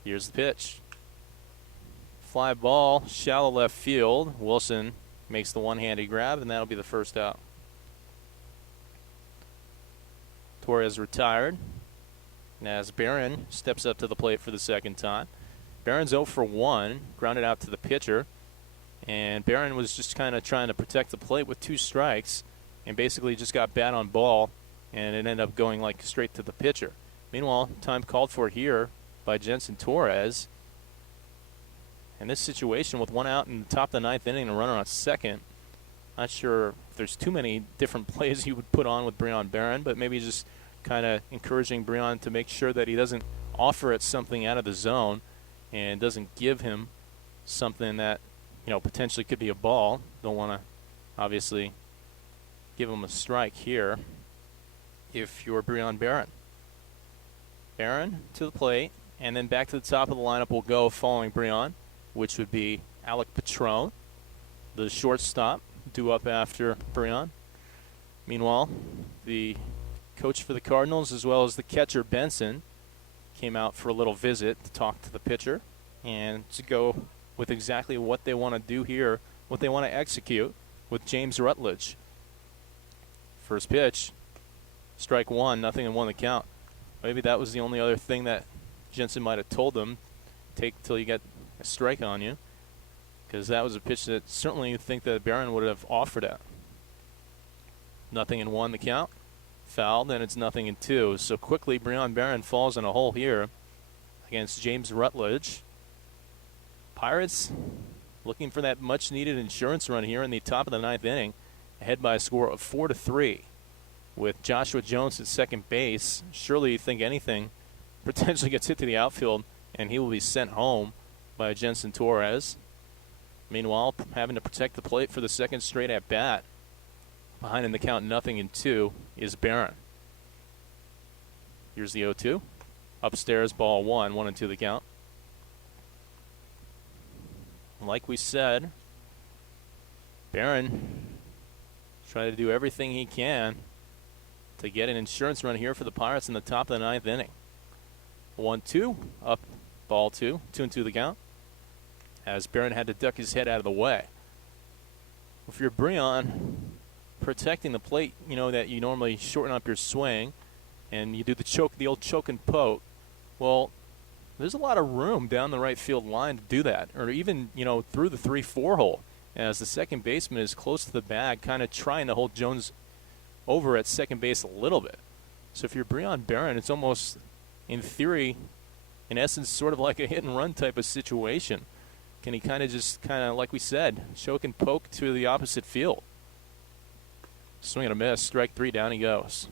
Here's the pitch. Fly ball, shallow left field. Wilson makes the one-handed grab, and that'll be the first out. Torres retired, and as Barron steps up to the plate for the second time. Barron's 0 for 1, grounded out to the pitcher, and Barron was just kind of trying to protect the plate with 2 strikes, and basically just got bat on ball, and it ended up going like straight to the pitcher. Meanwhile, time called for here by Jensen Torres. In this situation, with 1 out in the top of the 9th inning and a runner on second, not sure if there's too many different plays you would put on with Breon Barron, but maybe just kind of encouraging Breon to make sure that he doesn't offer it something out of the zone and doesn't give him something that, potentially could be a ball. Don't want to obviously give him a strike here if you're Breon Barron. Barron to the plate, and then back to the top of the lineup will go following Breon, which would be Alec Patron, the shortstop, due up after Breon. Meanwhile, the coach for the Cardinals, as well as the catcher Benson, came out for a little visit to talk to the pitcher and to go with exactly what they want to do here, what they want to execute with James Rutledge. First pitch, strike one, 0-1 the count. Maybe that was the only other thing that Jensen might have told them. Take till you get a strike on you, because that was a pitch that certainly you think that Barron would have offered at. 0-1 the count. Fouled, and it's 0-2. So quickly, Breon Barron falls in a hole here against James Rutledge. Pirates looking for that much-needed insurance run here in the top of the ninth inning, ahead by a score of 4-3. With Joshua Jones at second base, surely you think anything potentially gets hit to the outfield, and he will be sent home by Jensen Torres. Meanwhile, having to protect the plate for the second straight at bat, behind in the count 0-2 is Barron. Here's the 0-2. Upstairs, ball one, 1-2 the count. Like we said, Barron trying to do everything he can to get an insurance run here for the Pirates in the top of the ninth inning. 1-2, up, ball two, 2-2 the count, as Barron had to duck his head out of the way. If you're Breon, protecting the plate, you know that you normally shorten up your swing and you do the old choke and poke. Well, there's a lot of room down the right field line to do that, or even, through the 3-4 hole, as the second baseman is close to the bag, kind of trying to hold Jones over at second base a little bit. So if you're Breon Barron, it's almost, in theory, in essence, sort of like a hit and run type of situation. Can he kind of, like we said, choke and poke to the opposite field? Swing and a miss, strike three, down he goes.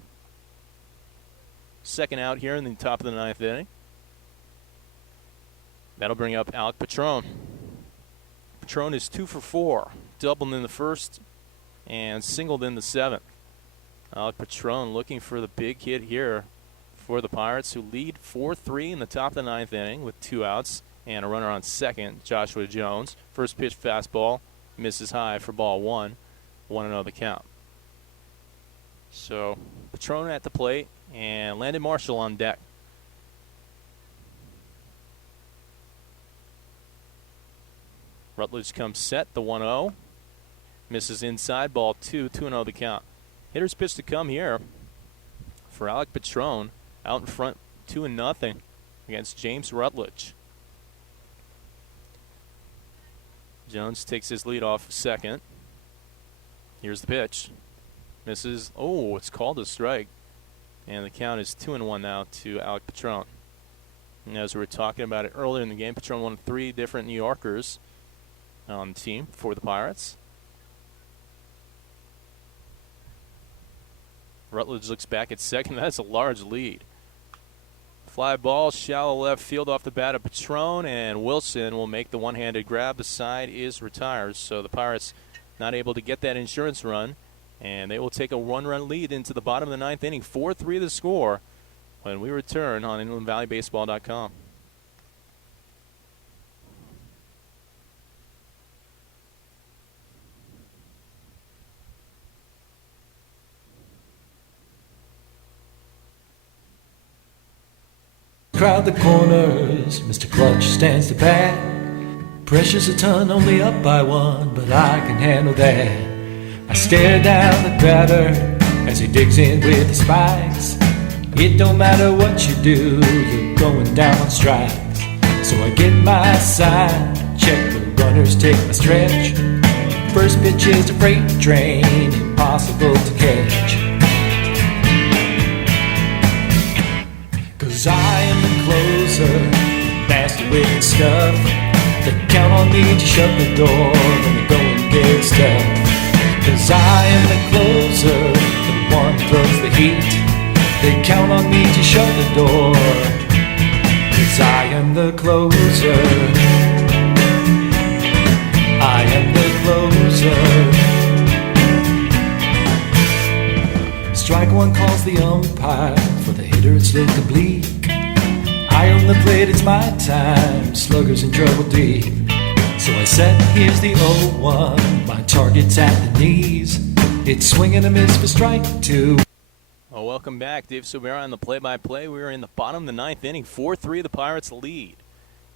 Second out here in the top of the ninth inning. That'll bring up Alec Patron. Patron is 2 for 4, doubled in the first and singled in the seventh. Alec Patron looking for the big hit here for the Pirates, who lead 4-3 in the top of the ninth inning with 2 outs and a runner on second, Joshua Jones. First pitch fastball, misses high for ball one, 1-0 the count. So Patron at the plate and Landon Marshall on deck. Rutledge comes set, the 1-0. Misses inside, ball two, 2-0 the count. Hitter's pitch to come here for Alec Patron, out in front 2-0 against James Rutledge. Jones takes his lead off second. Here's the pitch. Misses. Oh, it's called a strike. And the count is 2-1 now to Alec Patron. And as we were talking about it earlier in the game, Patron won 3 different New Yorkers on the team for the Pirates. Rutledge looks back at second. That's a large lead. Fly ball, shallow left field off the bat of Patron, and Wilson will make the one-handed grab. The side is retired, so the Pirates not able to get that insurance run, and they will take a one-run lead into the bottom of the ninth inning. 4-3 the score when we return on InlandValleyBaseball.com. Crowd the corners, Mr. Clutch stands to bat. Pressure's a ton, only up by 1, but I can handle that. I stare down the batter as he digs in with the spikes. It don't matter what you do, you're going down on strikes. So I get my sign, check the runners, take my stretch. First pitch is a freight train, impossible to catch. 'Cause I am the closer, master with the stuff. They count on me to shut the door when the going gets tough. 'Cause I am the closer, the one who throws the heat. They count on me to shut the door. 'Cause I am the closer. I am the closer. Strike one calls the umpire. For the hitter it's looking bleak. I own the plate, it's my time. Sluggers in trouble deep. So I set, here's the 0-1. My target's at the knees. It's swing and a miss for strike 2. Well, welcome back. Dave Sobera on the play-by-play. We're in the bottom of the ninth inning. 4-3 the Pirates lead.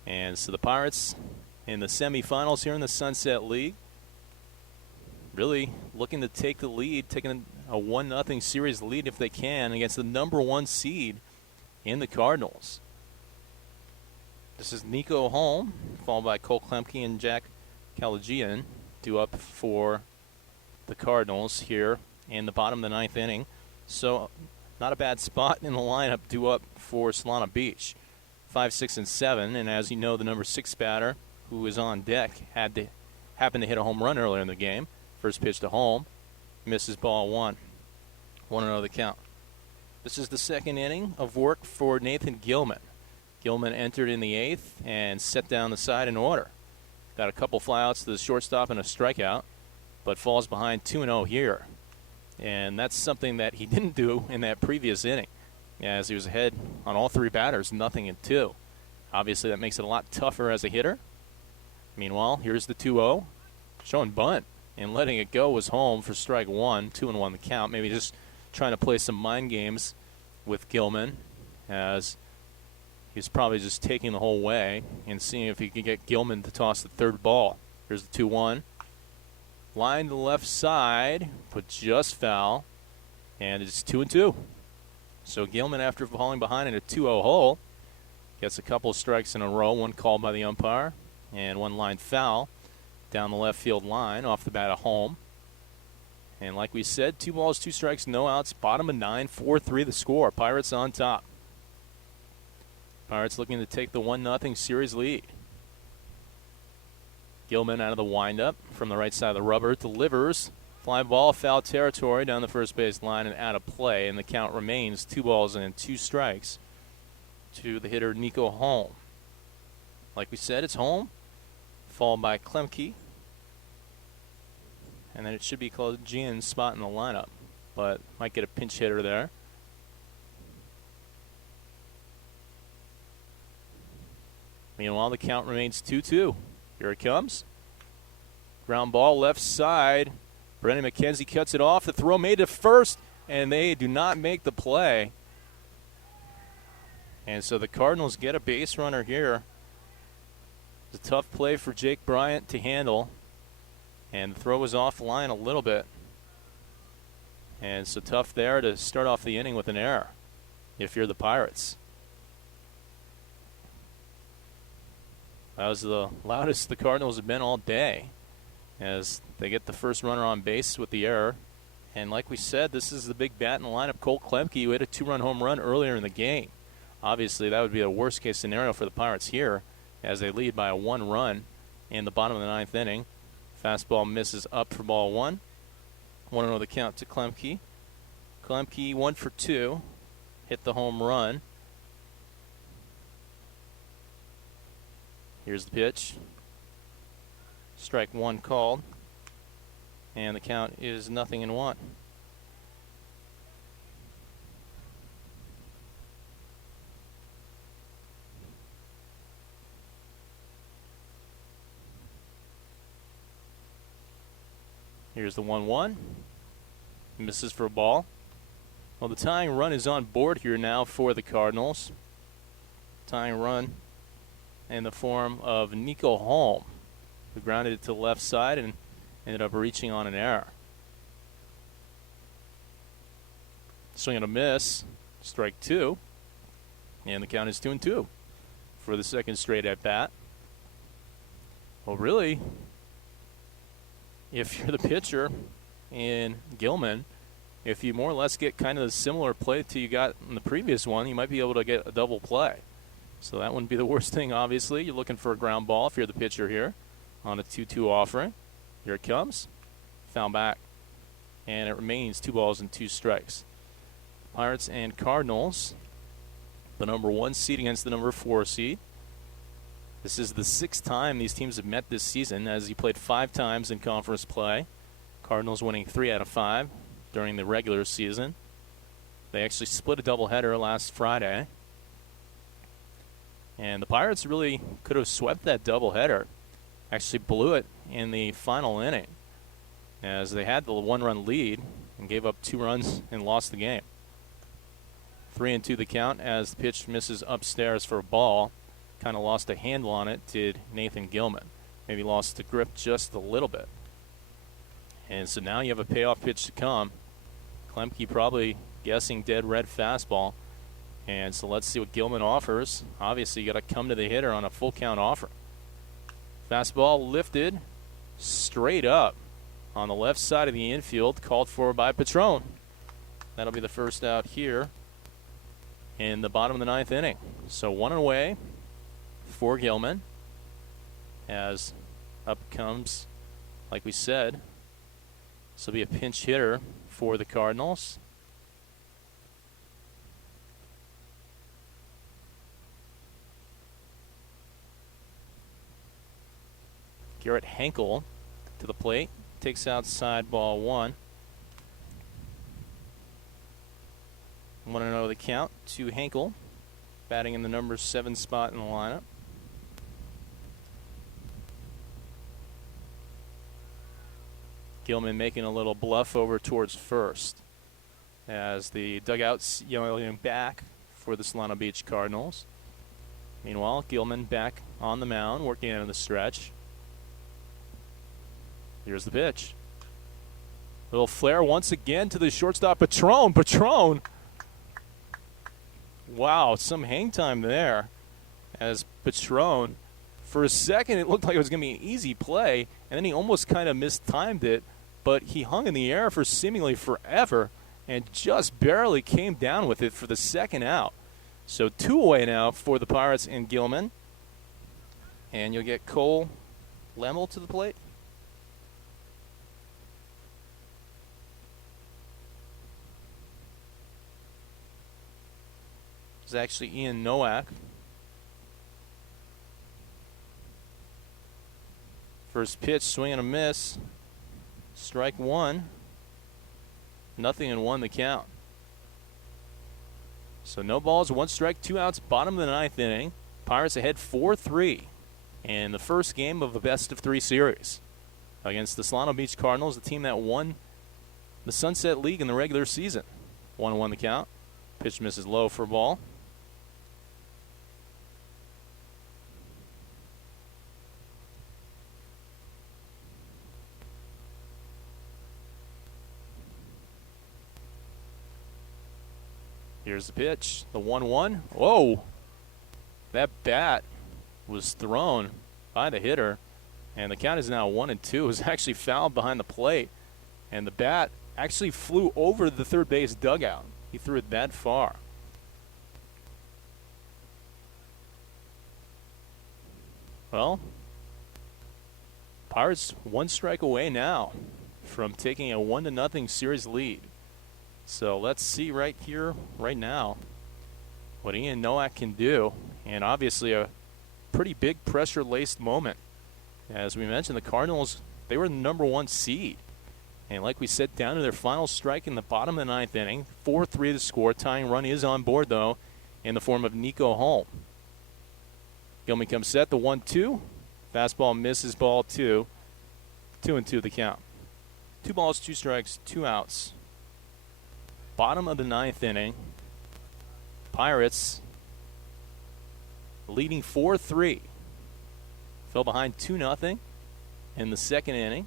And so the Pirates in the semifinals here in the Sunset League. really looking to take the lead, taking a 1-0 series lead if they can against the number 1 seed in the Cardinals. This is Nico Holm, followed by Cole Klemke and Jack Calagian, due up for the Cardinals here in the bottom of the 9th inning. So not a bad spot in the lineup due up for Solana Beach. 5, 6, and 7, and as you know, the number 6 batter who is on deck happened to hit a home run earlier in the game. First pitch to Holm, misses ball 1. 1-0 the count. This is the second inning of work for Nathan Gilman. Gilman entered in the 8th and set down the side in order. Got a couple flyouts to the shortstop and a strikeout, but falls behind 2-0 here. And that's something that he didn't do in that previous inning, as he was ahead on all 3 batters, 0-2. Obviously, that makes it a lot tougher as a hitter. Meanwhile, here's the 2-0. Showing bunt and letting it go was Holm for strike 1, 2-1 the count. Maybe just trying to play some mind games with Gilman, as he's probably just taking the whole way and seeing if he can get Gilman to toss the 3rd ball. Here's the 2-1. Line to the left side, but just foul, and it's 2-2. So Gilman, after falling behind in a 2-0 hole, gets a couple of strikes in a row, one called by the umpire, and one line foul down the left field line off the bat of Holm. And like we said, 2 balls, 2 strikes, no outs, bottom of 9, 4-3 the score. Pirates on top. Pirates looking to take the 1-0 series lead. Gilman out of the windup from the right side of the rubber, delivers. Fly ball, foul territory down the first base line and out of play, and the count remains 2 balls and 2 strikes to the hitter Nico Holm. Like we said, it's Holm, followed by Klemke, and then it should be Calagian's spot in the lineup, but might get a pinch hitter there. Meanwhile, the count remains 2-2. Here it comes. Ground ball left side. Brennan McKenzie cuts it off. The throw made to first, and they do not make the play. And so the Cardinals get a base runner here. It's a tough play for Jake Bryant to handle, and the throw was off the line a little bit. And so tough there to start off the inning with an error if you're the Pirates. That was the loudest the Cardinals have been all day, as they get the first runner on base with the error. And like we said, this is the big bat in the lineup, Cole Klemke, who hit a 2-run home run earlier in the game. Obviously, that would be a worst-case scenario for the Pirates here, as they lead by a 1 run in the bottom of the 9th inning. Fastball misses up for ball 1. 1-0 the count to Klemke. Klemke 1 for 2, hit the home run. Here's the pitch. Strike 1 called. And the count is 0-1. Here's the 1-1. Misses for a ball. Well, the tying run is on board here now for the Cardinals. Tying run in the form of Nico Holm, who grounded it to the left side and ended up reaching on an error. Swing and a miss, strike 2, and the count is 2-2 for the second straight at bat. Well, really, if you're the pitcher in Gilman, if you more or less get kind of the similar play to you got in the previous one, you might be able to get a double play. So that wouldn't be the worst thing, obviously. You're looking for a ground ball if you're the pitcher here on a 2-2 offering. Here it comes. Foul back. And it remains 2 balls and 2 strikes. Pirates and Cardinals, the number 1 seed against the number 4 seed. This is the 6th time these teams have met this season, as he played 5 times in conference play. Cardinals winning 3 out of 5 during the regular season. They actually split a doubleheader last Friday. And the Pirates really could have swept that doubleheader. Actually blew it in the final inning, as they had the 1-run lead and gave up 2 runs and lost the game. 3-2 the count as the pitch misses upstairs for a ball. Kind of lost a handle on it, did Nathan Gilman. Maybe lost the grip just a little bit. And so now you have a payoff pitch to come. Klemke probably guessing dead red fastball. And so let's see what Gilman offers. Obviously, you got to come to the hitter on a full count offer. Fastball lifted straight up on the left side of the infield, called for by Patron. That'll be the first out here in the bottom of the 9th inning. So 1 away for Gilman. As up comes, like we said, this will be a pinch hitter for the Cardinals. Garrett Henkel to the plate. Takes outside ball 1. 1-0 the count to Henkel. Batting in the number 7 spot in the lineup. Gilman making a little bluff over towards first as the dugout's yelling back for the Solano Beach Cardinals. Meanwhile, Gilman back on the mound, working into the stretch. Here's the pitch. Little flare once again to the shortstop, Patron. Patron! Wow, some hang time there as Patron, for a second it looked like it was going to be an easy play, and then he almost kind of mistimed it, but he hung in the air for seemingly forever and just barely came down with it for the second out. So 2 away now for the Pirates and Gilman. And you'll get Cole Lemmel to the plate. It's actually Ian Nowak. First pitch, swing and a miss. Strike 1. 0-1 the count. So no balls, 1 strike, 2 outs, bottom of the 9th inning. Pirates ahead 4-3 in the first game of a best-of-3 series against the Solano Beach Cardinals, the team that won the Sunset League in the regular season. 1-1 the count. Pitch misses low for a ball. Here's the pitch, the 1-1. Whoa! That bat was thrown by the hitter, and the count is now 1-2. It was actually fouled behind the plate, and the bat actually flew over the third base dugout. He threw it that far. Well, Pirates 1 strike away now from taking a 1-0 series lead. So let's see right here, right now, what Ian Nowak can do. And obviously a pretty big pressure-laced moment. As we mentioned, the Cardinals, they were the number 1 seed. And like we said, down to their final strike in the bottom of the 9th inning. 4-3 the score. Tying run is on board, though, in the form of Nico Holm. Gilman comes set, the 1-2. Fastball misses ball 2. 2-2 the count. 2 balls, 2 strikes, 2 outs. Bottom of the 9th inning. Pirates leading 4-3. Fell behind 2-0 in the second inning.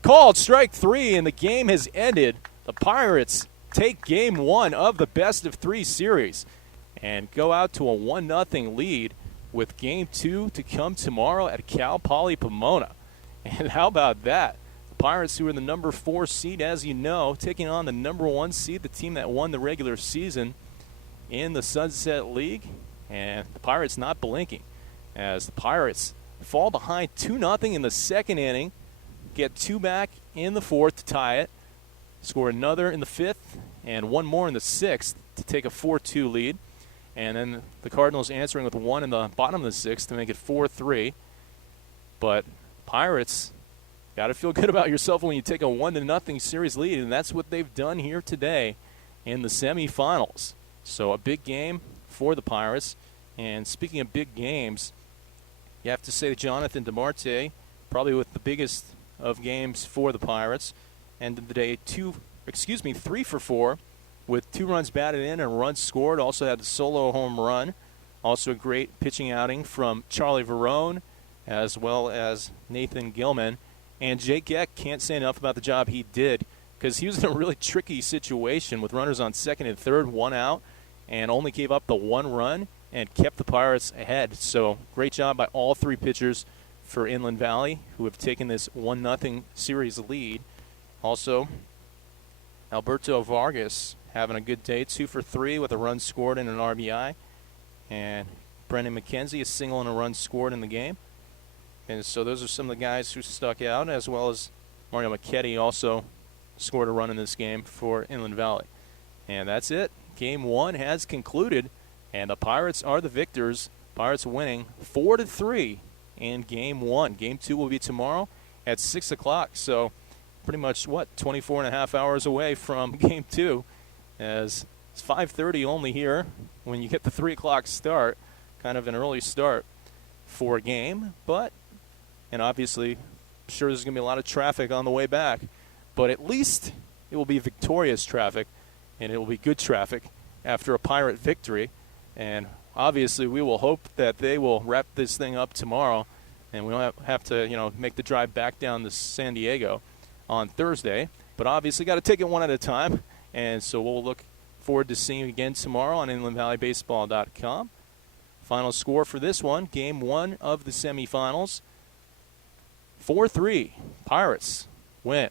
Called strike 3, and the game has ended. The Pirates take game 1 of the best-of-3 series and go out to a 1-0 lead with game 2 to come tomorrow at Cal Poly Pomona. And how about that? Pirates, who are the number 4 seed, as you know, taking on the number 1 seed, the team that won the regular season in the Sunset League. And the Pirates not blinking as the Pirates fall behind 2-0 in the second inning, get 2 back in the 4th to tie it, score another in the 5th, and 1 more in the 6th to take a 4-2 lead. And then the Cardinals answering with 1 in the bottom of the 6th to make it 4-3. But Pirates got to feel good about yourself when you take a 1-0 series lead, and that's what they've done here today in the semifinals. So a big game for the Pirates. And speaking of big games, you have to say that Jonathan DeMarte, probably with the biggest of games for the Pirates, ended the day 3 for 4 with 2 runs batted in and a run scored. Also had the solo home run. Also a great pitching outing from Charlie Verone as well as Nathan Gilman. And Jake Geck can't say enough about the job he did, because he was in a really tricky situation with runners on second and third, 1 out, and only gave up the 1 run and kept the Pirates ahead. So great job by all 3 pitchers for Inland Valley, who have taken this 1-0 series lead. Also, Alberto Vargas having a good day, 2 for 3 with a run scored and an RBI. And Brendan McKenzie, a single and a run scored in the game. And so those are some of the guys who stuck out, as well as Mario Macchetti also scored a run in this game for Inland Valley. And that's it. Game 1 has concluded, and the Pirates are the victors. Pirates winning 4-3 in Game 1. Game 2 will be tomorrow at 6 o'clock. So pretty much, 24 and a half hours away from Game 2, as it's 5:30 only here when you get the 3 o'clock start, kind of an early start for a game. And obviously, I'm sure there's going to be a lot of traffic on the way back, but at least it will be victorious traffic, and it will be good traffic after a Pirate victory. And obviously, we will hope that they will wrap this thing up tomorrow, and we don't have to, make the drive back down to San Diego on Thursday. But obviously, got to take it one at a time, and so we'll look forward to seeing you again tomorrow on InlandValleyBaseball.com. Final score for this one, Game 1 of the semifinals, 4-3. Pirates win.